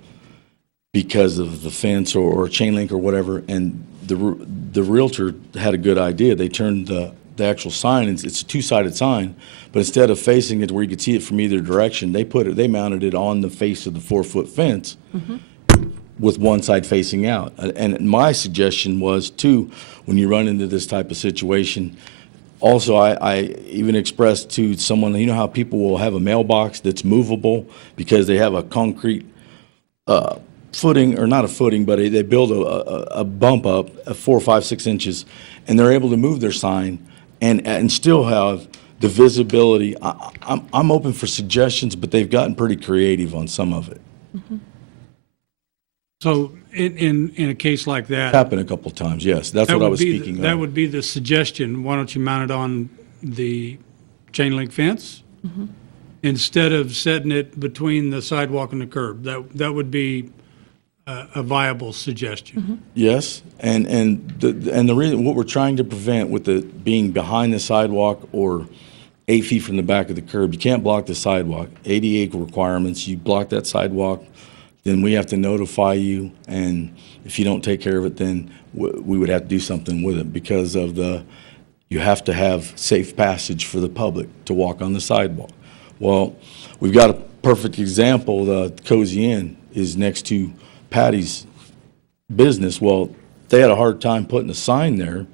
because of the fence or chain link or whatever. And the realtor had a good idea. They turned the actual sign, it's a 2-sided sign, but instead of facing it where you could see it from either direction, they mounted it on the face of the 4-foot fence. With one side facing out. And my suggestion was, too, when you run into this type of situation, also I even expressed to someone, you know how people will have a mailbox that's movable because they have a concrete footing, or not a footing, but they build a bump up of 4, 5, 6 inches, and they're able to move their sign and still have the visibility. I'm open for suggestions, but they've gotten pretty creative on some of it. So in a case like that. Happened a couple times, yes. That's what I was speaking of. That would be the suggestion. Why don't you mount it on the chain link fence instead of setting it between the sidewalk and the curb? That would be a viable suggestion. Yes, and the reason, what we're trying to prevent with it being behind the sidewalk or 8 feet from the back of the curb, you can't block the sidewalk. ADA requirements, you block that sidewalk, then we have to notify you, and if you don't take care of it, then we would have to do something with it because of you have to have safe passage for the public to walk on the sidewalk. Well, we've got a perfect example. The Cozy Inn is next to Patty's business. Well, they had a hard time putting a sign there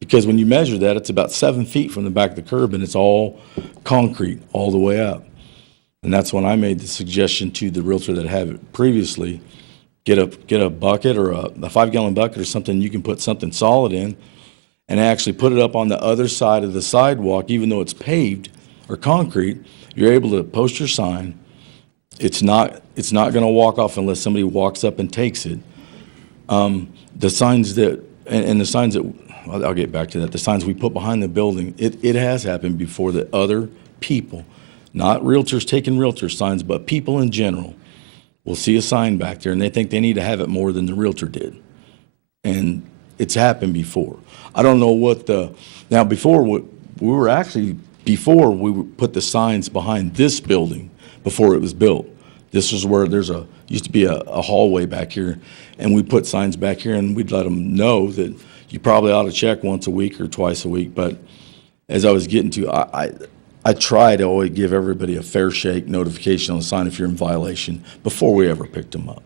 because when you measure that, it's about 7 feet from the back of the curb, and it's all concrete all the way up. And that's when I made the suggestion to the realtor that had it previously, get a bucket or a 5-gallon bucket or something you can put something solid in and actually put it up on the other side of the sidewalk, even though it's paved or concrete. You're able to post your sign. It's not going to walk off unless somebody walks up and takes it. The signs that, and the signs that, I'll get back to that, the signs we put behind the building, it has happened before that other people, not realtors taking realtor signs, but people in general will see a sign back there and they think they need to have it more than the realtor did. And it's happened before. I don't know what now before we put the signs behind this building before it was built. This is where used to be a hallway back here, and we put signs back here and we'd let them know that you probably ought to check once a week or twice a week. But as I was getting to, I try to always give everybody a fair shake notification on the sign if you're in violation before we ever picked them up.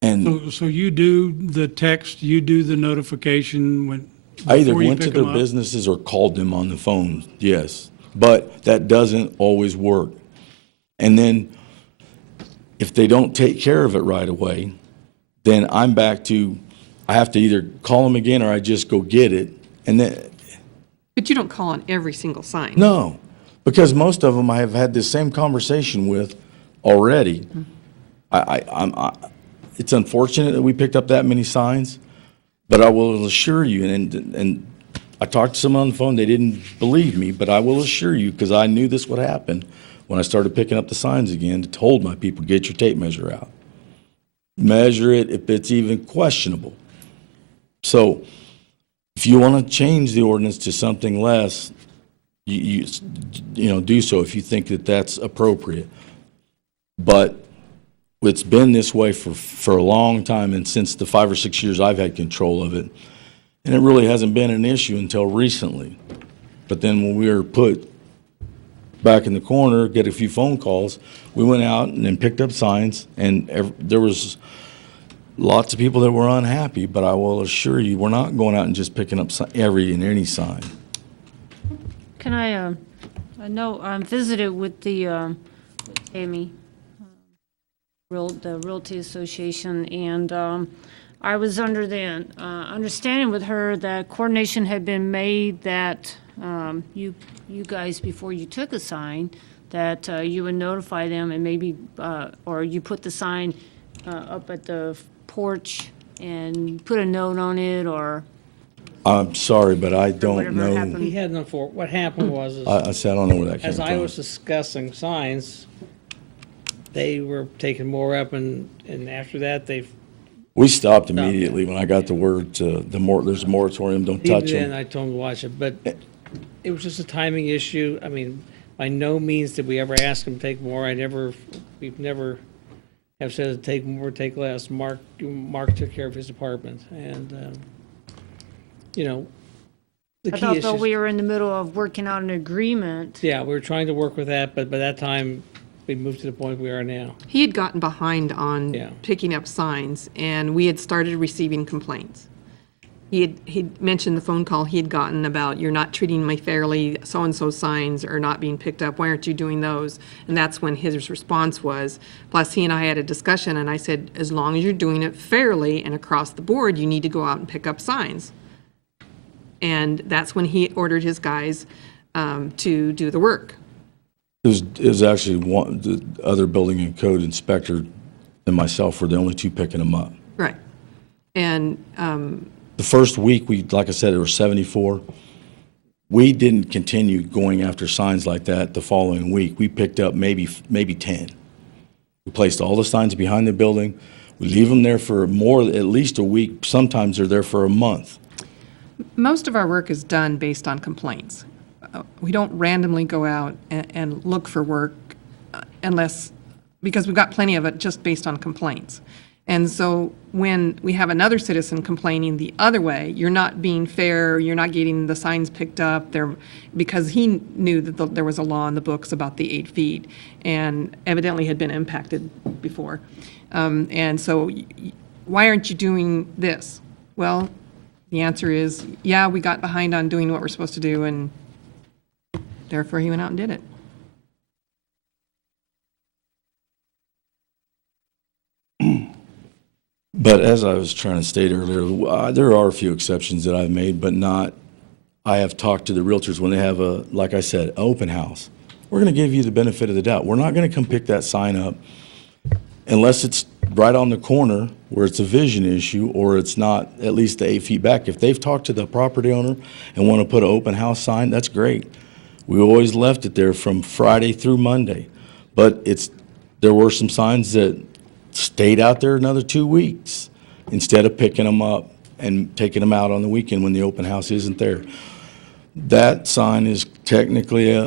And So you do the text, you do the notification when I either before you went to pick their them up? businesses or called them on the phone, yes. But that doesn't always work. And then if they don't take care of it right away, then I'm back to, I have to either call them again or I just go get it. And then, But you don't call on every single sign. no, because most of them I have had this same conversation with already. It's unfortunate that we picked up that many signs, but I will assure you, and I talked to someone on the phone, they didn't believe me, but I will assure you, because I knew this would happen when I started picking up the signs again, told my people, get your tape measure out. Measure it if it's even questionable. So if you want to change the ordinance to something less, you know, do so if you think that that's appropriate. But it's been this way for a long time, and since the 5 or 6 years I've had control of it, and it really hasn't been an issue until recently. But then when we were put back in the corner, get a few phone calls, we went out and then picked up signs, and there was lots of people that were unhappy, but I will assure you, we're not going out and just picking up every and any sign. Can I know I visited with the with Amy, the Realty Association, and I was under the understanding with her that coordination had been made that you guys, before you took a sign, that you would notify them and maybe, or you put the sign up at the porch and put a note on it, or I'm sorry, but I don't whatever know. happened. He had no for, what happened was, is I said, I don't know where that came as from. I was discussing signs, they were taking more up, and after that, they've, We stopped immediately when I got the word to there's a moratorium, don't touch even then, them. I told them to watch it, but it was just a timing issue. I mean, by no means did we ever ask them to take more. We've never have said to take more, take less. Mark took care of his department, and, you know, the I key thought is though just, we were in the middle of working out an agreement. yeah, we were trying to work with that, but by that time, we moved to the point we are now. He had gotten behind on Yeah. picking up signs, and we had started receiving complaints. He'd mentioned the phone call he had gotten about, you're not treating me fairly, so-and-so signs are not being picked up, why aren't you doing those? And that's when his response was, plus he and I had a discussion, and I said, as long as you're doing it fairly and across the board, you need to go out and pick up signs. And that's when he ordered his guys to do the work. It was actually the other building and code inspector and myself were the only two picking them up. Right. And The first week, like I said, there were 74. We didn't continue going after signs like that the following week. We picked up maybe 10. We placed all the signs behind the building. We leave them there for at least a week. Sometimes they're there for a month. most of our work is done based on complaints. We don't randomly go out and look for work unless, because we've got plenty of it just based on complaints. And so when we have another citizen complaining the other way, you're not being fair, you're not getting the signs picked up there, because he knew that there was a law in the books about the 8 feet and evidently had been impacted before. And so why aren't you doing this? Well, the answer is, yeah, we got behind on doing what we're supposed to do, and therefore he went out and did it. But as I was trying to state earlier, there are a few exceptions that I've made, but not, I have talked to the realtors when they have a, like I said, open house. We're going to give you the benefit of the doubt. We're not going to come pick that sign up unless it's right on the corner where it's a vision issue or it's not at least the 8 feet back. If they've talked to the property owner and want to put an open house sign, that's great. We always left it there from Friday through Monday. But there were some signs that stayed out there another 2 weeks instead of picking them up and taking them out on the weekend when the open house isn't there. That sign is technically an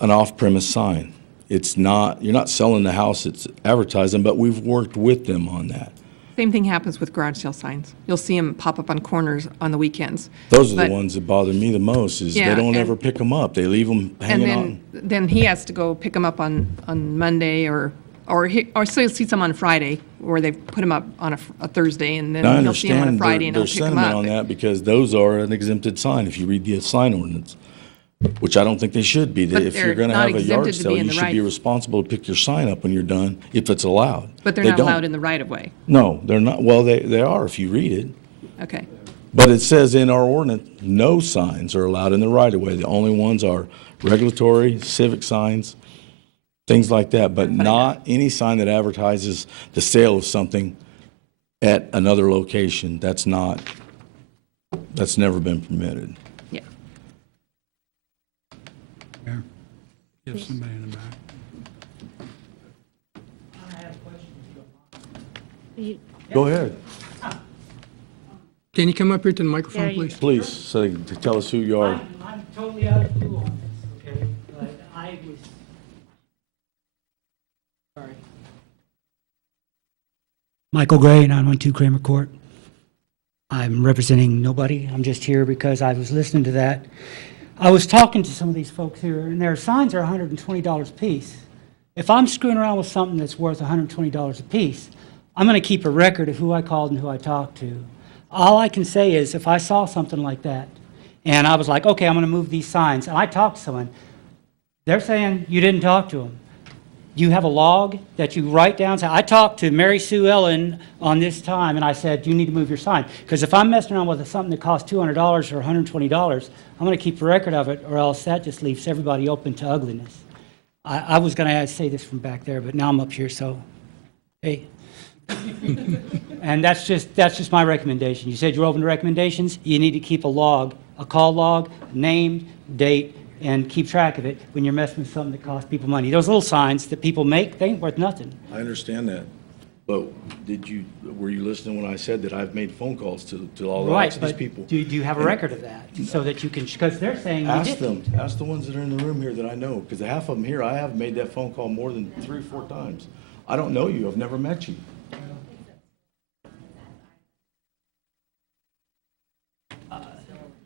off-premise sign. It's not, you're not selling the house, it's advertising, but we've worked with them on that. Same thing happens with garage sale signs. You'll see them pop up on corners on the weekends. Those are But- the ones that bother me the most, is they Yeah, don't and- ever pick them up. They leave them And hanging on. then he has to go pick them up on Monday or so you'll see some on Friday, where they put them up on a Thursday, and And I then you'll see them on a understand Friday, and their he'll pick them sentiment up. on that because those are an exempted sign if you read the sign ordinance, which I don't think they should be. But If they're you're going to not have a exempted yard to be sale, in you the should be right. responsible to pick your sign up when you're done, if it's allowed. But they're They not don't. allowed in the right-of-way. No, they're not. Well, they are if you read it. Okay. But it says in our ordinance, no signs are allowed in the right-of-way. The only ones are regulatory, civic signs, things like that, but not any sign that advertises the sale of something at another location. That's never been permitted. Yeah. You have somebody in the back. Go ahead. Can you come up here to the microphone, Yeah, you- please? Please, so to tell us who you are. I'm totally out of clue on this, okay? But I was, sorry. Michael Gray, 912 Kramer Court. I'm representing nobody. I'm just here because I was listening to that. I was talking to some of these folks here, and their signs are $120 a piece. If I'm screwing around with something that's worth $120 a piece, I'm going to keep a record of who I called and who I talked to. All I can say is if I saw something like that and I was like, okay, I'm going to move these signs, and I talked to someone, they're saying you didn't talk to them. You have a log that you write down. Say, I talked to Mary Sue Ellen on this time, and I said, you need to move your sign. Because if I'm messing around with something that costs $200 or $120, I'm going to keep a record of it, or else that just leaves everybody open to ugliness. I was going to say this from back there, but now I'm up here, so hey. And that's just my recommendation. You said you're open to recommendations. You need to keep a log, a call log, name, date, and keep track of it when you're messing with something that costs people money. Those little signs that people make, they ain't worth nothing. I understand that, but were you listening when I said that I've made phone calls to all Right, these but people? do you have a record of that so that you can, because they're saying you Ask didn't. them, ask the ones that are in the room here that I know, because half of them here, I have made that phone call more than 3 or 4 times. I don't know you, I've never met you.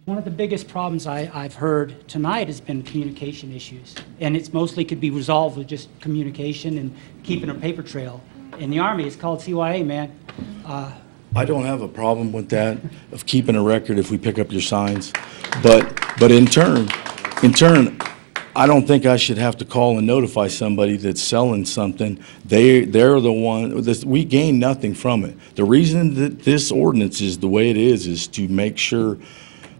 One of the biggest problems I've heard tonight has been communication issues, and it's mostly could be resolved with just communication and keeping a paper trail. In the Army, it's called CYA, man. I don't have a problem with that, of keeping a record if we pick up your signs. But in turn, I don't think I should have to call and notify somebody that's selling something. They're the one, we gain nothing from it. The reason that this ordinance is the way it is to make sure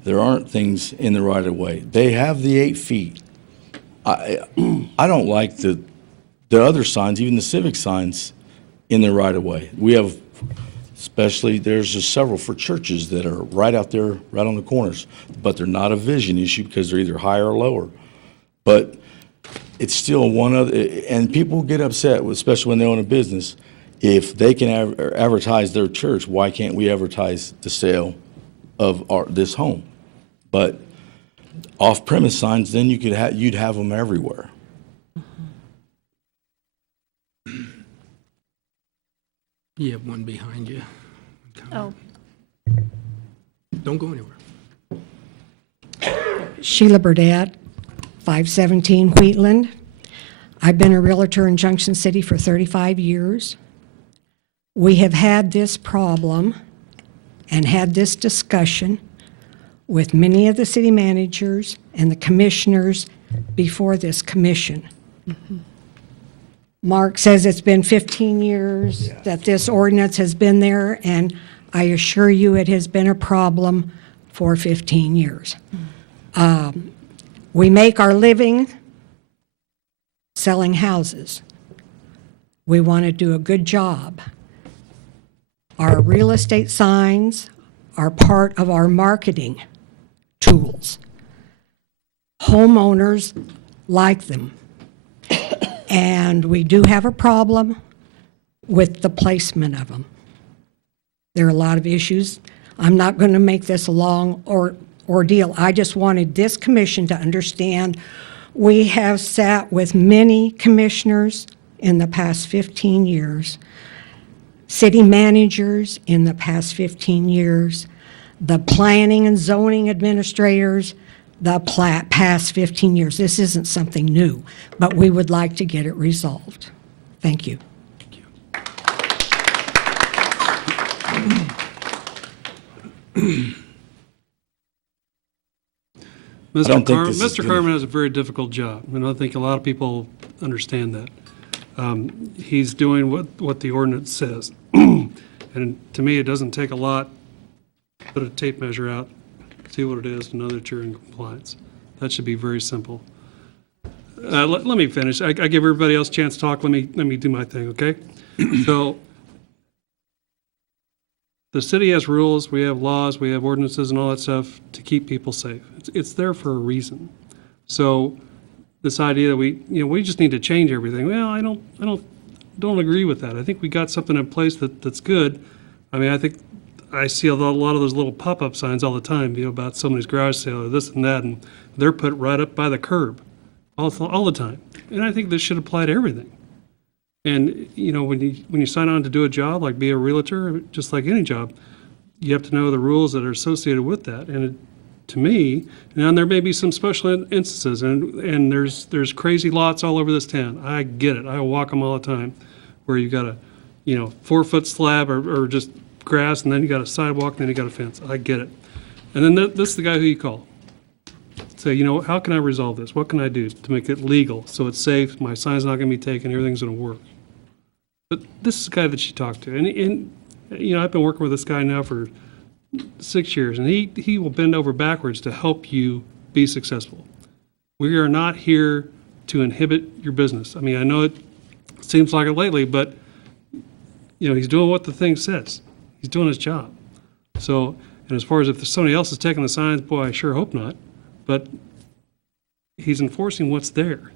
there aren't things in the right of way. They have the 8 feet. I don't like the other signs, even the civic signs, in the right of way. We have, especially, there's just several for churches that are right out there, right on the corners, but they're not a vision issue because they're either higher or lower. But it's still one of, and people get upset, especially when they own a business, if they can advertise their church, why can't we advertise the sale of this home? But off-premise signs, then you'd have them everywhere. You have one behind you. Oh, Don't go anywhere. Sheila Burdette, 517 Wheatland. I've been a realtor in Junction City for 35 years. We have had this problem and had this discussion with many of the city managers and the commissioners before this commission. Mark says it's been 15 years that this ordinance has been there, and I assure you it has been a problem for 15 years. We make our living selling houses. We want to do a good job. Our real estate signs are part of our marketing tools. Homeowners like them. And we do have a problem with the placement of them. There are a lot of issues. I'm not going to make this a long ordeal. I just wanted this commission to understand we have sat with many commissioners in the past 15 years, city managers in the past 15 years, the planning and zoning administrators the past 15 years. This isn't something new, but we would like to get it resolved. Thank you. Mr. Carmen has a very difficult job, and I think a lot of people understand that. He's doing what the ordinance says. And to me, it doesn't take a lot to put a tape measure out, see what it is, to know that you're in compliance. That should be very simple. Let me finish. I give everybody else a chance to talk. Let me do my thing, okay? So the city has rules, we have laws, we have ordinances and all that stuff to keep people safe. It's there for a reason. So this idea that we just need to change everything. Well, I don't agree with that. I think we got something in place that's good. I mean, I think I see a lot of those little pop-up signs all the time, about somebody's garage sale or this and that, and they're put right up by the curb all the time. And I think this should apply to everything. And, when you sign on to do a job, like be a realtor, just like any job, you have to know the rules that are associated with that. And to me, and there may be some special instances, and there's crazy lots all over this town. I get it. I walk them all the time, where you got to, 4-foot slab or just grass, and then you got a sidewalk, and then you got a fence. I get it. And then this is the guy who you call. Say, how can I resolve this? What can I do to make it legal so it's safe, my sign's not going to be taken, everything's going to work? But this is the guy that you talk to. And I've been working with this guy now for 6 years, and he will bend over backwards to help you be successful. We are not here to inhibit your business. I mean, I know it seems like it lately, but he's doing what the thing says. He's doing his job. So, and as far as if somebody else is taking the signs, boy, I sure hope not. But he's enforcing what's there.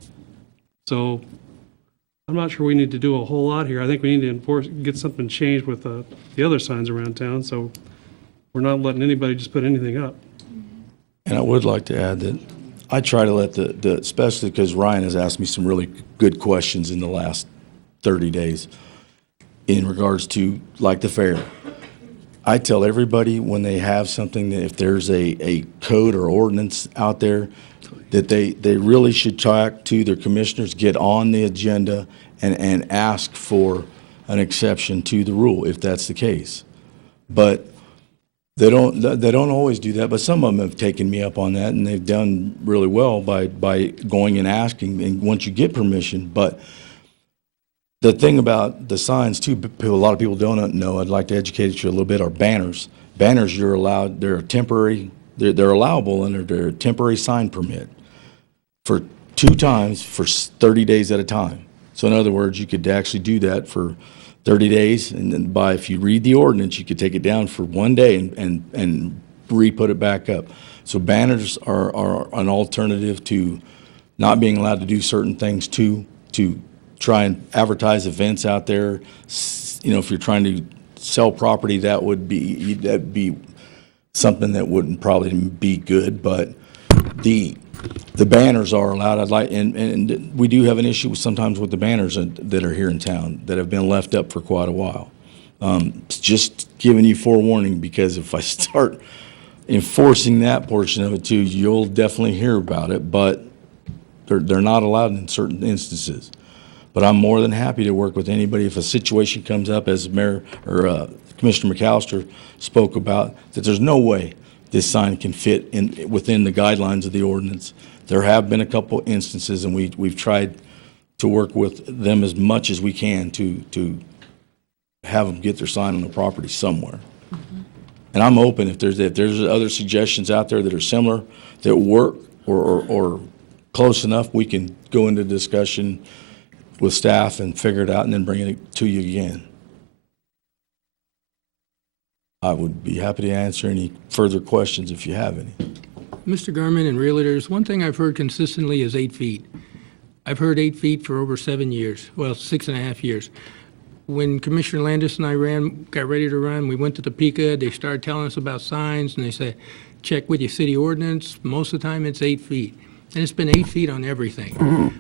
So I'm not sure we need to do a whole lot here. I think we need to get something changed with the other signs around town, so we're not letting anybody just put anything up. And I would like to add that I try to let especially because Ryan has asked me some really good questions in the last 30 days in regards to, like, the fair. I tell everybody when they have something, that if there's a code or ordinance out there, that they really should talk to their commissioners, get on the agenda, and ask for an exception to the rule, if that's the case. But they don't always do that, but some of them have taken me up on that, and they've done really well by going and asking, and once you get permission. But the thing about the signs, too, a lot of people don't know, I'd like to educate you a little bit, are banners. Banners, you're allowed, they're temporary, they're allowable under their temporary sign permit for 2 times for 30 days at a time. So in other words, you could actually do that for 30 days, and then if you read the ordinance, you could take it down for 1 day and re-put it back up. So banners are an alternative to not being allowed to do certain things to try and advertise events out there. If you're trying to sell property, that'd be something that wouldn't probably be good. But the banners are allowed. And we do have an issue sometimes with the banners that are here in town that have been left up for quite a while. Just giving you forewarning, because if I start enforcing that portion of it too, you'll definitely hear about it. But they're not allowed in certain instances. But I'm more than happy to work with anybody if a situation comes up, as Mayor or Commissioner McAllister spoke about, that there's no way this sign can fit within the guidelines of the ordinance. There have been a couple instances, and we've tried to work with them as much as we can to have them get their sign on the property somewhere. And I'm open if there's other suggestions out there that are similar, that work or close enough, we can go into discussion with staff and figure it out and then bring it to you again. I would be happy to answer any further questions if you have any. Mr. Garman and realtors, one thing I've heard consistently is 8 feet. I've heard 8 feet for over 7 years, well, 6.5 years. When Commissioner Landis and I got ready to run, we went to Topeka, they started telling us about signs, and they said, check with your city ordinance. Most of the time, it's 8 feet. And it's been 8 feet on everything.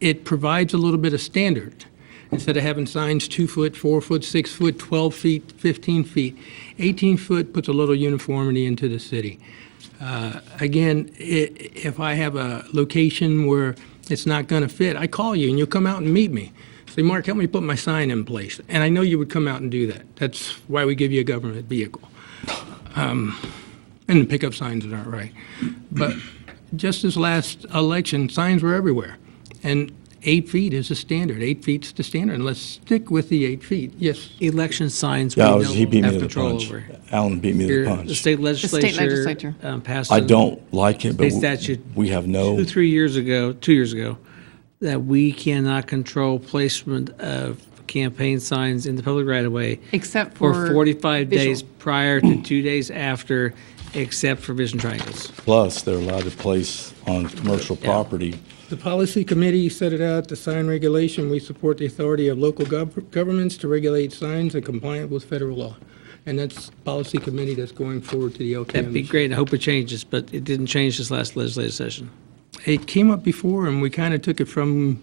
It provides a little bit of standard. Instead of having signs 2 foot, 4 foot, 6 foot, 12 feet, 15 feet, 18 foot puts a little uniformity into the city. Again, if I have a location where it's not going to fit, I call you and you'll come out and meet me. Say, Mark, help me put my sign in place. And I know you would come out and do that. That's why we give you a government vehicle. And the pickup signs aren't right. But just this last election, signs were everywhere. And 8 feet is the standard. 8 feet's the standard, and let's stick with the 8 feet. Yes. Election signs, Yeah, we he beat don't me have to the control punch. over. Alan beat me to the Here, punch. The state legislature passed. I don't like it, but state statute we have no. 2 years ago, that we cannot control placement of campaign signs in the public right of way. Except for 45 days visual. prior to 2 days after, except for vision triangles. Plus, they're allowed to place on commercial property. The policy committee set it out, the sign regulation. We support the authority of local governments to regulate signs in compliance with federal law. And that's policy committee that's going forward to the LKM. That'd be great. I hope it changes, but it didn't change this last legislative session. It came up before, and we kind of took it from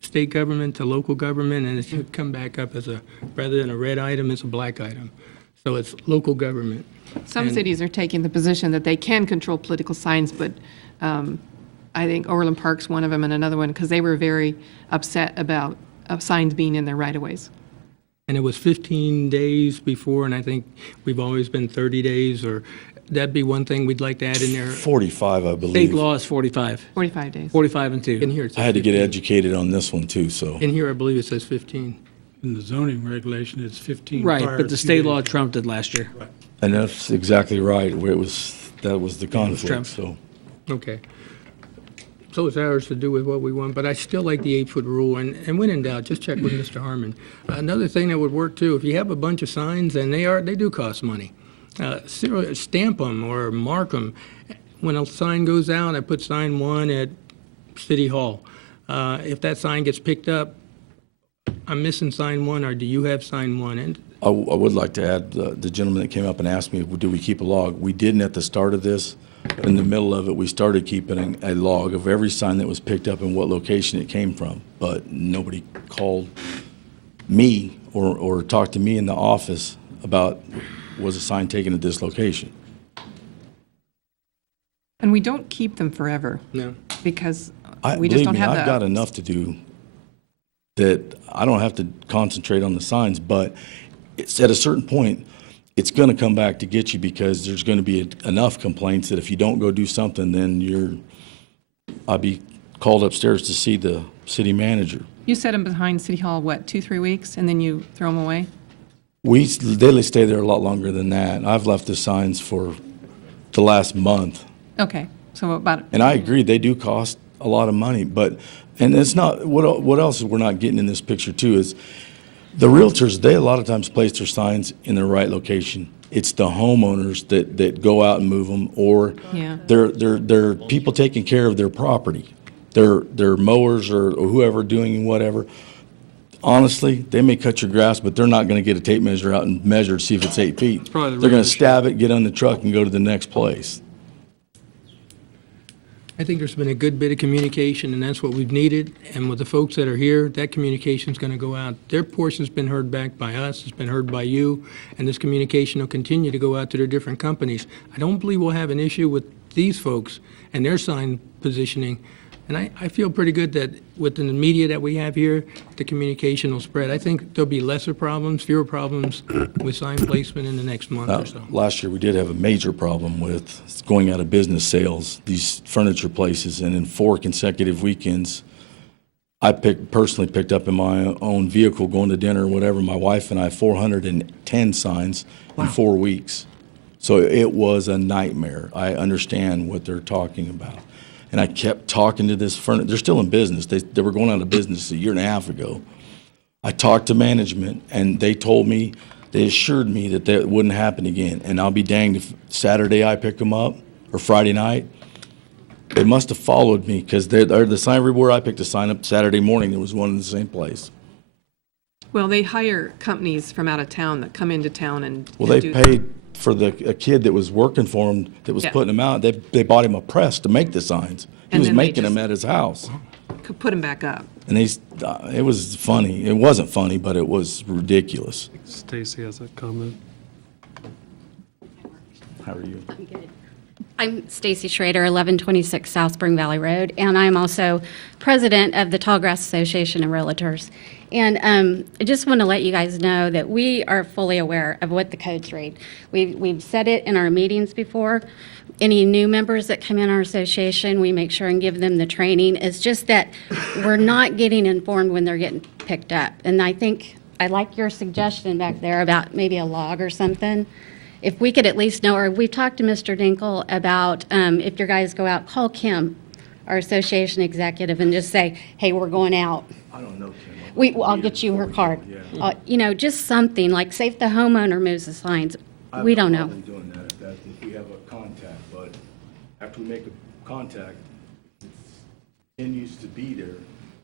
state government to local government, and it should come back up as rather than a red item, it's a black item. So it's local government. Some And- cities are taking the position that they can control political signs, but I think Overland Park's one of them and another one, because they were very upset about of signs being in their right-of-ways. And it was 15 days before, and I think we've always been 30 days, or that'd be one thing we'd like to add in there. 45, I believe. State law is 45, 45 days. 45 and 2. In here, it I says had to get 15. educated on this one too, so. In here, I believe it says 15. In the zoning regulation, it's 15 Right, prior but the to state 2 law days. trumped it last year. And that's exactly right, where that was the conflict, Trump. so. Okay. So it's ours to do with what we want, but I still like the 8-foot rule, and when in doubt, just check with Mr. Harmon. Another thing that would work too, if you have a bunch of signs, and they do cost money, stamp them or mark them. When a sign goes out, I put sign 1 at City Hall. If that sign gets picked up, I'm missing sign 1, or do you have sign 1? And I would like to add, the gentleman that came up and asked me, do we keep a log? We didn't at the start of this. In the middle of it, we started keeping a log of every sign that was picked up and what location it came from. But nobody called me or talked to me in the office about, was a sign taken at this location? And we don't keep them forever no. because we just Believe don't me, have I've got enough to do that I don't have to concentrate on the signs, but it's at a certain point, it's going to come back to get you because there's going to be enough complaints that if you don't go do something, then I'll be called upstairs to see the city manager. You set them behind City Hall, what, 2-3 weeks, and then you throw them away? They stay there a lot longer than that. I've left the signs for the last month. Okay, so about, And I agree, they do cost a lot of money, and it's not, what else we're not getting in this picture too is the realtors, they a lot of times place their signs in the right location. It's the homeowners that go out and move them, or Yeah. they're people taking care of their property. They're mowers or whoever doing whatever. Honestly, they may cut your grass, but they're not going to get a tape measure out and measure to see if it's 8 feet. probably the They're going real to issue. stab it, get on the truck, and go to the next place. I think there's been a good bit of communication, and that's what we've needed. And with the folks that are here, that communication's going to go out. Their portion's been heard back by us, it's been heard by you, and this communication will continue to go out to their different companies. I don't believe we'll have an issue with these folks and their sign positioning. And I feel pretty good that within the media that we have here, the communication will spread. I think there'll be lesser problems, fewer problems with sign placement in the next month or so. Last year, we did have a major problem with going out of business sales, these furniture places, and in 4 consecutive weekends, I personally picked up in my own vehicle going to dinner or whatever, my wife and I, 410 signs in 4 weeks. So it was a nightmare. I understand what they're talking about. And I kept talking to this furniture. They're still in business. They were going out of business a year and a half ago. I talked to management, and they told me, they assured me that that wouldn't happen again. And I'll be danged if Saturday I pick them up or Friday night. They must have followed me because the sign everywhere I picked a sign up Saturday morning, there was one in the same place. well, they hire companies from out of town that come into town and Well, and they do- paid for a kid that was working for him, that was Yeah. putting them out. They bought him a press to make the signs. He And was then they making them just- at his house. could put them back up. And it was funny. It wasn't funny, but it was ridiculous. Stacy has a comment. How are you? I'm Stacy Schrader, 1126 South Spring Valley Road, and I'm also president of the Tallgrass Association of Realtors. And I just want to let you guys know that we are fully aware of what the codes read. We've said it in our meetings before. Any new members that come in our association, we make sure and give them the training. It's just that we're not getting informed when they're getting picked up. And I think, I like your suggestion back there about maybe a log or something. If we could at least know, or we've talked to Mr. Dinkle about if your guys go out, call Kim, our association executive, and just say, hey, we're going out. I don't know, Kim. I'll get you her card. You know, just something, like say if the homeowner moves the signs, we don't know. I'm doing that if we have a contact, but after we make a contact, it continues to be there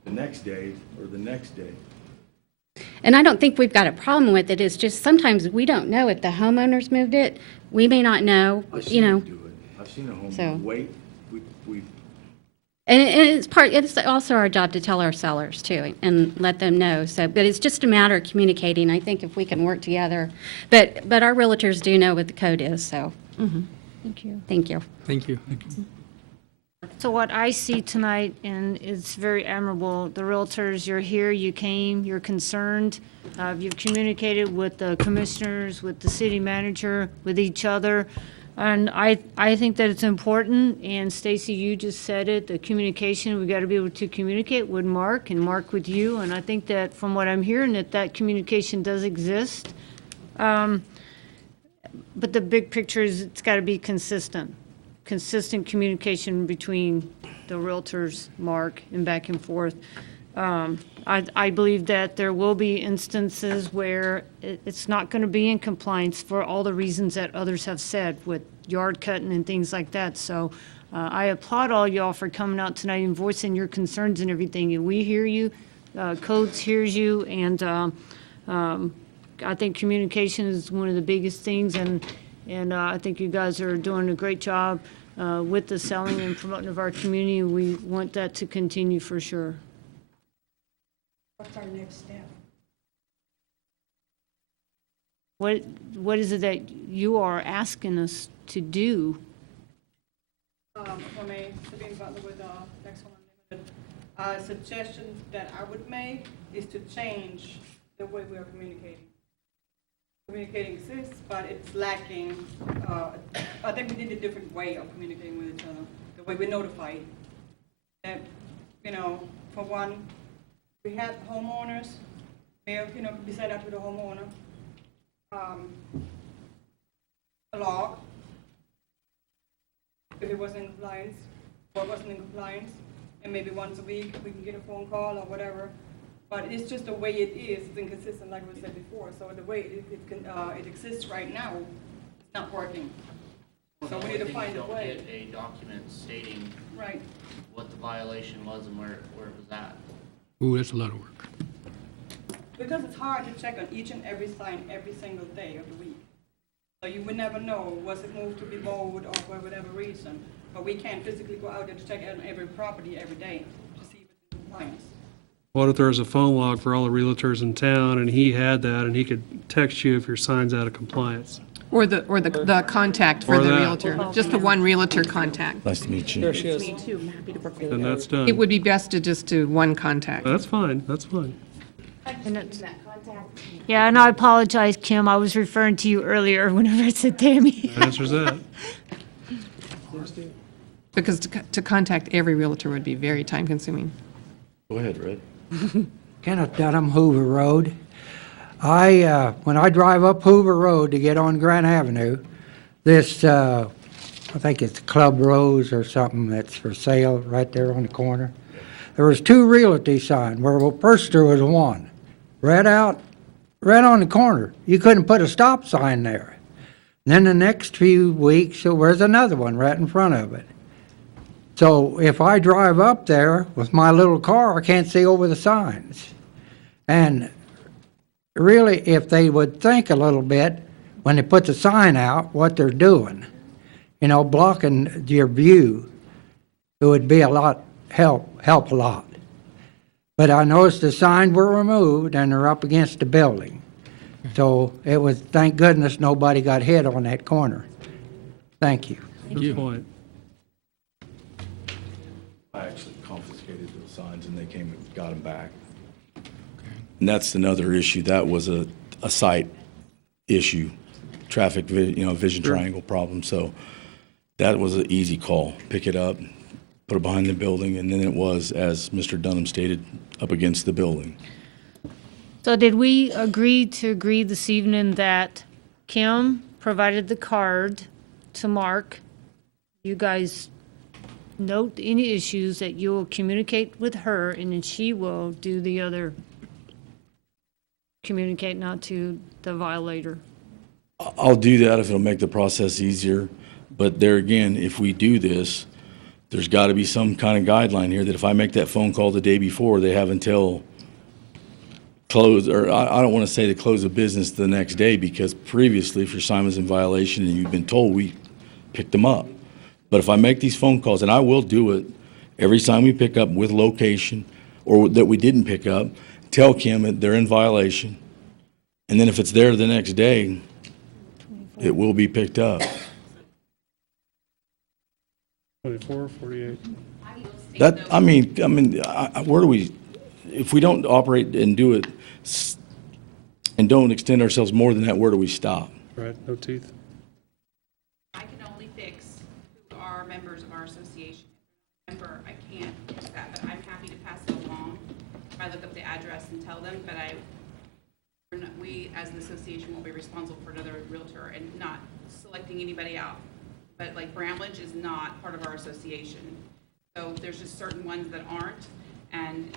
the next day or the next day. And I don't think we've got a problem with it, it's just sometimes we don't know if the homeowners moved it. We may not know, you know. I've seen a So- homeowner wait, we And it's also our job to tell our sellers too and let them know. So, but it's just a matter of communicating. I think if we can work together, but our realtors do know what the code is. So, thank you. Thank you. Thank you. So what I see tonight, and it's very admirable, the realtors, you're here, you came, you're concerned, you've communicated with the commissioners, with the city manager, with each other. And I think that it's important, and Stacy, you just said it, the communication, we got to be able to communicate with Mark and Mark with you. And I think that from what I'm hearing, that communication does exist. But the big picture is it's got to be consistent communication between the realtors, Mark, and back and forth. I believe that there will be instances where it's not going to be in compliance for all the reasons that others have said with yard cutting and things like that. So I applaud all y'all for coming out tonight and voicing your concerns and everything. And we hear you, Codes hears you, and I think communication is one of the biggest things. And I think you guys are doing a great job with the selling and promoting of our community. We want that to continue for sure. What's our next step? What is it that you are asking us to do? For me, Sabine Butler with Next One Unlimited. Suggestion that I would make is to change the way we are communicating. Communicating exists, but it's lacking. I think we need a different way of communicating with each other. The way we notify. That, for one, we had homeowners. We sent out to the homeowner a log if it wasn't in compliance or wasn't in compliance, and maybe once a week we can get a phone call or whatever. But it's just the way it is. It's inconsistent, like we said before. So the way it exists right now, it's not working. So we need to find a way. Get a document stating Right. what the violation was and where it was at. Ooh, that's a lot of work. Because it's hard to check on each and every sign every single day of the week. So you would never know, was it moved to be mowed or for whatever reason. But we can't physically go out there to check on every property every day to see if it's in compliance. What if there was a phone log for all the realtors in town, and he had that, and he could text you if your sign's out of compliance? Or the contact for Or the that. realtor, just the one realtor contact. Nice to meet you. There she is. Me too, I'm happy to work with And that's done. It would be best to just do one contact. That's fine, that's fine. Yeah, and I apologize, Kim. I was referring to you earlier whenever I said Tammy. Answers that. Because to contact every realtor would be very time consuming. Go ahead, Red. Kenneth Dunham, Hoover Road. When I drive up Hoover Road to get on Grant Avenue, this, I think it's Club Rose or something that's for sale right there on the corner. There was 2 realty signs, where first there was one, right on the corner. You couldn't put a stop sign there. And then the next few weeks, there was another one right in front of it. So if I drive up there with my little car, I can't see over the signs. And really, if they would think a little bit when they put the sign out, what they're doing, blocking your view, it would be help a lot. But I noticed the signs were removed and they're up against the building. So it was, thank goodness nobody got hit on that corner. Thank you. Good point. I actually confiscated those signs and they came and got them back. And that's another issue. That was a site issue, traffic, vision triangle problem. So that was an easy call. Pick it up, put it behind the building, and then it was, as Mr. Dunham stated, up against the building. So did we agree this evening that Kim provided the card to Mark? You guys note any issues that you'll communicate with her, and then she will do the other, communicate not to the violator. I'll do that if it'll make the process easier. But there again, if we do this, there's got to be some kind of guideline here that if I make that phone call the day before, they have until close, or I don't want to say the close of business the next day, because previously, if your sign was in violation and you've been told, we picked them up. But if I make these phone calls, and I will do it every time we pick up with location or that we didn't pick up, tell Kim that they're in violation. And then if it's there the next day, it will be picked up. 24, 48. That, I mean, where do we, if we don't operate and do it and don't extend ourselves more than that, where do we stop? Right, no teeth. I can only fix who are members of our association. Member, I can't fix that, but I'm happy to pass it along. If I look up the address and tell them, but we as an association will be responsible for another realtor and not selecting anybody out. But like Bramlage is not part of our association. So there's just certain ones that aren't, and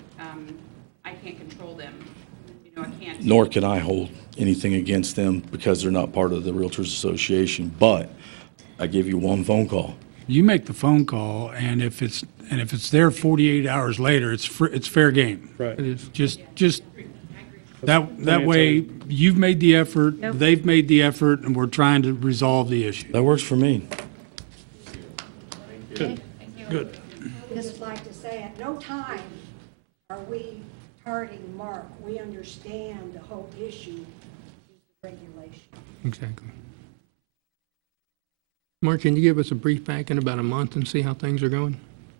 I can't control them. You know, I can't. Nor can I hold anything against them because they're not part of the Realtors Association, but I give you one phone call. You make the phone call, and if it's there 48 hours later, it's fair game. Right. Just that way, you've made the effort, they've made the effort, and we're trying to resolve the issue. That works for me. Good. Good. Just like to say, at no time are we targeting Mark. We understand the whole issue is the regulation. Exactly. Mark, can you give us a brief back in about a month and see how things are going?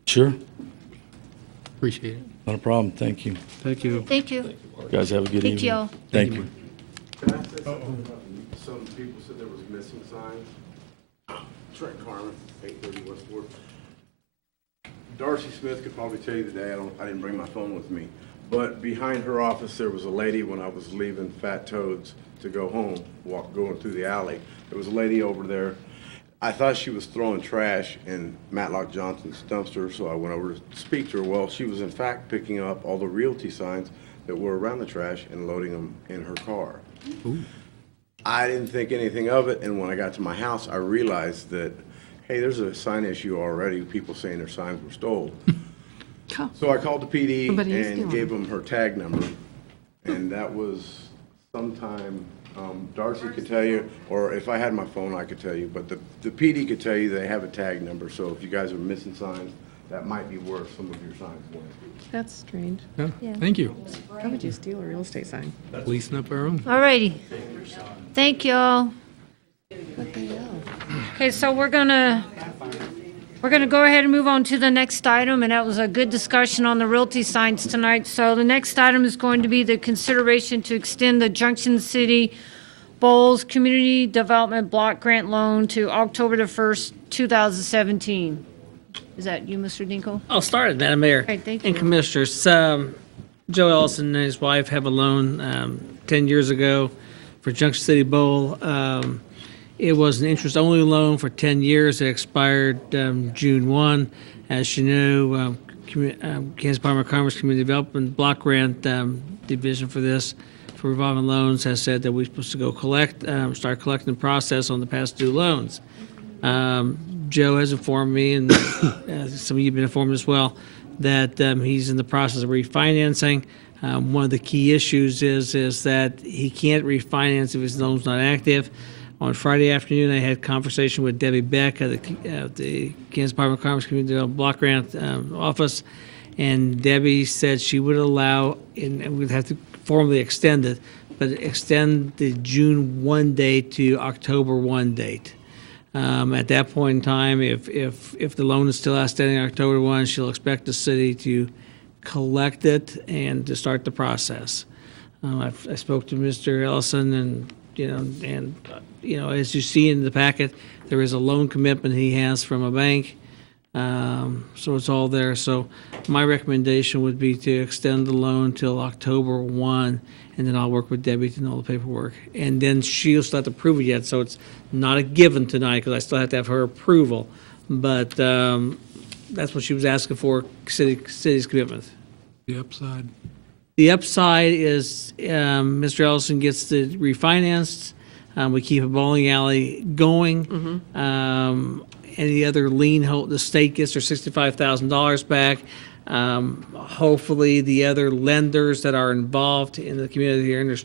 Sure. Appreciate it. Not a problem. Thank you. Thank you. Thank you. You guys have a good Thank evening. y'all. Thank you. Can I say something about some people said there was missing signs? Trent Carmen, 830 West Fourth. Darcy Smith could probably tell you today, I didn't bring my phone with me, but behind her office, there was a lady when I was leaving Fat Toads to go home, going through the alley. There was a lady over there. I thought she was throwing trash in Matlock Johnson's dumpster, so I went over to speak to her. Well, she was in fact picking up all the realty signs that were around the trash and loading them in her car. Ooh. I didn't think anything of it, and when I got to my house, I realized that, hey, there's a sign issue already, people saying their signs were stolen. So I called the PD Somebody is and stealing. gave them her tag number, and that was sometime, Darcy could tell you, or if I had my phone, I could tell you, but the PD could tell you they have a tag number, so if you guys are missing signs, that might be where some of your signs went. That's strange. Yeah. Thank you. How would you steal a real estate sign? Leasing up our own. All righty. Thank y'all. Okay, so we're gonna go ahead and move on to the next item, and that was a good discussion on the realty signs tonight. So the next item is going to be the consideration to extend the Junction City Bowles Community Development Block Grant Loan to October the 1st, 2017. Is that you, Mr. Dinkle? I'll start, Madam Mayor. Okay, thank And you. Commissioners, Joe Ellison and his wife have a loan 10 years ago for Junction City Bowl. It was an interest-only loan for 10 years. It expired June 1. As you know, Kansas Department of Commerce Community Development Block Grant Division for this, for revolving loans, has said that we're supposed to go start collecting the process on the past due loans. Joe has informed me, and some of you have been informed as well, that he's in the process of refinancing. One of the key issues is that he can't refinance if his loan's not active. On Friday afternoon, I had a conversation with Debbie Beck at the Kansas Department of Commerce Community Development Block Grant office, and Debbie said she would allow, and we'd have to formally extend it, but extend the June 1 date to October 1 date. At that point in time, if the loan is still outstanding October 1, she'll expect the city to collect it and to start the process. I spoke to Mr. Ellison, and as you see in the packet, there is a loan commitment he has from a bank, so it's all there. So my recommendation would be to extend the loan till October 1, and then I'll work with Debbie to know the paperwork. And then she'll still have to approve it yet, so it's not a given tonight, because I still have to have her approval. But that's what she was asking for, city's commitment. The upside. The upside is Mr. Ellison gets the refinanced. We keep a bowling alley going. Any other lien, the state gets their $65,000 back. Hopefully, the other lenders that are involved in the community here, and there's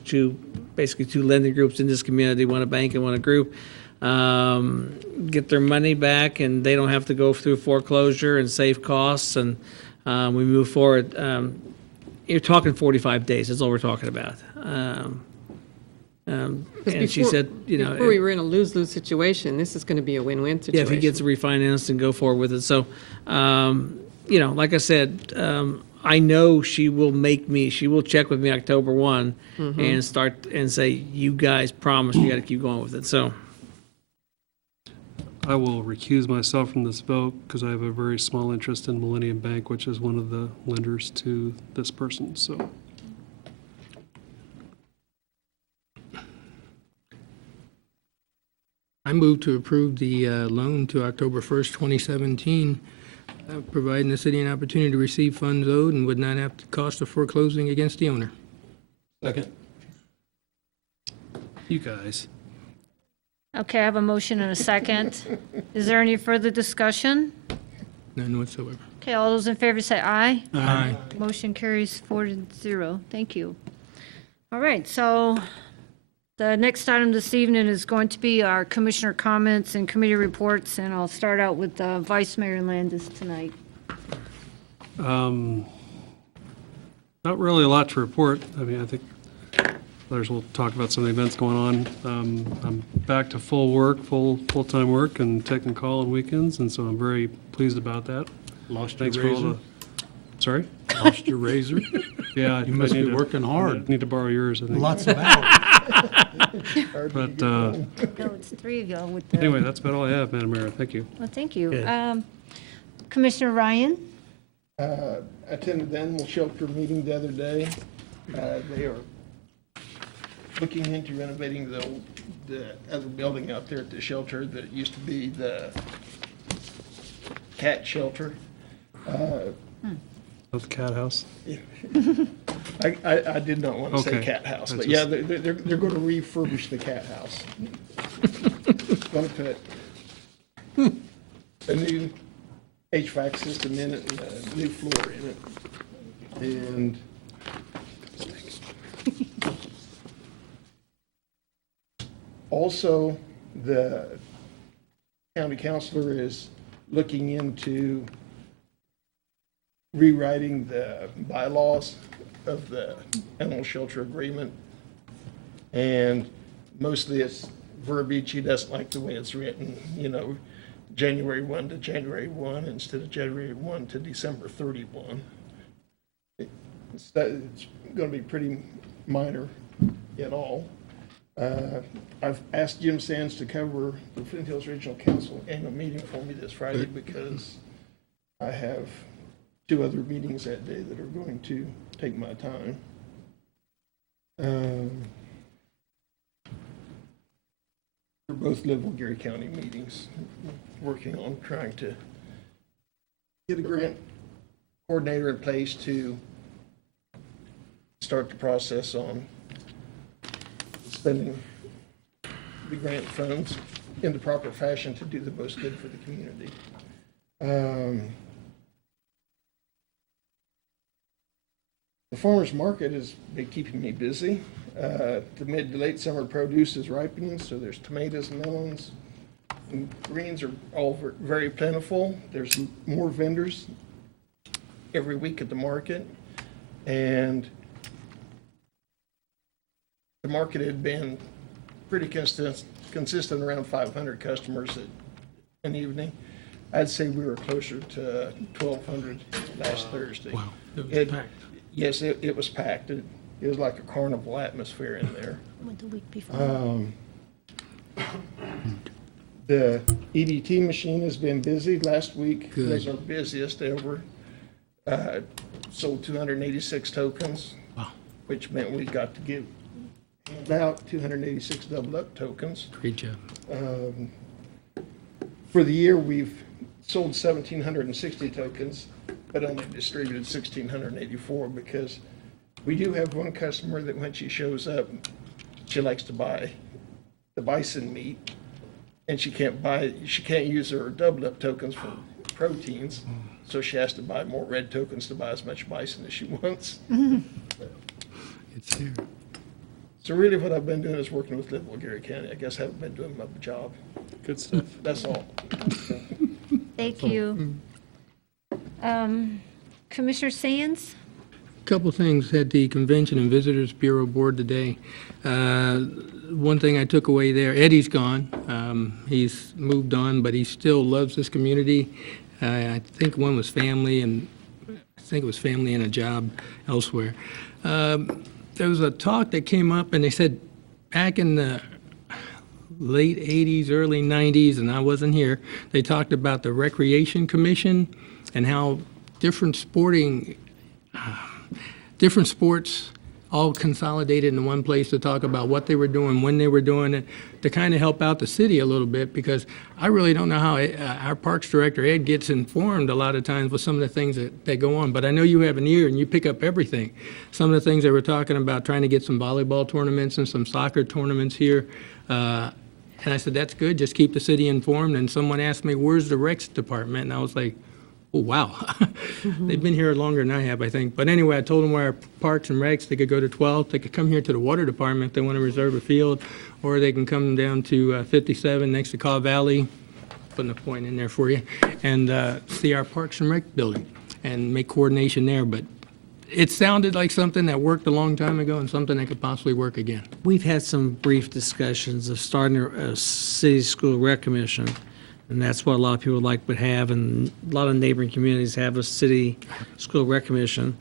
basically two lending groups in this community, one a bank and one a group, get their money back, and they don't have to go through foreclosure and save costs, and we move forward. You're talking 45 days. That's all we're talking about. And she Before- said, Before we were in a lose-lose situation, this is going to be a win-win yeah, situation. if he gets refinanced and go forward with it. So, like I said, I know she will check with me October 1 and start and say, you guys promised you got to keep going with it. So, I will recuse myself from this vote because I have a very small interest in Millennium Bank, which is one of the lenders to this person, so. I move to approve the loan to October 1st, 2017, providing the city an opportunity to receive funds owed and would not have the cost of foreclosing against the owner. Second. You guys. Okay, I have a motion and a second. Is there any further discussion? None whatsoever. Okay, all those in favor say aye. Aye. Motion carries 4-0. Thank you. All right, so the next item this evening is going to be our commissioner comments and committee reports, and I'll start out with Vice Mayor Landis tonight. Not really a lot to report. I mean, I think others will talk about some of the events going on. I'm back to full work, full-time work, and taking call on weekends, and so I'm very pleased about that. Lost Thanks your for all razor? the. Sorry? Lost your razor? Yeah. You must I need be to- working hard. I need to borrow yours, I think. Lots of hours. But, No, it's three of y'all with the. anyway, that's about all I have, Madam Mayor. Thank you. Well, thank you. Good. Commissioner Ryan? Attended the animal shelter meeting the other day. They are looking into renovating the other building out there at the shelter that used to be the cat shelter. Of the cat house? I did not want to say Okay. cat house, I but just- yeah, they're going to refurbish the cat house. Going to put a new HVAC system in it and a new floor in it. And also, the county councilor is looking into rewriting the bylaws of the animal shelter agreement. And mostly it's verbiage, he doesn't like the way it's written, January 1 to January 1 instead of January 1 to December 31. It's going to be pretty minor in all. I've asked Jim Sands to cover the Flint Hills Regional Council annual meeting for me this Friday because I have 2 other meetings that day that are going to take my time. They're both Livermore, Geary County meetings, working on trying to get a grant coordinator in place to start the process on spending the grant funds in the proper fashion to do the most good for the community. The farmer's market has been keeping me busy. The mid to late summer produce is ripening, so there's tomatoes and melons. And greens are all very plentiful. There's more vendors every week at the market. And the market had been pretty consistent around 500 customers at an evening. I'd say we were closer to 1,200 last Thursday. Wow, it was packed. Yes, it was packed. It was like a carnival atmosphere in there. Went the week before. The EDT machine has been busy. Last week Good. was our busiest ever. Sold 286 tokens, Wow. which meant we got to give about 286 double-up tokens. Great job. For the year, we've sold 1,760 tokens, but only distributed 1,684 because we do have one customer that when she shows up, she likes to buy the bison meat, and she can't use her double-up tokens for proteins, so she has to buy more red tokens to buy as much bison as she wants. It's here. So really what I've been doing is working with Livermore, Geary County. I guess I haven't been doing my job. Good stuff. That's all. Thank you. Commissioner Sands? Couple things at the Convention and Visitors Bureau Board today. One thing I took away there, Eddie's gone. He's moved on, but he still loves this community. I think one was family, and I think it was family and a job elsewhere. There was a talk that came up, and they said back in the late 80s, early 90s, and I wasn't here, they talked about the Recreation Commission and how different sports all consolidated in one place to talk about what they were doing, when they were doing it, to kind of help out the city a little bit, because I really don't know how our Parks Director, Ed, gets informed a lot of times with some of the things that go on. But I know you have an ear and you pick up everything. Some of the things they were talking about, trying to get some volleyball tournaments and some soccer tournaments here. And I said, that's good, just keep the city informed. And someone asked me, where's the Recs Department? And I was like, oh, wow. They've been here longer than I have, I think. But anyway, I told them where our Parks and Recs, they could go to 12. They could come here to the Water Department if they want to reserve a field, or they can come down to 57 next to Caw Valley, putting a point in there for you, and see our Parks and Rec building and make coordination there. But it sounded like something that worked a long time ago and something that could possibly work again. We've had some brief discussions of starting a city school rec commission, and that's what a lot of people would have, and a lot of neighboring communities have a city school rec commission.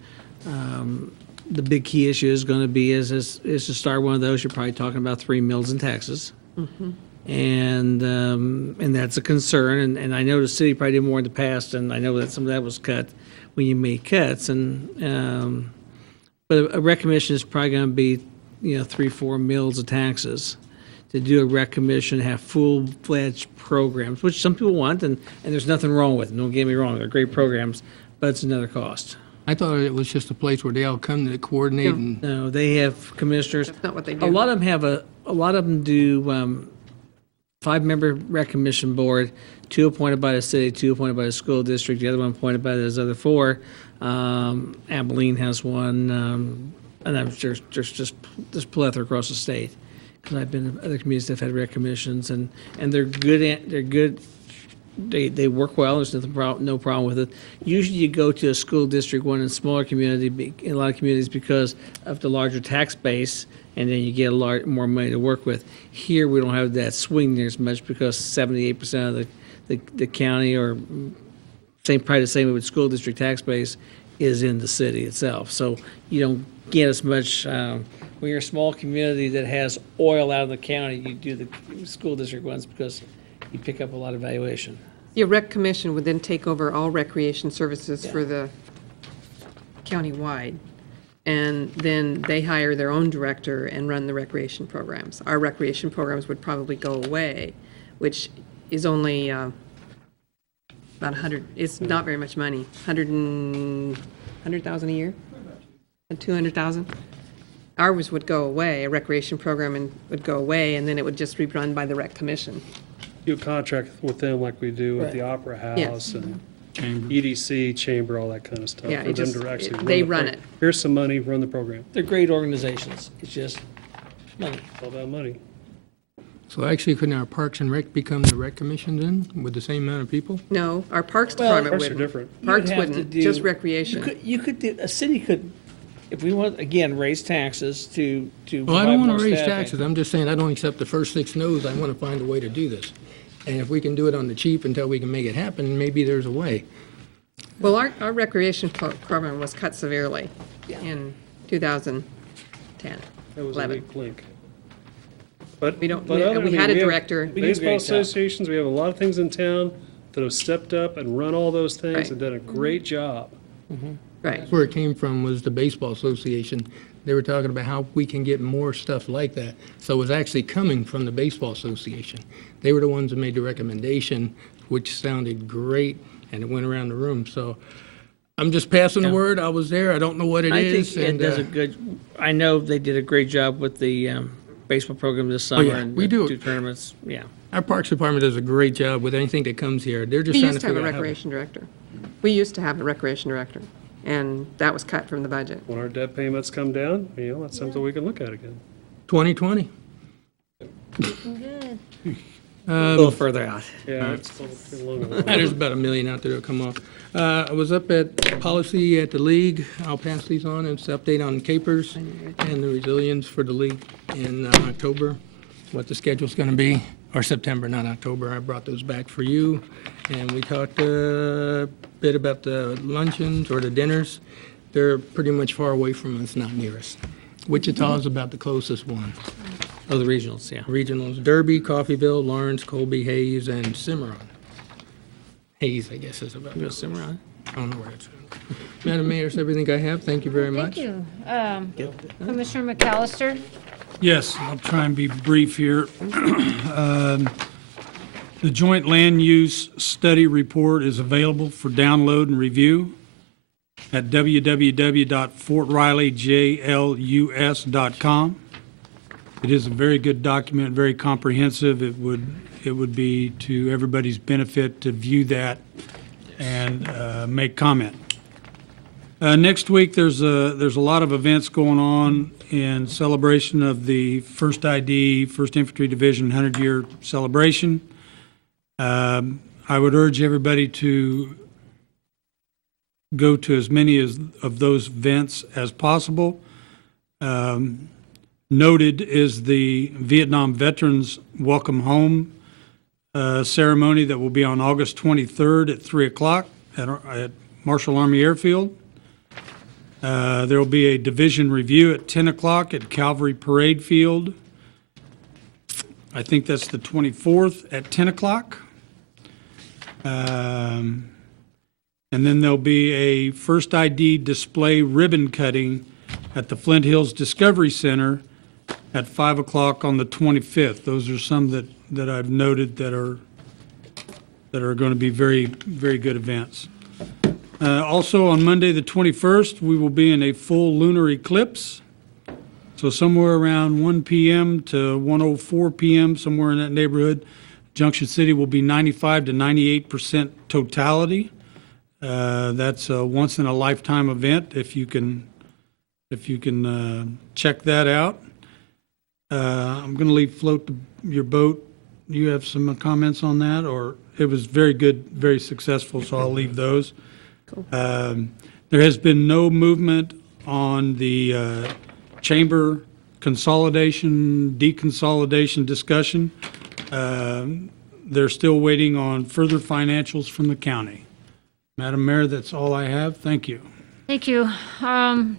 The big key issue is going to be is to start one of those. You're probably talking about 3 mills in taxes. And that's a concern, and I know the city probably did more in the past, and I know that some of that was cut when you made cuts, and but a rec commission is probably going to be 3-4 mills of taxes to do a rec commission, have full-fledged programs, which some people want, and there's nothing wrong with them. Don't get me wrong, they're great programs, but it's another cost. I thought it was just a place where they all come to coordinate and. No, they have commissioners. That's not what they do. A lot of them have a lot of them do 5-member rec commission board, 2 appointed by the city, 2 appointed by the school district, the other one appointed by those other 4. Abilene has one, and I'm sure there's just plethora across the state. Because I've been in other communities that have had rec commissions, and they're good. They work well. There's no problem with it. Usually, you go to a school district one in a smaller community, in a lot of communities, because of the larger tax base, and then you get a lot more money to work with. Here, we don't have that swing near as much because 78% of the county, or probably the same with school district tax base, is in the city itself. So you don't get as much. When you're a small community that has oil out of the county, you do the school district ones because you pick up a lot of valuation. Your rec commission would then take over all recreation services for the county-wide. And then they hire their own director and run the recreation programs. Our recreation programs would probably go away, which is only about 100, it's not very much money, 100,000 a year? 200,000? Ours would go away, a recreation program would go away, and then it would just be run by the rec commission. You contract with them like we do with the Opera House and EDC, Chamber, all that kind of stuff. Yeah, For it them just- to actually they the run pro- it. Here's some money, run the program. They're great organizations. It's just money. It's all about money. So actually, couldn't our Parks and Rec become the Rec Commission then, with the same amount of people? No, our Parks Well, Department Parks are wouldn't. different. You would Parks have to wouldn't, do- just recreation. A city could, if we want, again, raise taxes to Well, I provide don't want more to raise staffing. taxes. I'm just saying I don't accept the first 6 no's. I want to find a way to do this. And if we can do it on the cheap until we can make it happen, maybe there's a way. Well, our recreation program was cut severely in 2010, That was a 11. weak link. But We don't- but we- other- we I mean, had a have director. We do Baseball great job. associations, we have a lot of things in town that have stepped up and run all those things Right. and done a great job. Right. Where it came from was the Baseball Association. They were talking about how we can get more stuff like that. So it was actually coming from the Baseball Association. They were the ones that made the recommendation, which sounded great, and it went around the room. So I'm just passing the word. I was there. I don't know what it I is. think it does a good, I know they did a great job with the baseball program this summer. yeah, and we the do. 2 tournaments, yeah. Our Parks Department does a great job with anything that comes here. They're just We trying to used to have a figure out how to. recreation director. We used to have a recreation director, and that was cut from the budget. When our debt payments come down, that's something we can look at again. 2020. A little further out. Yeah, it's probably longer. There's about 1 million out there that'll come off. I was up at policy at the league. I'll pass these on. It's an update on capers and the resilience for the league in October, what the schedule's going to be, or September, not October. I brought those back for you. And we talked a bit about the luncheons or the dinners. They're pretty much far away from us, not near us. Wichita is about the closest one. Oh, the regionals, yeah. Regionals, Derby, Coffeyville, Lawrence, Colby, Hayes, and Cimarron. Hayes, I guess, is about. You go Cimarron? I don't know where it's at. Madam Mayor, that's everything I have. Thank you very much. Thank you. Commissioner McAllister? Yes, I'll try and be brief here. The Joint Land Use Study Report is available for download and review at www.fortrileyjlus.com. It is a very good document, very comprehensive. It would be to everybody's benefit to view that and make comment. Next week, there's a lot of events going on in celebration of the 1st ID, 1st Infantry Division 100-year celebration. I would urge everybody to go to as many of those events as possible. Noted is the Vietnam Veterans Welcome Home ceremony that will be on August 23rd at 3 o'clock at Marshall Army Airfield. There will be a division review at 10 o'clock at Calvary Parade Field. I think that's the 24th at 10 o'clock. And then there'll be a First ID display ribbon cutting at the Flint Hills Discovery Center at 5 o'clock on the 25th. Those are some that I've noted that are going to be very, very good events. Also, on Monday, the 21st, we will be in a full lunar eclipse. So somewhere around 1 p.m. to 1:04 p.m., somewhere in that neighborhood, Junction City will be 95 to 98% totality. That's a once-in-a-lifetime event, if you can check that out. I'm going to leave float your boat. You have some comments on that, or it was very good, very successful, so I'll leave those. Cool. There has been no movement on the chamber consolidation, deconsolidation discussion. They're still waiting on further financials from the county. Madam Mayor, that's all I have. Thank you. Thank you.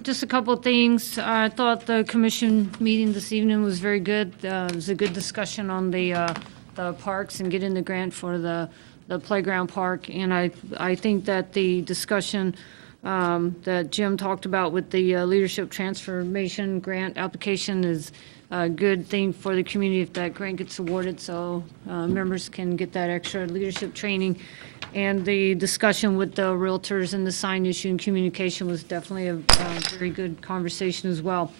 Just a couple of things. I thought the commission meeting this evening was very good. It was a good discussion on the parks and getting the grant for the playground park. And I think that the discussion that Jim talked about with the leadership transformation grant application is a good thing for the community if that grant gets awarded, so members can get that extra leadership training. And the discussion with the realtors and the sign issue and communication was definitely a very good conversation as well.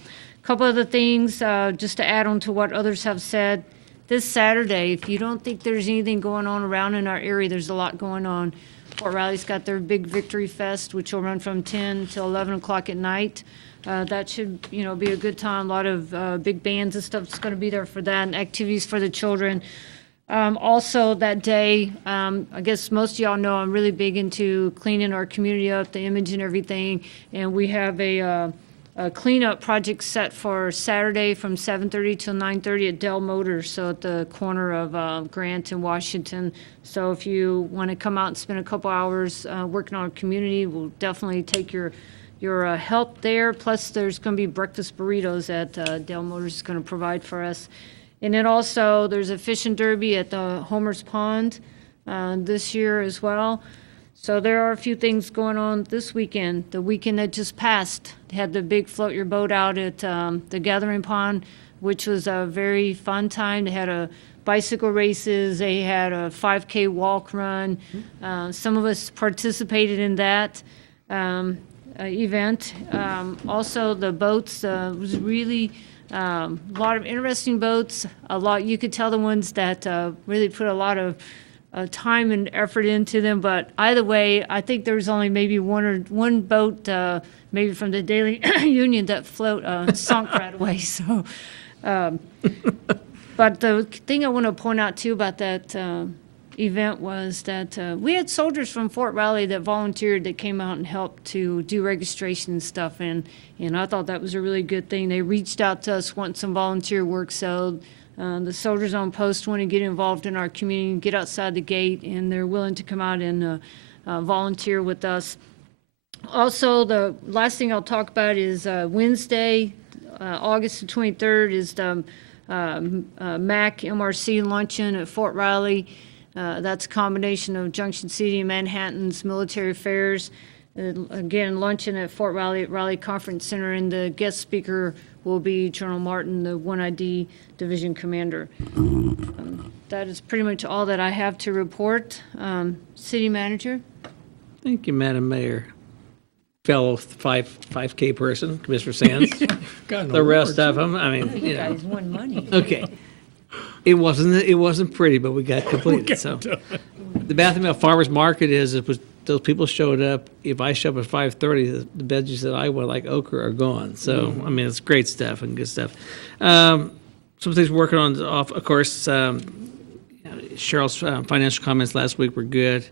A couple other things, just to add on to what others have said. This Saturday, if you don't think there's anything going on around in our area, there's a lot going on. Fort Riley's got their big Victory Fest, which will run from 10 till 11 o'clock at night. That should, be a good time. A lot of big bands and stuff is going to be there for that, and activities for the children. Also that day, I guess most of y'all know I'm really big into cleaning our community up, the image and everything. And we have a cleanup project set for Saturday from 7:30 till 9:30 at Dell Motors, so at the corner of Grant and Washington. So if you want to come out and spend a couple hours working on our community, we'll definitely take your help there. Plus, there's going to be breakfast burritos that Dell Motors is going to provide for us. And then also, there's a fishing derby at the Homer's Pond this year as well. So there are a few things going on this weekend. The weekend that just passed, they had the big float your boat out at the Gathering Pond, which was a very fun time. They had bicycle races. They had a 5K walk run. Some of us participated in that event. Also, the boats was really a lot of interesting boats. You could tell the ones that really put a lot of time and effort into them. But either way, I think there was only maybe one boat, maybe from the Daily Union, that sunk right away. So But the thing I want to point out too about that event was that we had soldiers from Fort Riley that volunteered that came out and helped to do registration and stuff, and I thought that was a really good thing. They reached out to us wanting some volunteer work, so the soldiers on post want to get involved in our community, get outside the gate, and they're willing to come out and volunteer with us. Also, the last thing I'll talk about is Wednesday, August the 23rd, is the MAC MRC luncheon at Fort Riley. That's a combination of Junction City and Manhattan's military affairs. Again, luncheon at Fort Riley at Riley Conference Center, and the guest speaker will be General Martin, the 1ID Division Commander. That is pretty much all that I have to report. City Manager? Thank you, Madam Mayor. Fellow 5K person, Commissioner Sands. The rest of them, I mean, you know. guys won money. Okay. It wasn't pretty, but we got completed, so. The bad thing about Farmers Market is those people showed up. If I show up at 5:30, the veggies that I want, like okra, are gone. So, I mean, it's great stuff and good stuff. Some things we're working on, of course, Cheryl's financial comments last week were good.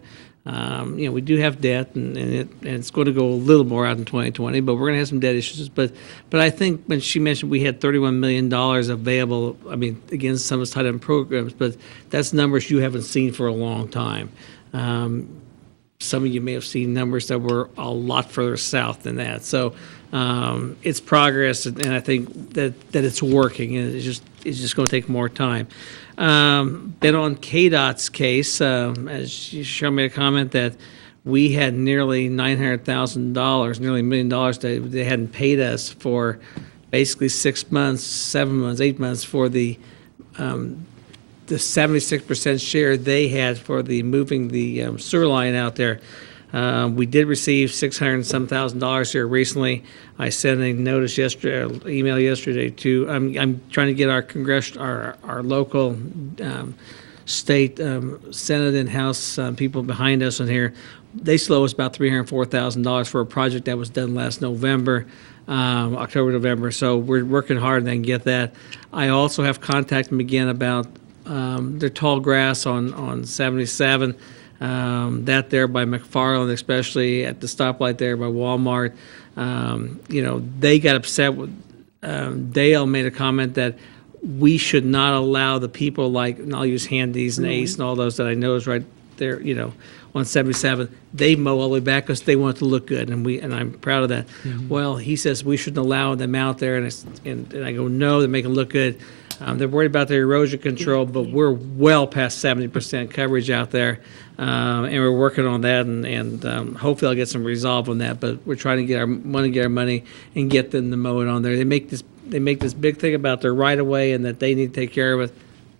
You know, we do have debt, and it's going to go a little more out in 2020, but we're going to have some debt issues. But I think when she mentioned we had $31 million available, I mean, again, some of it's tied in programs, but that's numbers you haven't seen for a long time. Some of you may have seen numbers that were a lot further south than that. So it's progress, and I think that it's working, and it's just going to take more time. Been on KDOT's case, as Cheryl made a comment that we had nearly $900,000, nearly $1 million that they hadn't paid us for basically 6 months, 7 months, 8 months for the 76% share they had for the moving the sewer line out there. We did receive $600 and some thousand here recently. I sent a notice yesterday, email yesterday to. I'm trying to get our our local state Senate and House people behind us on here. They still owe us about $304,000 for a project that was done last November, October, November. So we're working hard and then get that. I also have contacted them again about their tall grass on 77. That there by McFarland, especially at the stoplight there by Walmart. You know, they got upset with, Dale made a comment that we should not allow the people like, and I'll use Handy's and Ace and all those that I know is right there, you know, on 77. They mow all the way back because they want it to look good, and I'm proud of that. Mm-hmm. Well, he says we shouldn't allow them out there, and I go, no, they make them look good. They're worried about their erosion control, but we're well past 70% coverage out there. And we're working on that, and hopefully I'll get some resolve on that. But we're trying to get our money and get them to mow it on there. They make this big thing about their right of way and that they need to take care of it.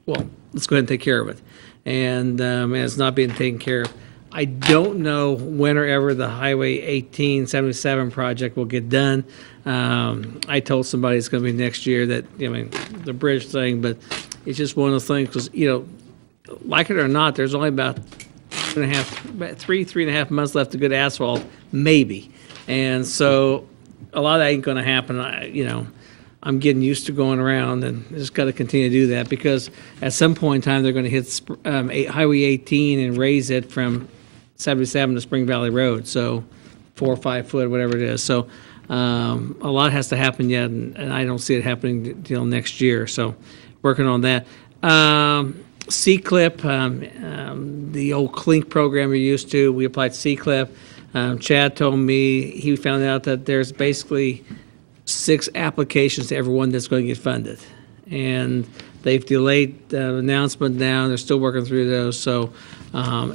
Well, let's go ahead and take care of it. And it's not being taken care of. I don't know when or ever the Highway 1877 project will get done. I told somebody it's going to be next year. That, I mean, the bridge thing, but it's just one of those things because, you know, like it or not, there's only about 3.5 months left to good asphalt, maybe. And so a lot of that ain't going to happen. I'm getting used to going around, and just got to continue to do that because at some point in time they're going to hit Highway 18 and raise it from 77 to Spring Valley Road, so 4 or 5 foot, whatever it is. So a lot has to happen yet, and I don't see it happening until next year. So working on that. C-CLIP, the old Clink program we used to, we applied C-CLIP. Chad told me he found out that there's basically 6 applications to everyone that's going to get funded. And they've delayed the announcement now. They're still working through those. So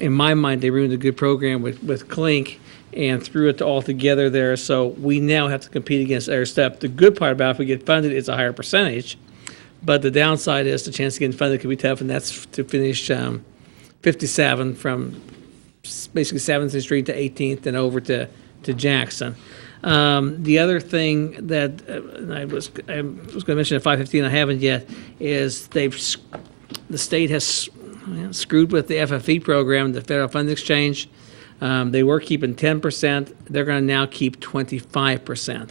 in my mind, they ruined a good program with Clink and threw it all together there. So we now have to compete against other stuff. The good part about if we get funded, it's a higher percentage. But the downside is the chance of getting funded could be tough, and that's to finish 57 from basically 7th Street to 18th and over to Jackson. The other thing that I was going to mention at 5:15, I haven't yet, is the state has screwed with the FFE program, the Federal Fund Exchange. They were keeping 10%. They're going to now keep 25%.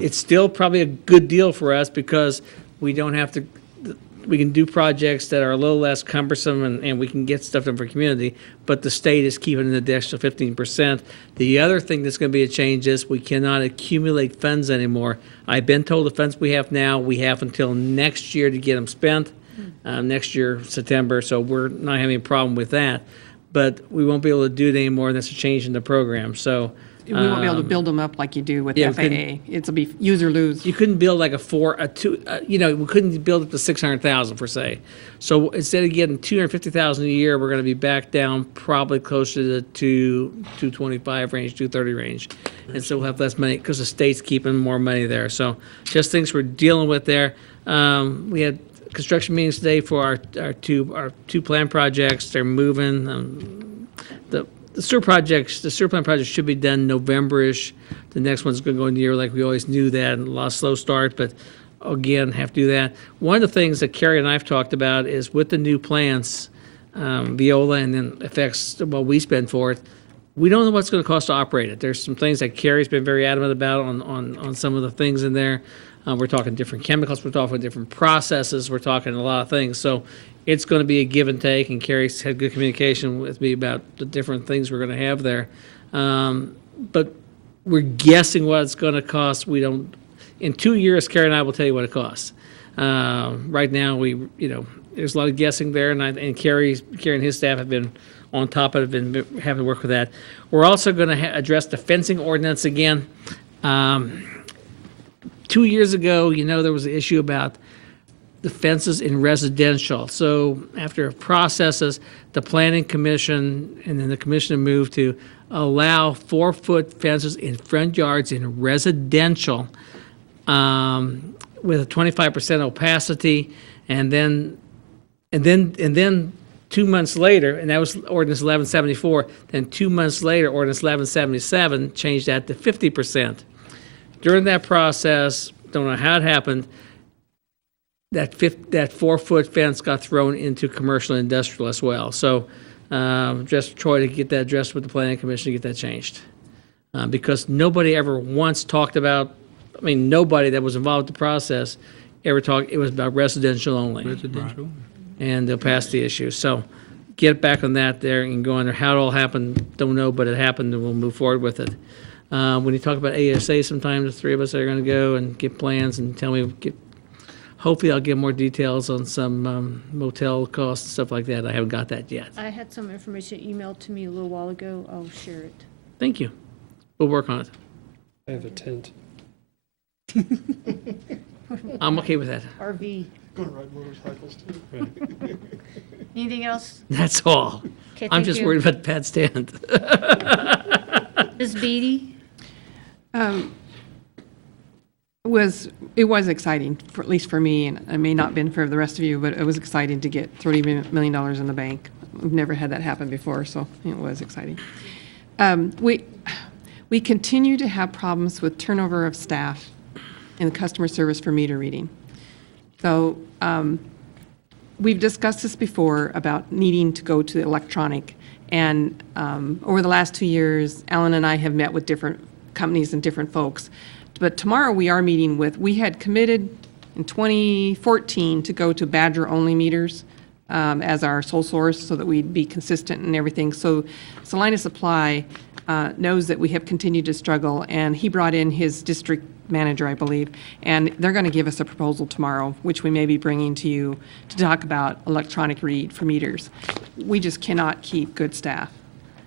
It's still probably a good deal for us because we don't have to, we can do projects that are a little less cumbersome and we can get stuff done for community, but the state is keeping an additional 15%. The other thing that's going to be a change is we cannot accumulate funds anymore. I've been told the funds we have now, we have until next year to get them spent, next year, September, so we're not having a problem with that. But we won't be able to do it anymore, and that's a change in the program, so. We won't be able to build them up like you do with yeah, we FAA. It'll be use or lose. You couldn't build like we couldn't build up to 600,000 per se. So instead of getting 250,000 a year, we're going to be back down probably closer to the 225 range, 230 range. And so we'll have less money because the state's keeping more money there. So just things we're dealing with there. We had construction meetings today for our two plan projects. They're moving. The sewer plant project should be done November-ish. The next one's going to go in the year like we always knew that, and a lot of slow start, but again, have to do that. One of the things that Carrie and I have talked about is with the new plants, Viola, and then affects what we spend for it, we don't know what's going to cost to operate it. There's some things that Carrie's been very adamant about on some of the things in there. We're talking different chemicals, we're talking different processes, we're talking a lot of things. So it's going to be a give and take, and Carrie's had good communication with me about the different things we're going to have there. But we're guessing what it's going to cost. We don't. In 2 years, Carrie and I will tell you what it costs. Right now, there's a lot of guessing there, and Carrie and his staff have been on top of it, been having to work with that. We're also going to address the fencing ordinance again. 2 years ago, there was an issue about the fences in residential. So after processes, the planning commission and then the commission moved to allow 4-foot fences in front yards in residential with a 25% opacity, and then 2 months later, and that was ordinance 1174. Then 2 months later, ordinance 1177 changed that to 50%. During that process, don't know how it happened, that 4-foot fence got thrown into commercial and industrial as well. So just try to get that addressed with the planning commission to get that changed. Because nobody ever once talked about, nobody that was involved with the process ever talked, it was about residential only. Residential. And they'll pass the issue. So get back on that there and go under how it all happened, don't know, but it happened and we'll move forward with it. When you talk about ASA, sometimes the three of us are going to go and get plans and tell me, hopefully I'll get more details on some motel costs and stuff like that. I haven't got that yet. I had some information emailed to me a little while ago. I'll share it. Thank you. We'll work on it. I have a tent. I'm okay with that. RV. Gonna ride motorcycles too. Anything else? That's all. Okay, I'm thank just you. worried about Pat's tent. Ms. Beatty? It was exciting, at least for me, and it may not have been for the rest of you, but it was exciting to get $30 million in the bank. We've never had that happen before, so it was exciting. We continue to have problems with turnover of staff in the customer service for meter reading. So we've discussed this before about needing to go to electronic, and over the last 2 years, Alan and I have met with different companies and different folks. But tomorrow we are meeting with, we had committed in 2014 to go to Badger-only meters as our sole source so that we'd be consistent and everything. So Salina Supply knows that we have continued to struggle, and he brought in his district manager, I believe, and they're going to give us a proposal tomorrow, which we may be bringing to you to talk about electronic read for meters. We just cannot keep good staff,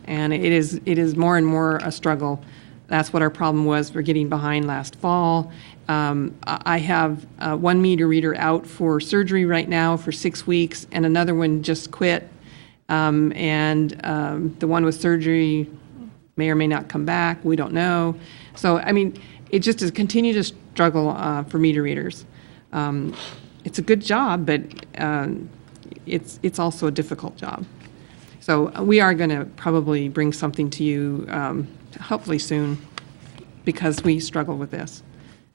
and it is more and more a struggle. That's what our problem was for getting behind last fall. I have one meter reader out for surgery right now for 6 weeks, and another one just quit. The one with surgery may or may not come back. We don't know. So, it just has continued to struggle for meter readers. It's a good job, but it's also a difficult job. So we are going to probably bring something to you hopefully soon, because we struggle with this.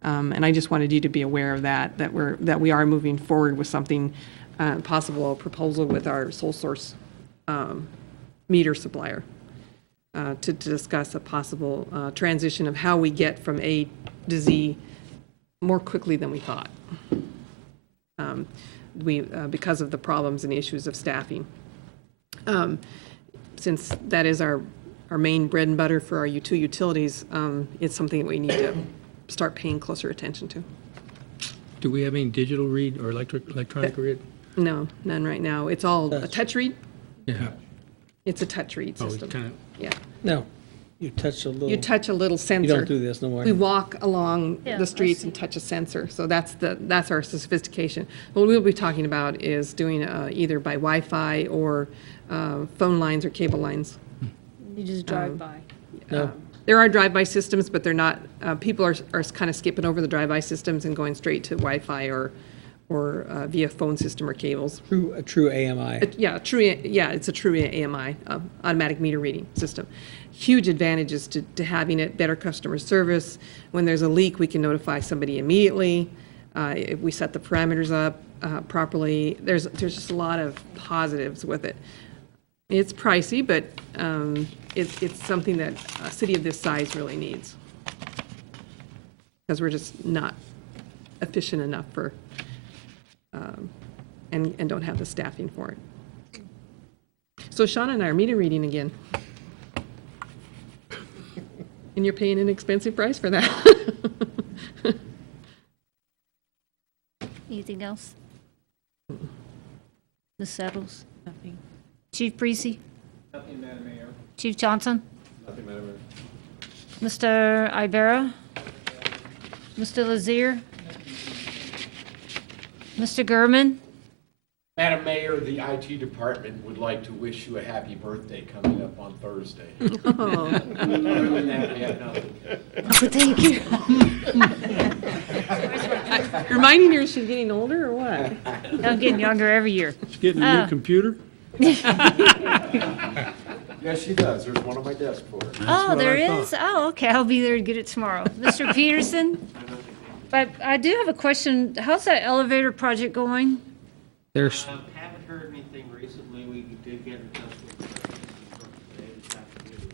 And I just wanted you to be aware of that we are moving forward with something, possible proposal with our sole source meter supplier to discuss a possible transition of how we get from A to Z more quickly than we thought. because of the problems and issues of staffing. Since that is our main bread and butter for our two utilities, it's something that we need to start paying closer attention to. Do we have any digital read or electronic read? No, none right now. It's all a touch read. Yeah. It's a touch read Oh, system. kind of. Yeah. No, you touch a little. You touch a little sensor. You don't do this no more. We walk along Yeah, the I streets see. and touch a sensor. So that's our sophistication. What we'll be talking about is doing either by Wi-Fi or phone lines or cable lines. You just drive by. No. There are drive-by systems, but they're not, people are kind of skipping over the drive-by systems and going straight to Wi-Fi or via phone system or cables. A true AMI. It's a true AMI, automatic meter reading system. Huge advantages to having it, better customer service. When there's a leak, we can notify somebody immediately. If we set the parameters up properly, there's just a lot of positives with it. It's pricey, but it's something that a city of this size really needs. Because we're just not efficient enough for, and don't have the staffing for it. So Sean and I are meter reading again. And you're paying an expensive price for that. Anything else? Ms. Settles? Nothing. Chief Breesy? Nothing, Madam Mayor. Chief Johnson? Nothing, Madam Mayor. Mr. Ibera? Mr. Lazier? Mr. Gurman? Madam Mayor, the IT department would like to wish you a happy birthday coming up on Thursday. Oh. Other than that, we have nothing. Oh, thank you. Reminding her she's getting older or what? I'm getting younger every year. She's getting a new computer? Yes, she does. There's one on my desk for her. Oh, there is? Oh, okay, I'll be there to get it tomorrow. Mr. Peterson? But I do have a question. How's that elevator project going? There's, Haven't heard anything recently. We did get in touch with today this afternoon.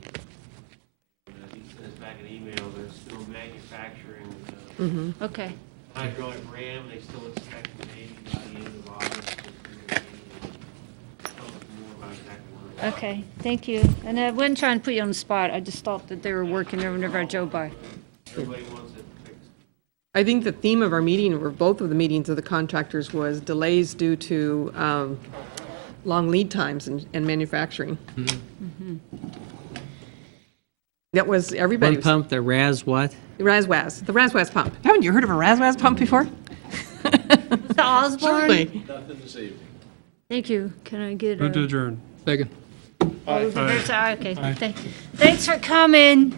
He sent us back an email. They're still manufacturing Okay. hydraulic ram. They still expect maybe by the end of August. Tell us more about exactly where. Okay, thank you. And I wasn't trying to put you on the spot. I just thought that they were working there whenever I drove by. Everybody wants it fixed. I think the theme of our meeting, or both of the meetings of the contractors, was delays due to long lead times and manufacturing. That was everybody. one pump, the RAS what? The RasWaz pump. Haven't you heard of a RasWaz pump before? Mr. Osborne? Certainly. Nothing this evening. Thank you. Can I get Move to a... adjourn. Second. All those in favor say aye. Okay, thanks for coming.